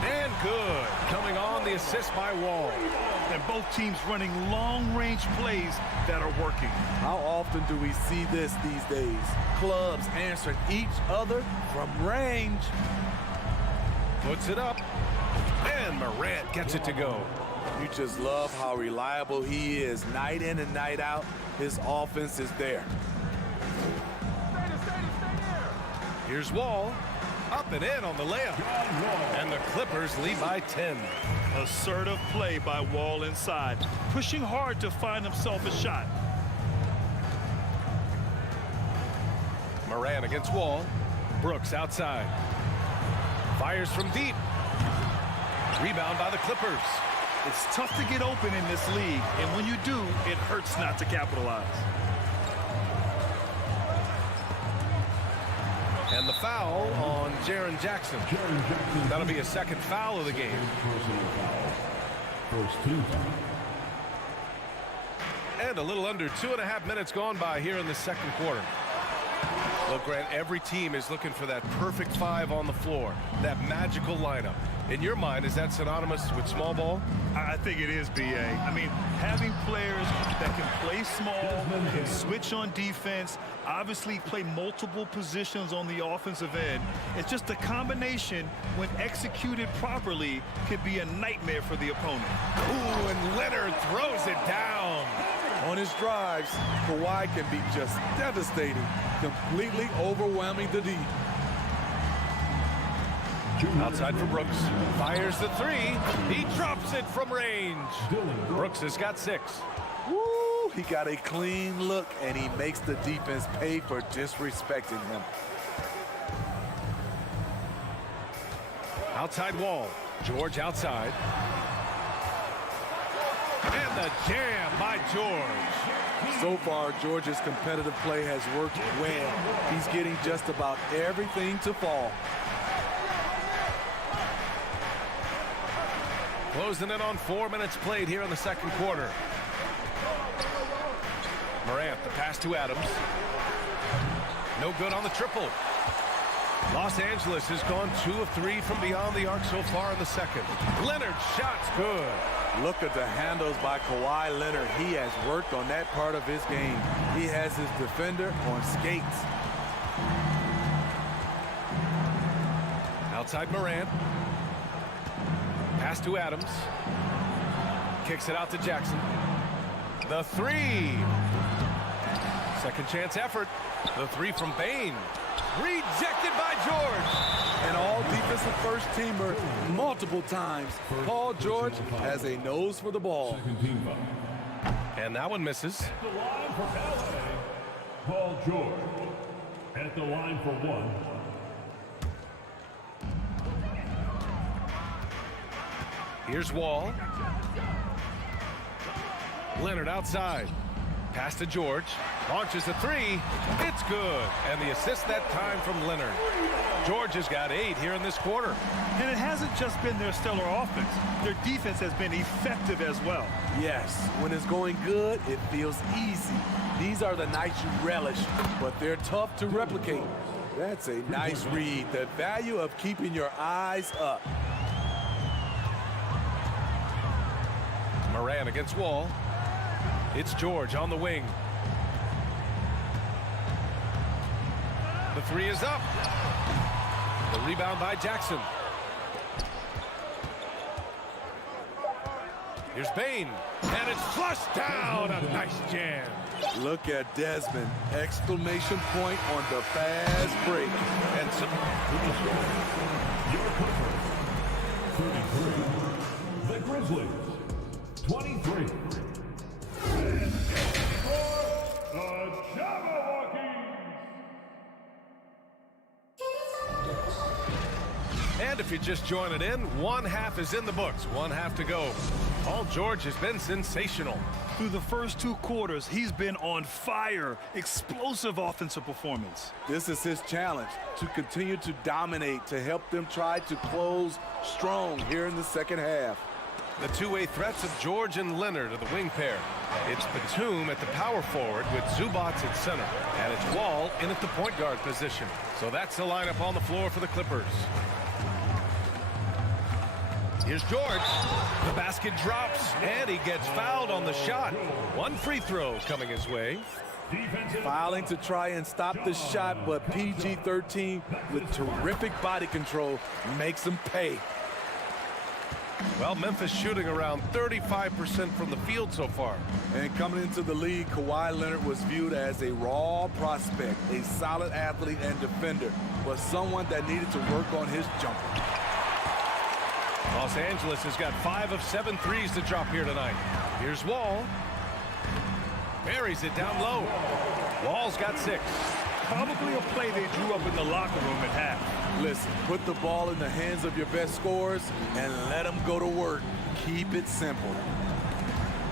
And good. Coming on, the assist by Wall. And both teams running long-range plays that are working. How often do we see this these days? Clubs answering each other from range. Puts it up. And Morant gets it to go. You just love how reliable he is. Night in and night out, his offense is there. Here's Wall. Up and in on the layup. And the Clippers lead by 10. Assertive play by Wall inside, pushing hard to find himself a shot. Moran against Wall. Brooks outside. Fires from deep. Rebound by the Clippers. It's tough to get open in this league, and when you do, it hurts not to capitalize. And the foul on Jaren Jackson. That'll be a second foul of the game. First team foul. And a little under 2.5 minutes gone by here in the second quarter. Well, Grant, every team is looking for that perfect 5 on the floor, that magical lineup. In your mind, is that synonymous with small ball? I think it is, B.A. I mean, having players that can play small, can switch on defense, obviously play multiple positions on the offensive end. It's just a combination, when executed properly, could be a nightmare for the opponent. Ooh, and Leonard throws it down. On his drives, Kawhi can be just devastating, completely overwhelming the D. Outside for Brooks. Fires the 3. He drops it from range. Brooks has got 6. Woo! He got a clean look, and he makes the defense pay for disrespecting him. Outside Wall. George outside. And the jam by George. So far, George's competitive play has worked well. He's getting just about everything to fall. Closing in on 4 minutes played here in the second quarter. Morant, the pass to Adams. No good on the triple. Los Angeles has gone 2 of 3 from beyond the arc so far in the second. Leonard's shot's good. Look at the handles by Kawhi Leonard. He has worked on that part of his game. He has his defender on skates. Outside Morant. Pass to Adams. Kicks it out to Jackson. The three. Second chance effort. The three from Bane. Rejected by George. An all-defensive first-teamer multiple times. Paul George has a nose for the ball. And that one misses. At the line for LA, Paul George. At the line for one. Here's Wall. Leonard outside. Pass to George. Launches a three. It's good. And the assist that time from Leonard. George has got 8 here in this quarter. And it hasn't just been their stellar offense. Their defense has been effective as well. Yes, when it's going good, it feels easy. These are the nights you relish, but they're tough to replicate. That's a nice read. The value of keeping your eyes up. Moran against Wall. It's George on the wing. The three is up. The rebound by Jackson. Here's Bane. And it's flushed down. A nice jam. Look at Desmond. Exclamation point on the fast break. And some... Your Clippers, 33. The Grizzlies, 23. And for the Jabberwockies. And if you're just joining in, one half is in the books. One half to go. Paul George has been sensational. Through the first 2 quarters, he's been on fire. Explosive offensive performance. This is his challenge, to continue to dominate, to help them try to close strong here in the second half. The two-way threats of George and Leonard are the wing pair. It's Batum at the power forward with Zubats at center. And it's Wall in at the point guard position. So that's the lineup on the floor for the Clippers. Here's George. The basket drops, and he gets fouled on the shot. One free throw coming his way. Fouling to try and stop the shot, but PG-13 with terrific body control makes him pay. Well, Memphis shooting around 35% from the field so far. And coming into the league, Kawhi Leonard was viewed as a raw prospect, a solid athlete and defender, but someone that needed to work on his jumper. Los Angeles has got 5 of 7 threes to drop here tonight. Here's Wall. Buries it down low. Wall's got 6. Probably a play they drew up in the locker room at half. Listen, put the ball in the hands of your best scorers and let them go to work. Keep it simple.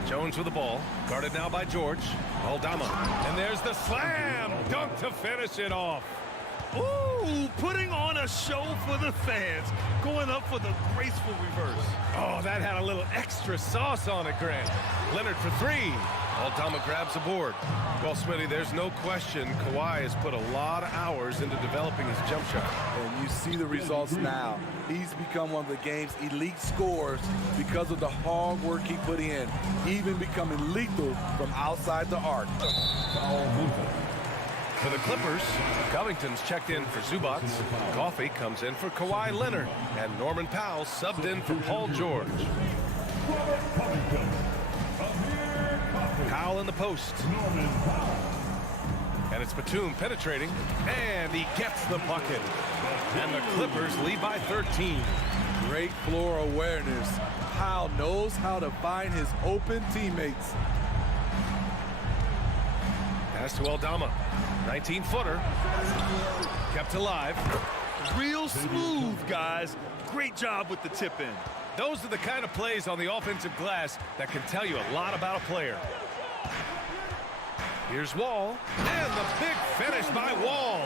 Jones with the ball. Guarded now by George. Aldama. And there's the slam dunk to finish it off. Ooh, putting on a show for the fans. Going up for the graceful reverse. Oh, that had a little extra sauce on it, Grant. Leonard for 3. Aldama grabs a board. Well, Smitty, there's no question Kawhi has put a lot of hours into developing his jump shot. And you see the results now. He's become one of the game's elite scorers because of the hard work he put in, even becoming lethal from outside the arc. For the Clippers, Covington's checked in for Zubats. Coffey comes in for Kawhi Leonard. And Norman Powell subbed in for Paul George. Powell in the post. And it's Batum penetrating. And he gets the bucket. And the Clippers lead by 13. Great floor awareness. Powell knows how to find his open teammates. Pass to Aldama. 19-footer. Kept alive. Real smooth, guys. Great job with the tip in. Those are the kind of plays on the offensive glass that can tell you a lot about a player. Here's Wall. And the big finish by Wall.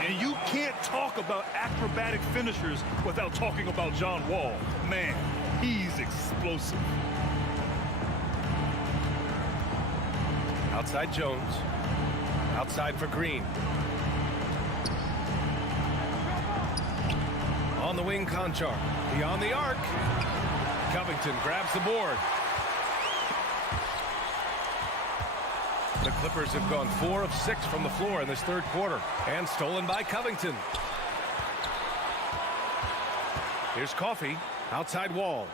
And you can't talk about acrobatic finishers without talking about John Wall. Man, he's explosive. Outside Jones. Outside for Green. On the wing, Conchar. Beyond the arc. Covington grabs the board. The Clippers have gone 4 of 6 from the floor in this third quarter. And stolen by Covington. Here's Coffey. Outside Wall.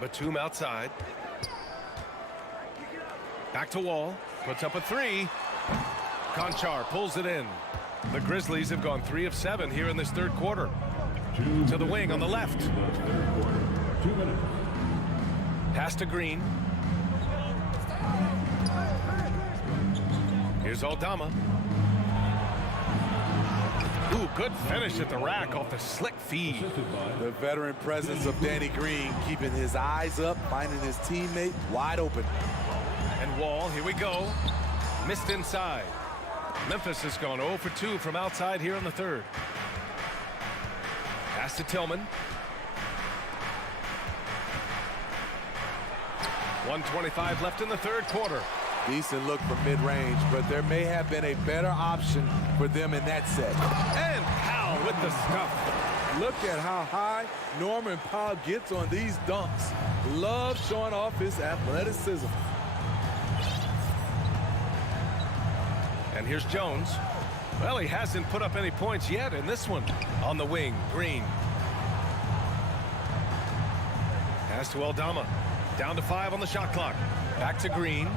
Batum outside. Back to Wall. Puts up a 3. Conchar pulls it in. The Grizzlies have gone 3 of 7 here in this third quarter. To the wing on the left. Pass to Green. Here's Aldama. Ooh, good finish at the rack off the slick feed. The veteran presence of Danny Green keeping his eyes up, finding his teammate wide open. And Wall, here we go. Missed inside. Memphis has gone 0 for 2 from outside here in the third. Pass to Tillman. 1:25 left in the third quarter. Decent look from mid-range, but there may have been a better option for them in that set. And Powell with the stuff. Look at how high Norman Powell gets on these dunks. Love showing off his athleticism. And here's Jones. Well, he hasn't put up any points yet in this one. On the wing, Green. Pass to Aldama. Down to 5 on the shot clock. Back to Green.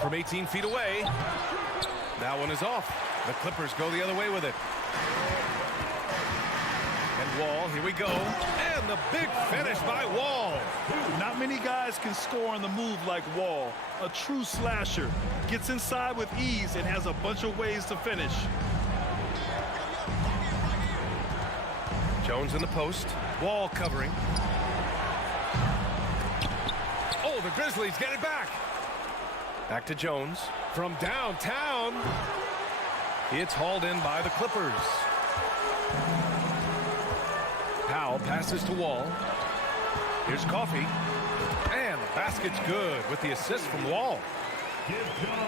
From 18 feet away. That one is off. The Clippers go the other way with it. And Wall, here we go. And the big finish by Wall. Not many guys can score on the move like Wall. A true slasher. Gets inside with ease and has a bunch of ways to finish. Jones in the post. Wall covering. Oh, the Grizzlies get it back. Back to Jones. From downtown. It's hauled in by the Clippers. Powell passes to Wall. Here's Coffey. And the basket's good with the assist from Wall.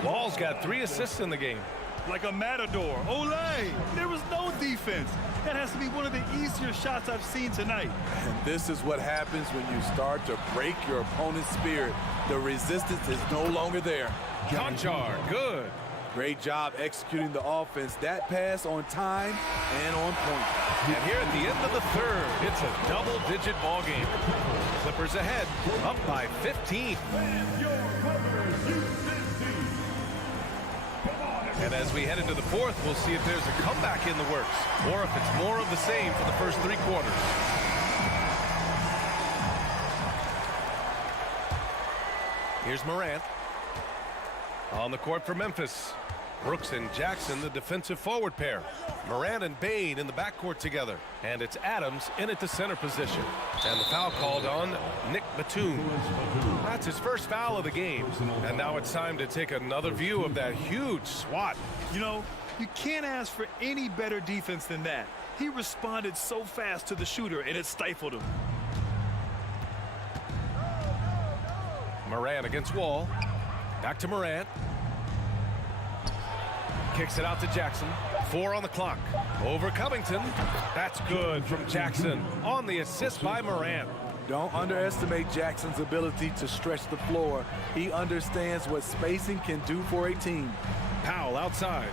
Wall's got 3 assists in the game. Like a matador. Olay! There was no defense. That has to be one of the easier shots I've seen tonight. And this is what happens when you start to break your opponent's spirit. The resistance is no longer there. Conchar, good. Great job executing the offense. That pass on time and on point. And here at the end of the third, it's a double-digit ball game. Clippers ahead, up by 15. And as we head into the fourth, we'll see if there's a comeback in the works or if it's more of the same for the first 3 quarters. Here's Morant. On the court for Memphis. Brooks and Jackson, the defensive forward pair. Morant and Bane in the backcourt together. And it's Adams in at the center position. And the foul called on Nick Batum. That's his first foul of the game. And now it's time to take another view of that huge swat. You know, you can't ask for any better defense than that. He responded so fast to the shooter, and it stifled him. Morant against Wall. Back to Morant. Kicks it out to Jackson. 4 on the clock. Over Covington. That's good from Jackson on the assist by Morant. Don't underestimate Jackson's ability to stretch the floor. He understands what spacing can do for a team. Powell outside.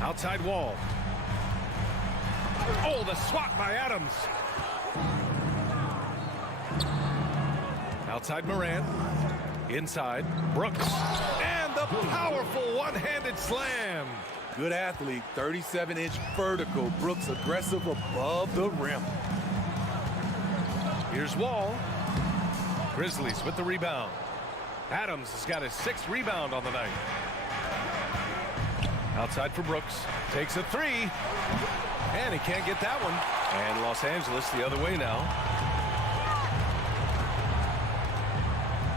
Outside Wall. Oh, the swat by Adams. Outside Morant. Inside Brooks. And the powerful one-handed slam. Good athlete, 37-inch vertical. Brooks aggressive above the rim. Here's Wall. Grizzlies with the rebound. Adams has got his 6th rebound on the night. Outside for Brooks. Takes a 3. And he can't get that one. And Los Angeles the other way now.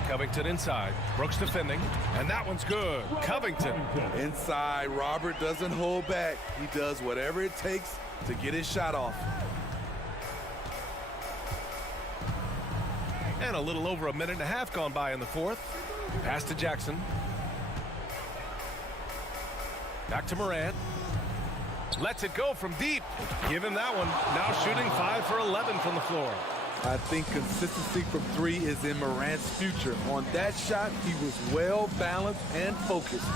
Covington inside. Brooks defending. And that one's good. Covington. Inside, Robert doesn't hold back. He does whatever it takes to get his shot off. And a little over a minute and a half gone by in the fourth. Pass to Jackson. Back to Morant. Lets it go from deep. Give him that one. Now shooting 5 for 11 from the floor. I think consistency from three is in Morant's future. On that shot, he was well balanced and focused.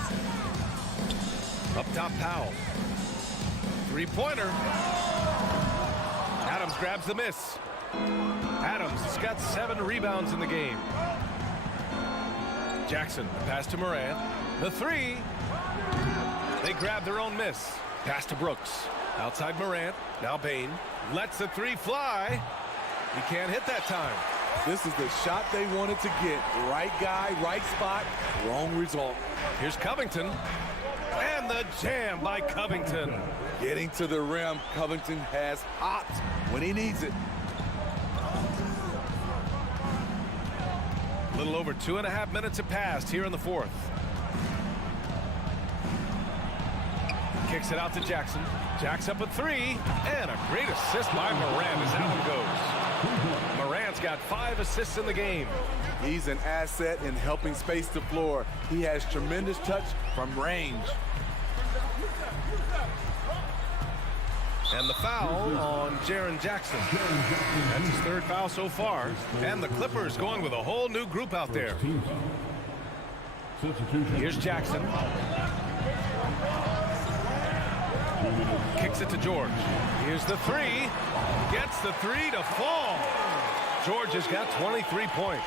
Up top, Powell. Three-pointer. Adams grabs the miss. Adams has got 7 rebounds in the game. Jackson, pass to Morant. The three. They grab their own miss. Pass to Brooks. Outside Morant. Now Bane. Lets the three fly. He can't hit that time. This is the shot they wanted to get. Right guy, right spot, wrong result. Here's Covington. And the jam by Covington. Getting to the rim, Covington has hopped when he needs it. A little over 2.5 minutes have passed here in the fourth. Kicks it out to Jackson. Jack's up a three. And a great assist by Morant as that one goes. Morant's got 5 assists in the game. He's an asset in helping space the floor. He has tremendous touch from range. And the foul on Jaren Jackson. That's his 3rd foul so far. And the Clippers going with a whole new group out there. Here's Jackson. Kicks it to George. Here's the three. Gets the three to fall. George has got 23 points.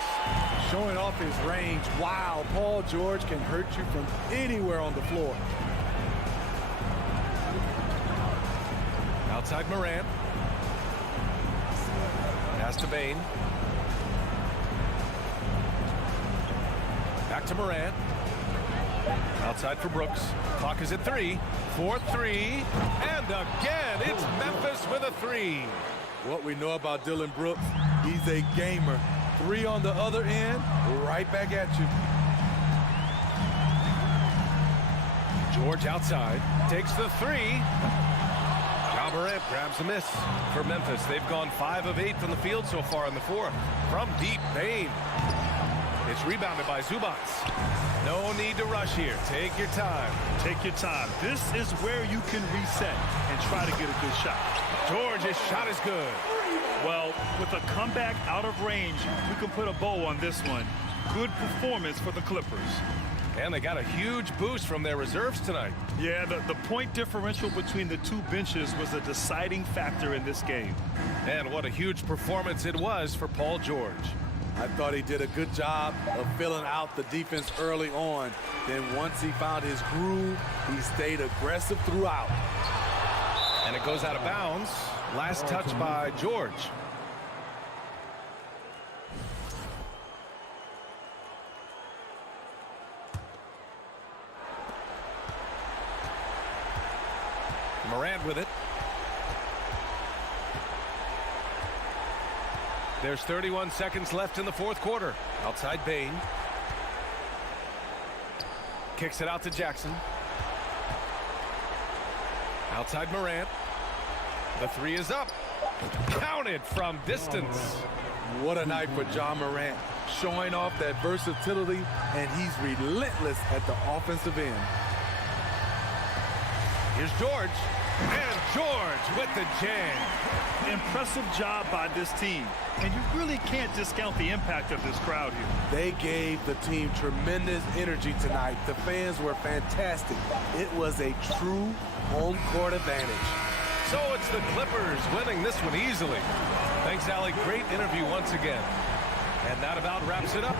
Showing off his range. Wow, Paul George can hurt you from anywhere on the floor. Outside Morant. Pass to Bane. Back to Morant. Outside for Brooks. Clock is at 3. 4-3. And again, it's Memphis with a three. What we know about Dylan Brooks, he's a gamer. 3 on the other end, right back at you. George outside. Takes the three. Ja Morant grabs the miss for Memphis. They've gone 5 of 8 from the field so far in the fourth. From deep, Bane. It's rebounded by Zubac. No need to rush here. Take your time. Take your time. This is where you can reset and try to get a good shot. George's shot is good. Well, with a comeback out of range, we can put a bow on this one. Good performance for the Clippers. And they got a huge boost from their reserves tonight. Yeah, the point differential between the two benches was a deciding factor in this game. And what a huge performance it was for Paul George. I thought he did a good job of filling out the defense early on. Then once he found his groove, he stayed aggressive throughout. And it goes out of bounds. Last touch by George. Morant with it. There's 31 seconds left in the fourth quarter. Outside Bane. Kicks it out to Jackson. Outside Morant. The three is up. Counted from distance. What a night for Ja Morant. Showing off that versatility, and he's relentless at the offensive end. Here's George. And George with the jam. Impressive job by this team. And you really can't discount the impact of this crowd here. They gave the team tremendous energy tonight. The fans were fantastic. It was a true home court advantage. So it's the Clippers winning this one easily. Thanks, Allie. Great interview once again. And that about wraps it up.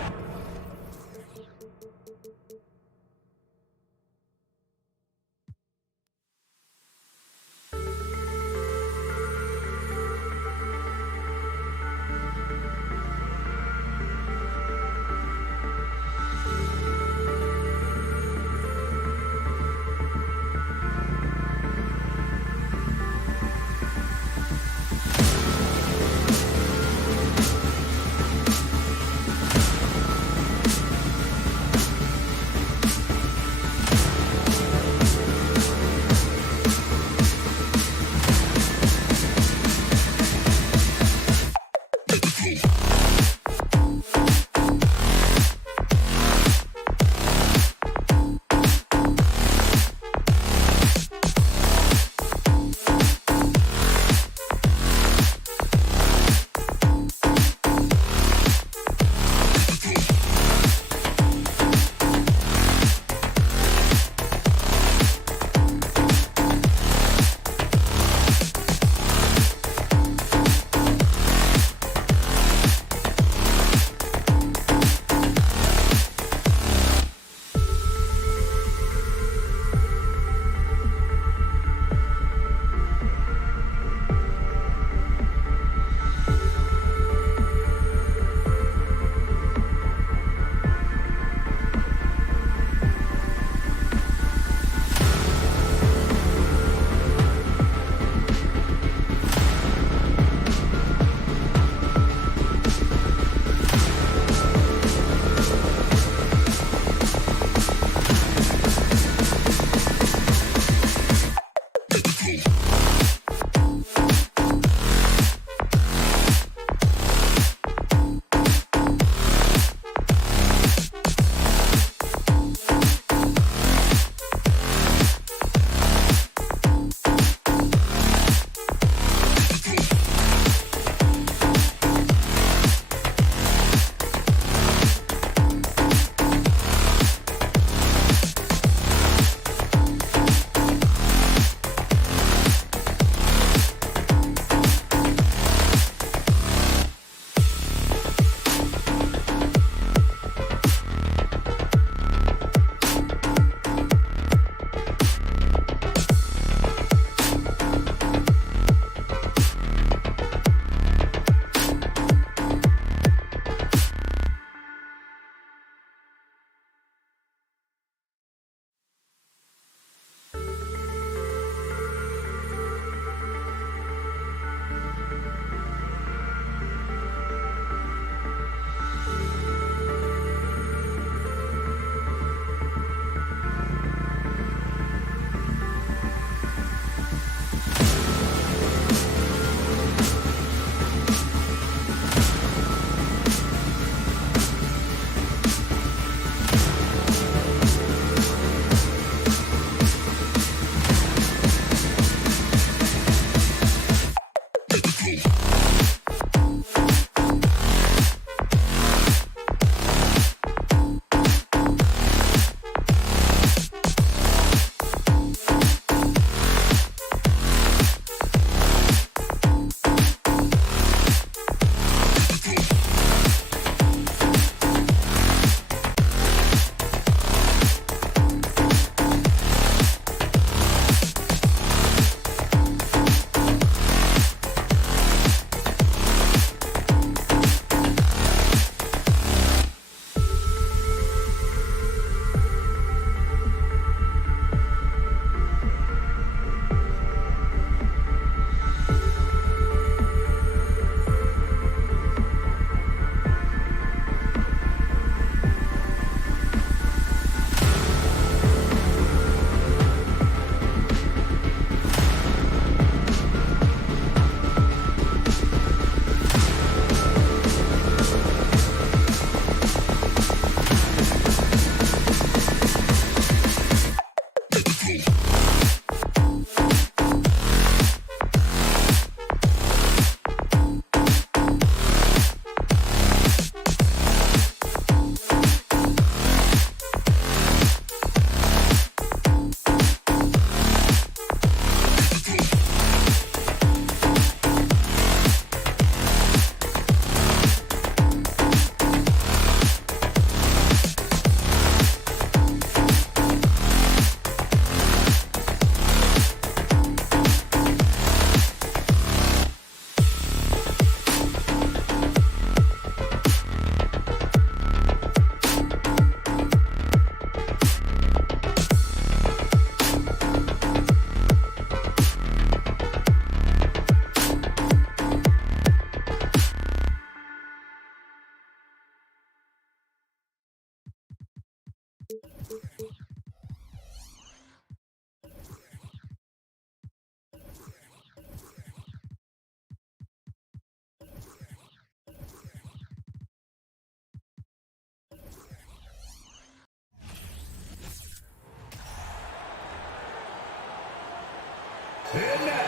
And now,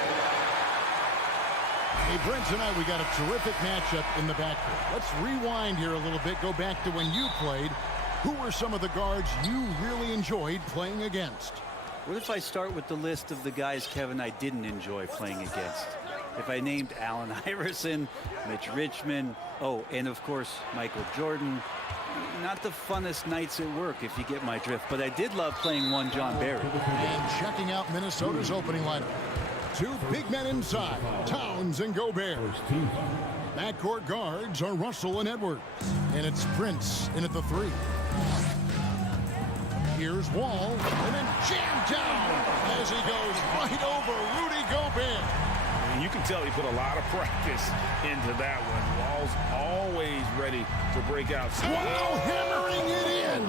Hey, Brent, tonight we got a terrific matchup in the backcourt. Let's rewind here a little bit, go back to when you played. Who were some of the guards you really enjoyed playing against? What if I start with the list of the guys, Kevin, I didn't enjoy playing against? If I named Allen Iverson, Mitch Richmond, oh, and of course, Michael Jordan. Not the funnest nights at work, if you get my drift, but I did love playing one John Barry. And checking out Minnesota's opening lineup. Two big men inside, Towns and Gobert. Backcourt guards are Russell and Edwards. And it's Prince in at the 3. Here's Wall, and then jammed down as he goes right over Rudy Gobert. And you can tell he put a lot of practice into that one. Wall's always ready to break out. Wow, hammering it in.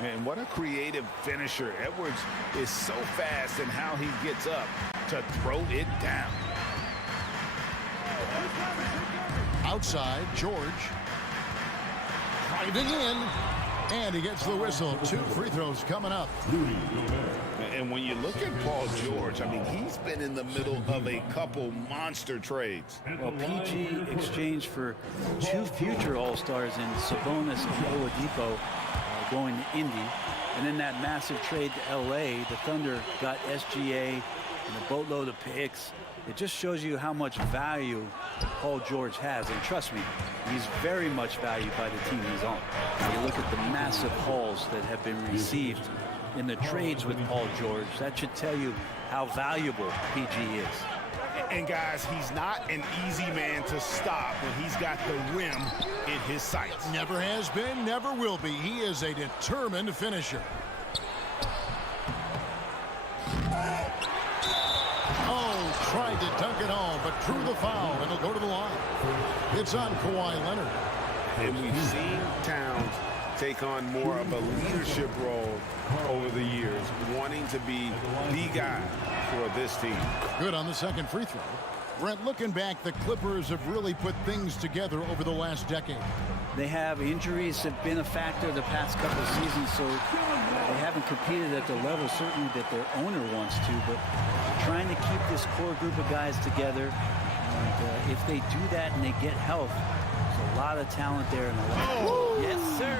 And what a creative finisher. Edwards is so fast in how he gets up to throw it down. Outside, George. Driving in. And he gets the whistle. 2 free throws coming up. And when you look at Paul George, I mean, he's been in the middle of a couple monster trades. Well, PG exchanged for 2 future All-Stars in Sabonis and Oladipo going to Indy. And then that massive trade to L.A., the Thunder got SGA and a boatload of picks. It just shows you how much value Paul George has. And trust me, he's very much valued by the team he's on. You look at the massive hauls that have been received in the trades with Paul George. That should tell you how valuable PG is. And guys, he's not an easy man to stop when he's got the rim in his sights. Never has been, never will be. He is a determined finisher. Oh, tried to dunk it home, but drew the foul, and he'll go to the line. It's on Kawhi Leonard. And we've seen Towns take on more of a leadership role over the years, wanting to be the guy for this team. Good on the second free throw. Brent, looking back, the Clippers have really put things together over the last decade. They have injuries have been a factor the past couple of seasons, so they haven't competed at the level certainly that their owner wants to, but trying to keep this core group of guys together. And if they do that and they get health, there's a lot of talent there. And a lot yes, sir.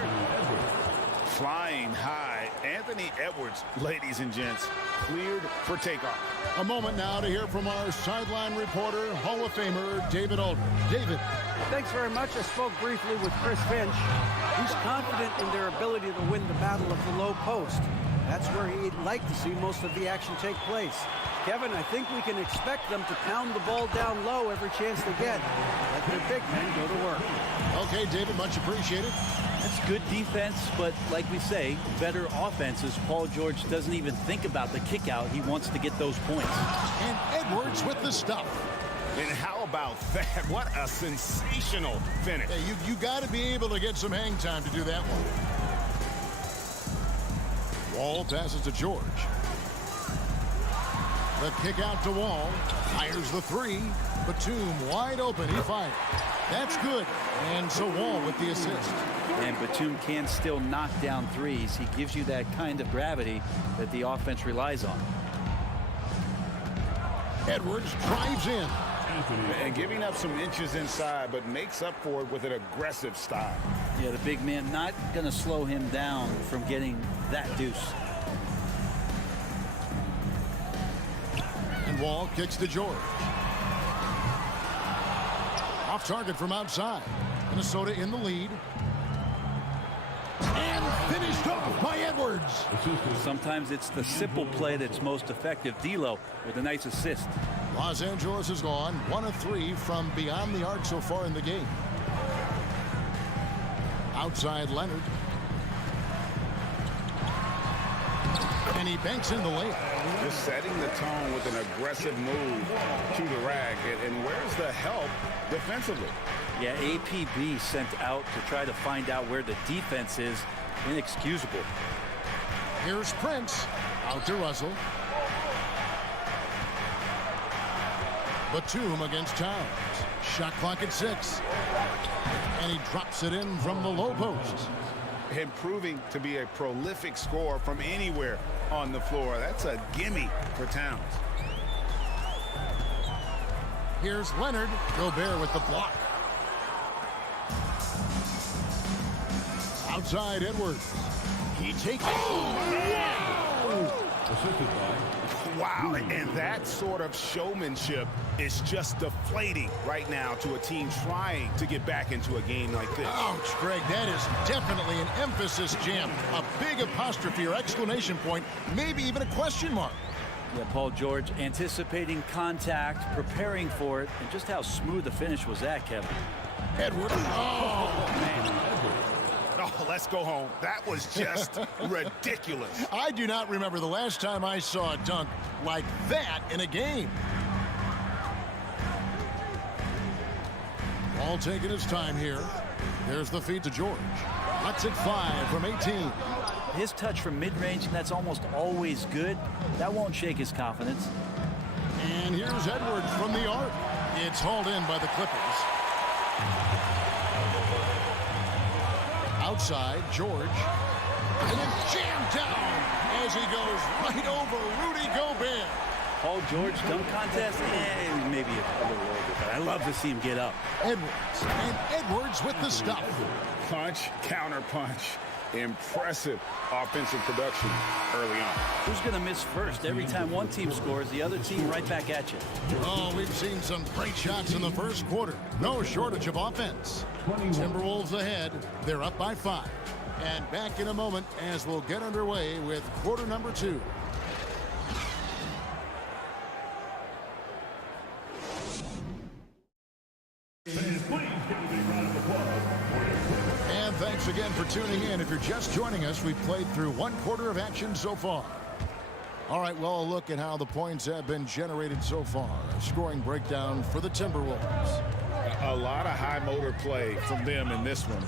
Flying high, Anthony Edwards, ladies and gents, cleared for takeoff. A moment now to hear from our sideline reporter, Hall of Famer David Aldridge. David. Thanks very much. I spoke briefly with Chris Finch. He's confident in their ability to win the battle of the low post. That's where he'd like to see most of the action take place. Kevin, I think we can expect them to pound the ball down low every chance they get. Let their big men go to work. Okay, David, much appreciated. That's good defense, but like we say, better offenses. Paul George doesn't even think about the kick out. He wants to get those points. And Edwards with the stuff. And how about that? What a sensational finish. Hey, you got to be able to get some hang time to do that one. Wall passes to George. The kick out to Wall. Fires the 3. Batum wide open. He fired. That's good. And so Wall with the assist. And Batum can still knock down threes. He gives you that kind of gravity that the offense relies on. Edwards drives in. And giving up some inches inside, but makes up for it with an aggressive style. Yeah, the big man not going to slow him down from getting that deuce. And Wall kicks to George. Off target from outside. Minnesota in the lead. And finished off by Edwards. Sometimes it's the simple play that's most effective. D'Lo with a nice assist. Los Angeles has gone 1 of 3 from beyond the arc so far in the game. Outside Leonard. And he banks in the layup. Just setting the tone with an aggressive move to the rack. And where's the help defensively? Yeah, APB sent out to try to find out where the defense is. Inexcusable. Here's Prince. Out to Russell. Batum against Towns. Shot clock at 6. And he drops it in from the low post. And proving to be a prolific scorer from anywhere. on the floor. That's a gimme for Towns. Here's Leonard. Gobert with the block. Outside Edwards. He takes it. Wow, and that sort of showmanship is just deflating right now to a team trying to get back into a game like this. Ouch, Greg, that is definitely an emphasis jam. A big apostrophe or exclamation point, maybe even a question mark. Yeah, Paul George anticipating contact, preparing for it, and just how smooth the finish was that, Kevin. Edwards. Oh, man. Oh, let's go home. That was just ridiculous. I do not remember the last time I saw a dunk like that in a game. All taking his time here. There's the feed to George. Let's it 5 from 18. His touch from mid-range, and that's almost always good. That won't shake his confidence. And here's Edwards from the arc. It's hauled in by the Clippers. Outside, George. And then jammed down as he goes right over Rudy Gobert. Paul George dunk contest, maybe a little over, but I love to see him get up. Edwards, and Edwards with the stuff. Punch, counter punch. Impressive offensive production early on. Who's going to miss first? Every time one team scores, the other team right back at you. Oh, we've seen some great shots in the first quarter. No shortage of offense. Timberwolves ahead. They're up by 5. And back in a moment as we'll get underway with quarter number 2. And thanks again for tuning in. If you're just joining us, we've played through 1 quarter of action so far. All right, well, a look at how the points have been generated so far. A scoring breakdown for the Timberwolves. A lot of high motor play from them in this one,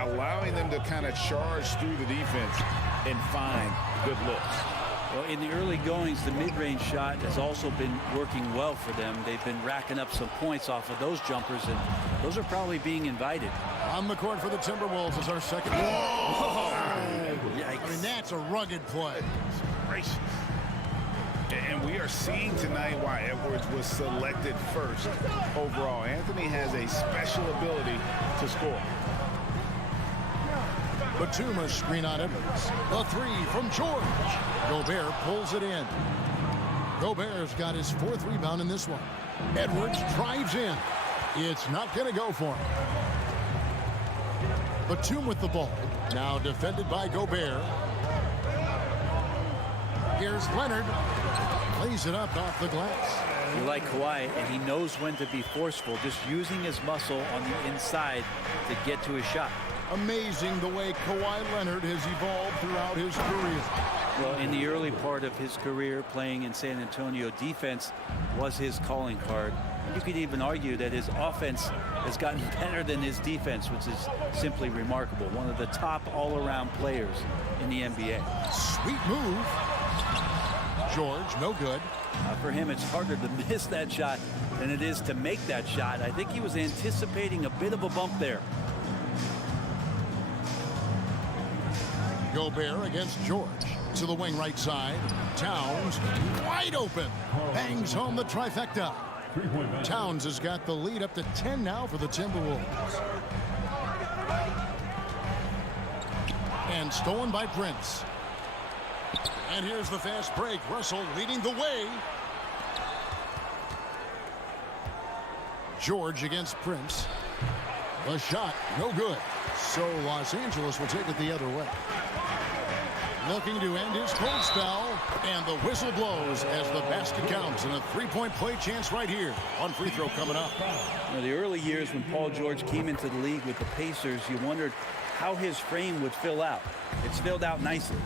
allowing them to kind of charge through the defense and find good looks. Well, in the early goings, the mid-range shot has also been working well for them. They've been racking up some points off of those jumpers, and those are probably being invited. On the court for the Timberwolves is our second. Whoa! Yikes. I mean, that's a rugged play. Gracious. And we are seeing tonight why Edwards was selected first overall. Anthony has a special ability to score. Batum screen on Edwards. A 3 from George. Gobert pulls it in. Gobert's got his 4th rebound in this one. Edwards drives in. It's not going to go for him. Batum with the ball. Now defended by Gobert. Here's Leonard. Lays it up off the glass. You like Kawhi, and he knows when to be forceful, just using his muscle on the inside to get to his shot. Amazing the way Kawhi Leonard has evolved throughout his career. Well, in the early part of his career playing in San Antonio, defense was his calling card. You could even argue that his offense has gotten better than his defense, which is simply remarkable. One of the top all-around players in the NBA. Sweet move. George, no good. For him, it's harder to miss that shot than it is to make that shot. I think he was anticipating a bit of a bump there. Gobert against George. To the wing right side. Towns wide open. Bangs home the trifecta. Towns has got the lead up to 10 now for the Timberwolves. And stolen by Prince. And here's the fast break. Russell leading the way. George against Prince. A shot, no good. So Los Angeles will take it the other way. Looking to end his cold spell, and the whistle blows as the basket counts, and a 3-point play chance right here. One free throw coming up. Now, the early years when Paul George came into the league with the Pacers, you wondered how his frame would fill out. It's filled out nicely.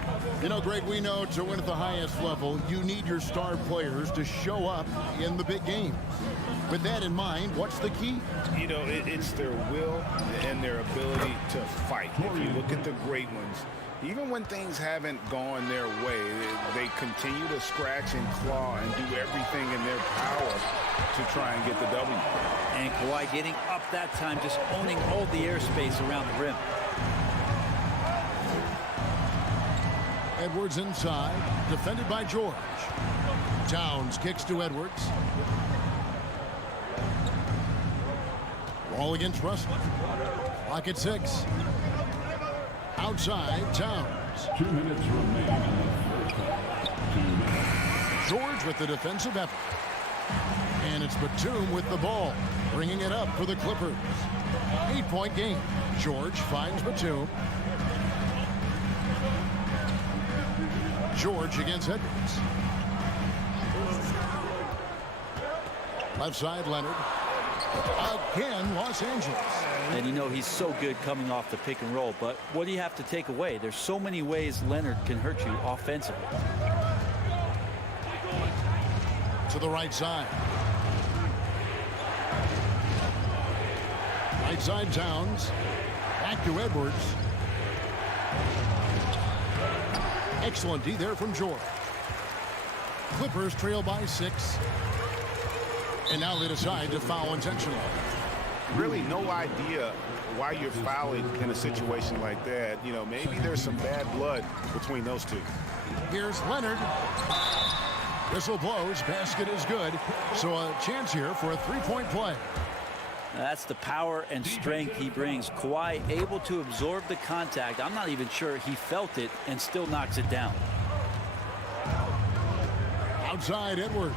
You know, Greg, we know to win at the highest level, you need your star players to show up in the big game. With that in mind, what's the key? You know, it's their will and their ability to fight. If you look at the great ones, even when things haven't gone their way, they continue to scratch and claw and do everything in their power to try and get the W. And Kawhi getting up that time, just owning all the airspace around the rim. Edwards inside, defended by George. Towns kicks to Edwards. Wall against Russell. Clock at 6. Outside, Towns. 2 minutes remain in the first half. 2 minutes. George with the defensive effort. And it's Batum with the ball, bringing it up for the Clippers. 8-point game. George finds Batum. George against Edwards. Left side, Leonard. Again, Los Angeles. And you know he's so good coming off the pick and roll, but what do you have to take away? There's so many ways Leonard can hurt you offensively. To the right side. Right side, Towns. Back to Edwards. Excellent D there from George. Clippers trail by 6. And now they decide to foul intentionally. Really no idea why you're fouling in a situation like that. You know, maybe there's some bad blood between those two. Here's Leonard. Whistle blows. Basket is good. So a chance here for a 3-point play. That's the power and strength he brings. Kawhi able to absorb the contact. I'm not even sure he felt it and still knocks it down. Outside, Edwards.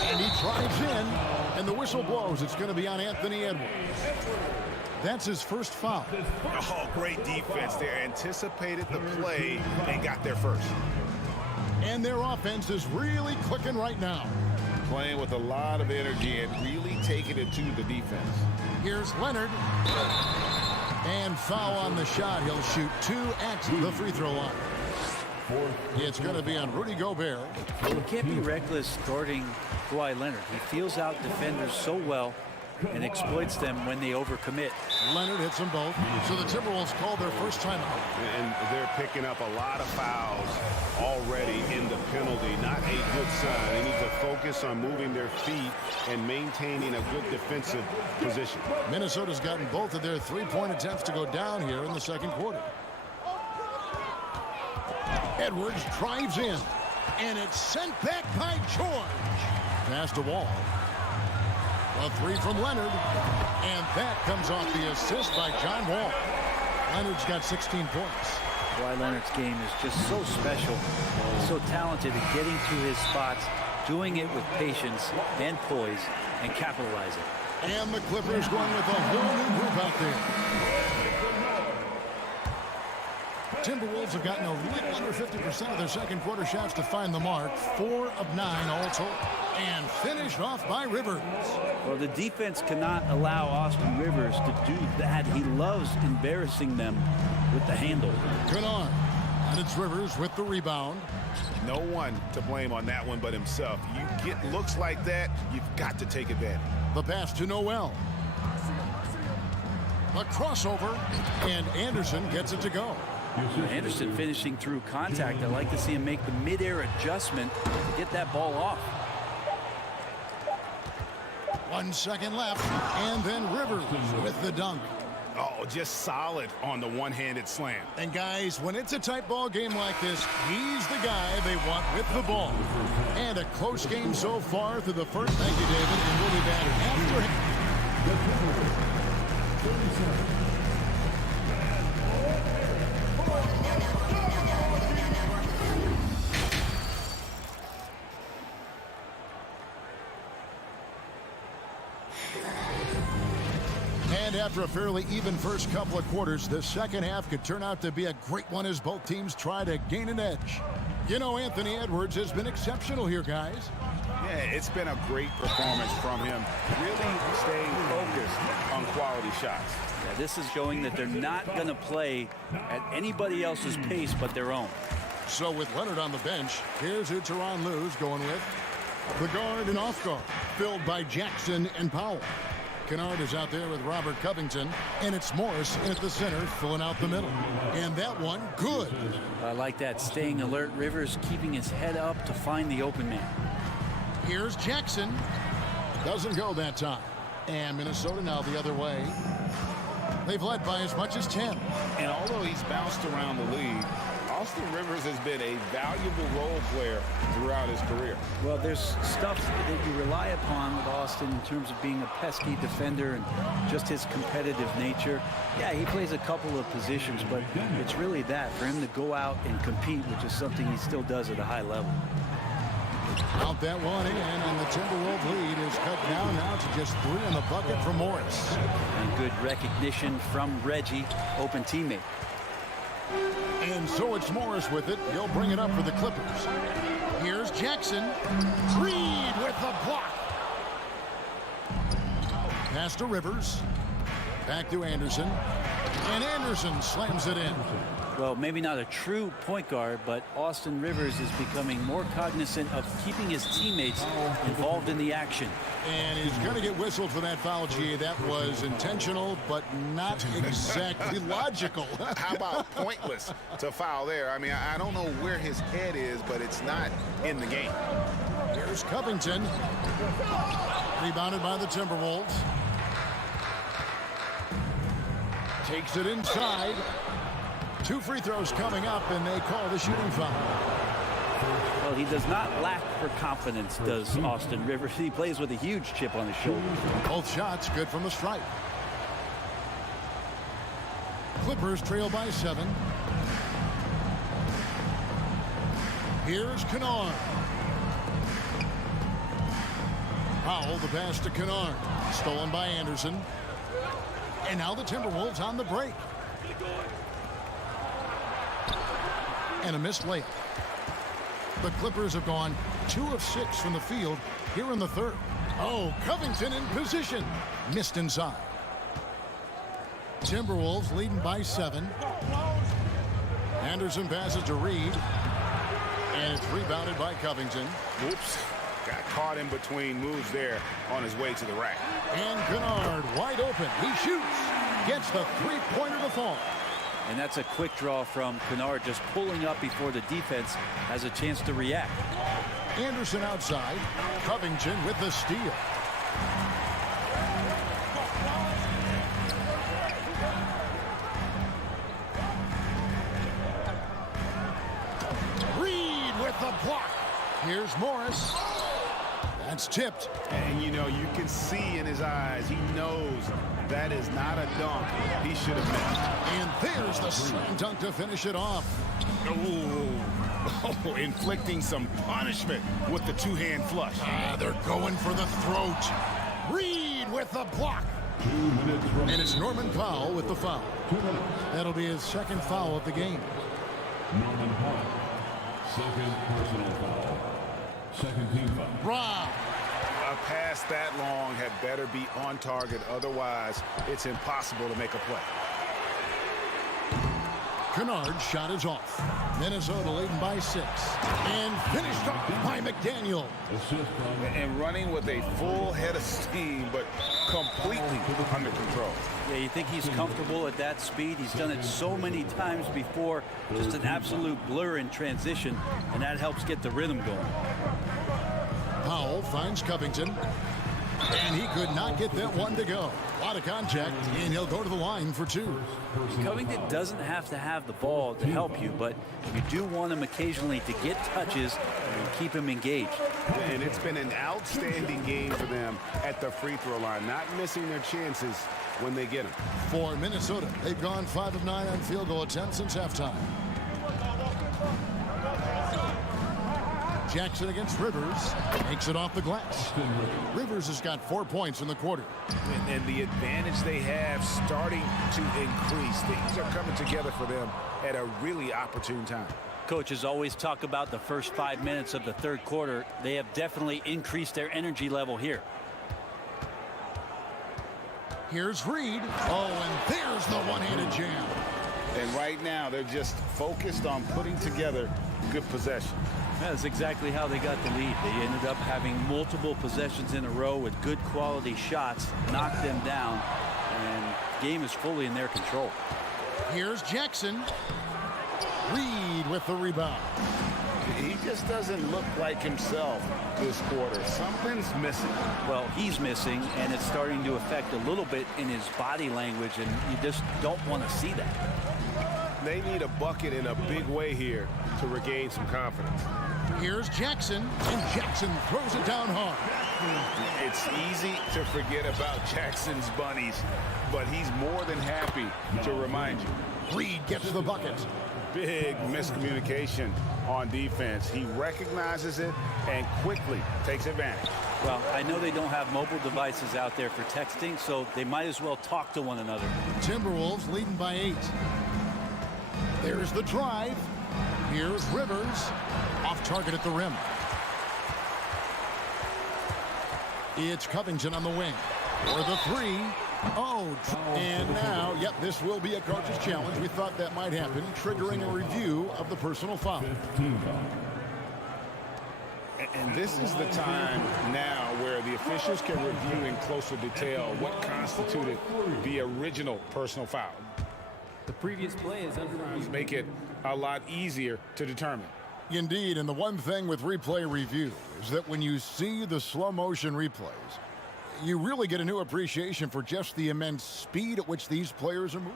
And he drives in, and the whistle blows. It's going to be on Anthony Edwards. That's his first foul. Oh, great defense there. Anticipated the play and got there first. And their offense is really clicking right now. Playing with a lot of energy and really taking it to the defense. Here's Leonard. And foul on the shot. He'll shoot 2 at the free throw line. It's going to be on Rudy Gobert. You can't be reckless guarding Kawhi Leonard. He feels out defenders so well and exploits them when they overcommit. Leonard hits them both. So the Timberwolves call their first timeout. And they're picking up a lot of fouls already in the penalty. Not a good sign. They need to focus on moving their feet and maintaining a good defensive position. Minnesota's gotten both of their 3-point attempts to go down here in the second quarter. Edwards drives in, and it's sent back by George. Pass to Wall. A 3 from Leonard, and that comes off the assist by John Wall. Leonard's got 16 points. Kawhi Leonard's game is just so special, so talented at getting to his spots, doing it with patience and poise, and capitalizing. And the Clippers going with a whole new group out there. Timberwolves have gotten a little under 50% of their second quarter shots to find the mark. 4 of 9 all told. And finished off by Rivers. Well, the defense cannot allow Austin Rivers to do that. He loves embarrassing them with the handle. Kennard. And it's Rivers with the rebound. No one to blame on that one but himself. You get looks like that, you've got to take advantage. The pass to Noel. A crossover, and Anderson gets it to go. Anderson finishing through contact. I like to see him make the mid-air adjustment to get that ball off. 1 second left, and then Rivers with the dunk. Oh, just solid on the one-handed slam. And guys, when it's a tight ball game like this, he's the guy they want with the ball. And a close game so far through the first. Thank you, David. And we'll be back after him. And after a fairly even first couple of quarters, the second half could turn out to be a great one as both teams try to gain an edge. You know, Anthony Edwards has been exceptional here, guys. Yeah, it's been a great performance from him. Really staying focused on quality shots. Yeah, this is showing that they're not going to play at anybody else's pace but their own. So with Leonard on the bench, here's who Tyronn Lue's going with. The guard and off guard, filled by Jackson and Powell. Kennard is out there with Robert Covington, and it's Morris at the center filling out the middle. And that one, good. I like that, staying alert. Rivers keeping his head up to find the open man. Here's Jackson. Doesn't go that time. And Minnesota now the other way. They've led by as much as 10. And although he's bounced around the league, Austin Rivers has been a valuable role player throughout his career. Well, there's stuff that you rely upon with Austin in terms of being a pesky defender and just his competitive nature. Yeah, he plays a couple of positions, but it's really that for him to go out and compete, which is something he still does at a high level. Out that one in, and the Timberwolves lead is cut down now to just 3 in the bucket for Morris. And good recognition from Reggie, open teammate. And so it's Morris with it. He'll bring it up for the Clippers. Here's Jackson. Reed with the block. Pass to Rivers. Back to Anderson. And Anderson slams it in. Well, maybe not a true point guard, but Austin Rivers is becoming more cognizant of keeping his teammates involved in the action. And he's going to get whistled for that foul, G. That was intentional, but not exactly logical. How about pointless to foul there? I mean, I don't know where his head is, but it's not in the game. Here's Covington. Rebounded by the Timberwolves. Takes it inside. 2 free throws coming up, and they call the shooting foul. Well, he does not lack for confidence, does Austin Rivers. He plays with a huge chip on his shoulder. Both shots good from the stripe. Clippers trail by 7. Here's Kennard. Powell, the pass to Kennard. Stolen by Anderson. And now the Timberwolves on the break. And a missed layup. The Clippers have gone 2 of 6 from the field here in the third. Oh, Covington in position. Missed inside. Timberwolves leading by 7. Anderson passes to Reed. And it's rebounded by Covington. Oops. Got caught in between moves there on his way to the rack. And Kennard wide open. He shoots. Gets the three-pointer to fall. And that's a quick draw from Kennard, just pulling up before the defense has a chance to react. Anderson outside. Covington with the steal. Reed with the block. Here's Morris. That's tipped. And, you know, you can see in his eyes, he knows that is not a dunk he should have missed. And there's the slam dunk to finish it off. Oh, inflicting some punishment with the two-hand flush. They're going for the throat. Reed with the block. And it's Norman Powell with the foul. That'll be his second foul of the game. Norman Powell, second personal foul. Second team foul. Rob. A pass that long had better be on target. Otherwise, it's impossible to make a play. Kennard's shot is off. Minnesota leading by 6. And finished off by McDaniel. And running with a full head of steam, but completely under control. Yeah, you think he's comfortable at that speed. He's done it so many times before. Just an absolute blur in transition, and that helps get the rhythm going. Powell finds Covington. And he could not get that one to go. A lot of contact, and he'll go to the line for 2. Covington doesn't have to have the ball to help you, but you do want him occasionally to get touches and keep him engaged. And it's been an outstanding game for them at the free throw line, not missing their chances when they get them. For Minnesota, they've gone 5 of 9 on field goal attempts since halftime. Jackson against Rivers. Takes it off the glass. Rivers has got 4 points in the quarter. And the advantage they have starting to increase. Things are coming together for them at a really opportune time. Coaches always talk about the first 5 minutes of the third quarter. They have definitely increased their energy level here. Here's Reed. Oh, and there's the one-handed jam. And right now, they're just focused on putting together good possession. That's exactly how they got the lead. They ended up having multiple possessions in a row with good quality shots, knocked them down, and game is fully in their control. Here's Jackson. Reed with the rebound. He just doesn't look like himself this quarter. Something's missing. Well, he's missing, and it's starting to affect a little bit in his body language, and you just don't want to see that. They need a bucket in a big way here to regain some confidence. Here's Jackson, and Jackson throws it down hard. It's easy to forget about Jackson's bunnies, but he's more than happy to remind you. Reed gets the bucket. Big miscommunication on defense. He recognizes it and quickly takes advantage. Well, I know they don't have mobile devices out there for texting, so they might as well talk to one another. Timberwolves leading by 8. There's the drive. Here's Rivers. Off target at the rim. It's Covington on the wing. For the 3. Oh, and now, yep, this will be a coach's challenge. We thought that might happen, triggering a review of the personal foul. And this is the time now where the officials can review in closer detail what constituted the original personal foul. The previous play is under review. Make it a lot easier to determine. Indeed, and the one thing with replay review is that when you see the slow motion replays, you really get a new appreciation for just the immense speed at which these players are moving.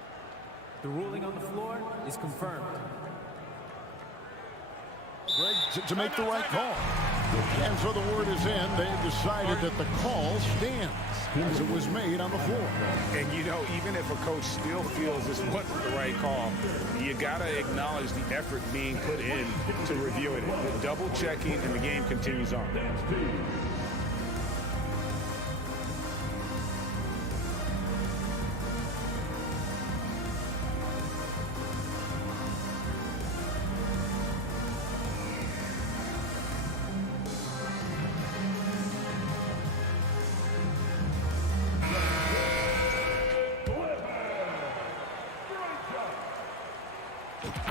The ruling on the floor is confirmed. Greg to make the right call. And so the word is in. They've decided that the call stands as it was made on the floor. And, you know, even if a coach still feels this wasn't the right call, you got to acknowledge the effort being put in to reviewing it. Double checking, and the game continues on.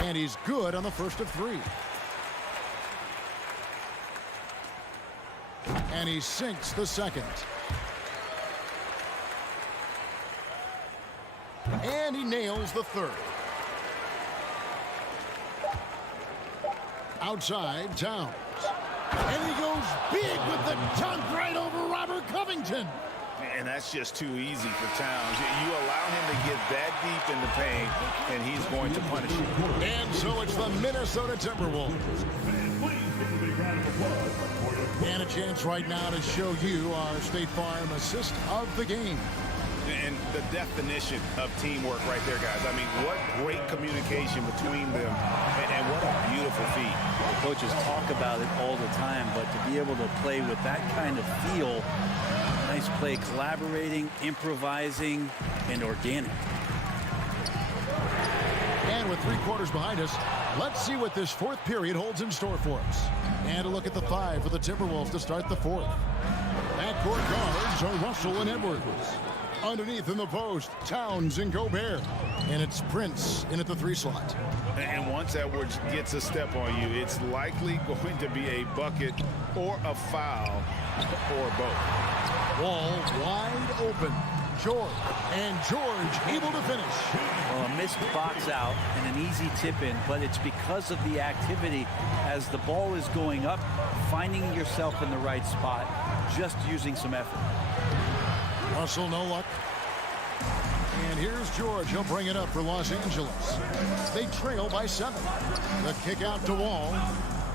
And he's good on the first of 3. And he sinks the second. And he nails the third. Outside, Towns. And he goes big with the dunk right over Robert Covington. And that's just too easy for Towns. You allow him to get that deep in the paint, and he's going to punish you. And so it's the Minnesota Timberwolves. And a chance right now to show you our State Farm assist of the game. And the definition of teamwork right there, guys. I mean, what great communication between them, and what a beautiful feat. The coaches talk about it all the time, but to be able to play with that kind of feel, nice play, collaborating, improvising, and organic. And with 3 quarters behind us, let's see what this 4th period holds in store for us. And a look at the 5 for the Timberwolves to start the 4th. Backcourt guards are Russell and Edwards. Underneath in the post, Towns and Gobert. And it's Prince in at the 3 slot. And once Edwards gets a step on you, it's likely going to be a bucket or a foul or both. Wall wide open. George able to finish. Well, a missed box out and an easy tip in, but it's because of the activity as the ball is going up, finding yourself in the right spot, just using some effort. Russell, no luck. And here's George. He'll bring it up for Los Angeles. They trail by 7. The kick out to Wall.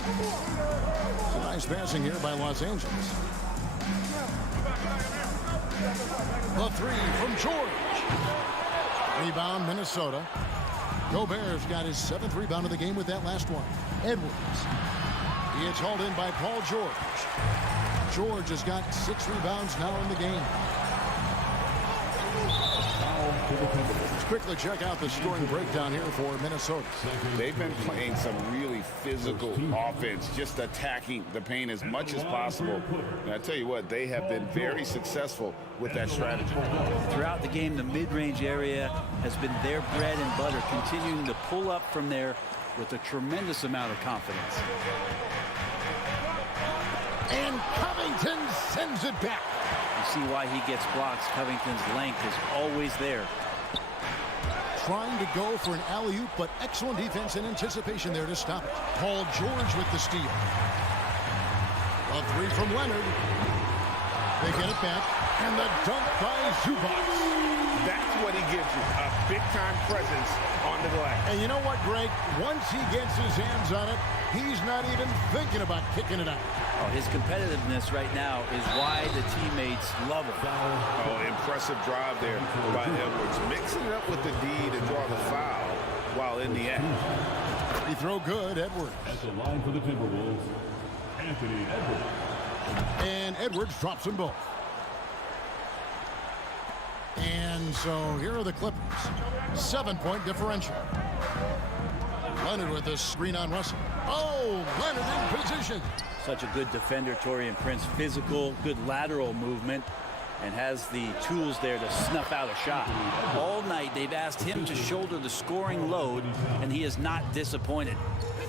It's a nice passing here by Los Angeles. The 3 from George. Rebound, Minnesota. Gobert's got his 7th rebound of the game with that last one. Edwards. He is hauled in by Paul George. George has got 6 rebounds now in the game. Let's quickly check out the scoring breakdown here for Minnesota. They've been playing some really physical offense, just attacking the paint as much as possible. And I tell you what, they have been very successful with that strategy. Throughout the game, the mid-range area has been their bread and butter, continuing to pull up from there with a tremendous amount of confidence. And Covington sends it back. You see why he gets blocks. Covington's length is always there. trying to go for an alley-oop, but excellent defense and anticipation there to stop it. Paul George with the steal. A three from Leonard. They get it back, and the dunk by Zubac. That's what he gives you, a big-time presence on the glass. And you know what, Greg? Once he gets his hands on it, he's not even thinking about kicking it out. Oh, his competitiveness right now is why the teammates love him. Oh, impressive drive there by Edwards. Mixing it up with the D to draw the foul while in the act. Free throw good, Edwards. At the line for the Timberwolves, Anthony Edwards. And Edwards drops them both. And so here are the Clippers. 7-point differential. Leonard with the screen on Russell. Oh, Leonard in position. Such a good defender, Taurean Prince. Physical, good lateral movement, and has the tools there to snuff out a shot. All night they've asked him to shoulder the scoring load, and he is not disappointed.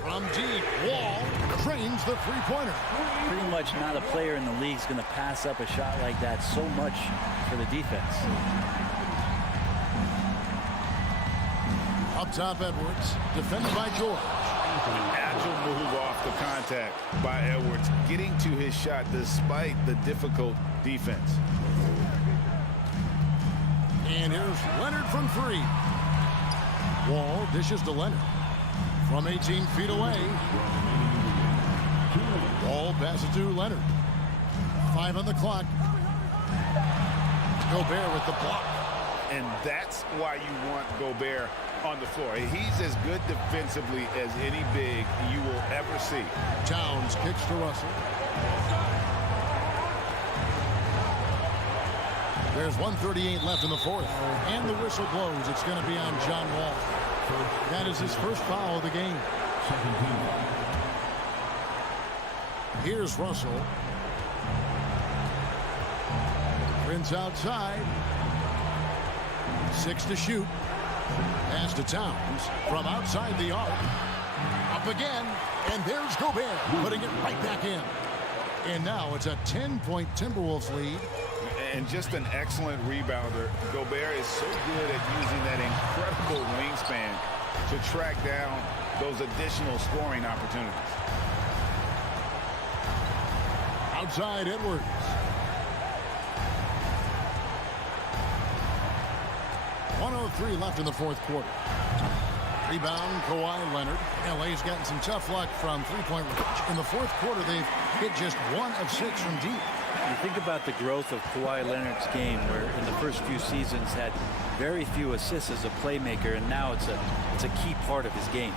From deep, Wall trains the three-pointer. Pretty much not a player in the league is going to pass up a shot like that so much for the defense. Up top, Edwards, defended by George. Agile move off the contact by Edwards, getting to his shot despite the difficult defense. And here's Leonard from three. Wall dishes to Leonard. From 18 feet away. Wall passes to Leonard. 5 on the clock. Gobert with the block. And that's why you want Gobert on the floor. He's as good defensively as any big you will ever see. Towns kicks to Russell. There's 1:38 left in the fourth. And the whistle blows. It's going to be on John Wall. That is his first foul of the game. Here's Russell. Prince outside. 6 to shoot. Pass to Towns from outside the arc. Up again. And there's Gobert putting it right back in. And now it's a 10-point Timberwolves lead. And just an excellent rebounder. Gobert is so good at using that incredible wingspan to track down those additional scoring opportunities. Outside Edwards. .103 left in the fourth quarter. Rebound, Kawhi Leonard. LA's gotten some tough luck from three-point range. In the fourth quarter, they've hit just 1 of 6 from deep. You think about the growth of Kawhi Leonard's game, where in the first few seasons had very few assists as a playmaker, and now it's a key part of his game.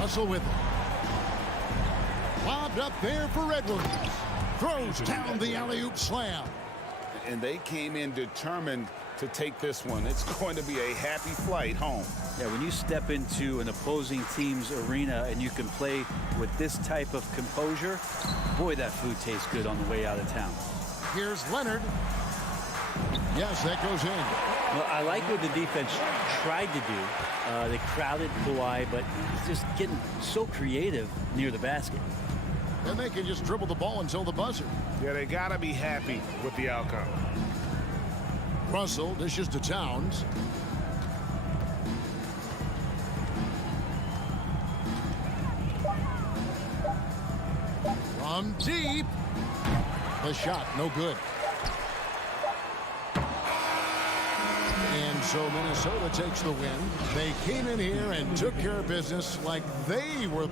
Russell with it. Lobbed up there for Edwards. Throws down the alley-oop slam. And they came in determined to take this one. It's going to be a happy flight home. Yeah, when you step into an opposing team's arena and you can play with this type of composure, boy, that food tastes good on the way out of town. Here's Leonard. Yes, that goes in. Well, I like what the defense tried to do. They crowded Kawhi, but he's just getting so creative near the basket. And they can just dribble the ball until the buzzer. Yeah, they got to be happy with the outcome. Russell dishes to Towns. From deep. The shot, no good. And so Minnesota takes the win. They came in here and took care of business like they were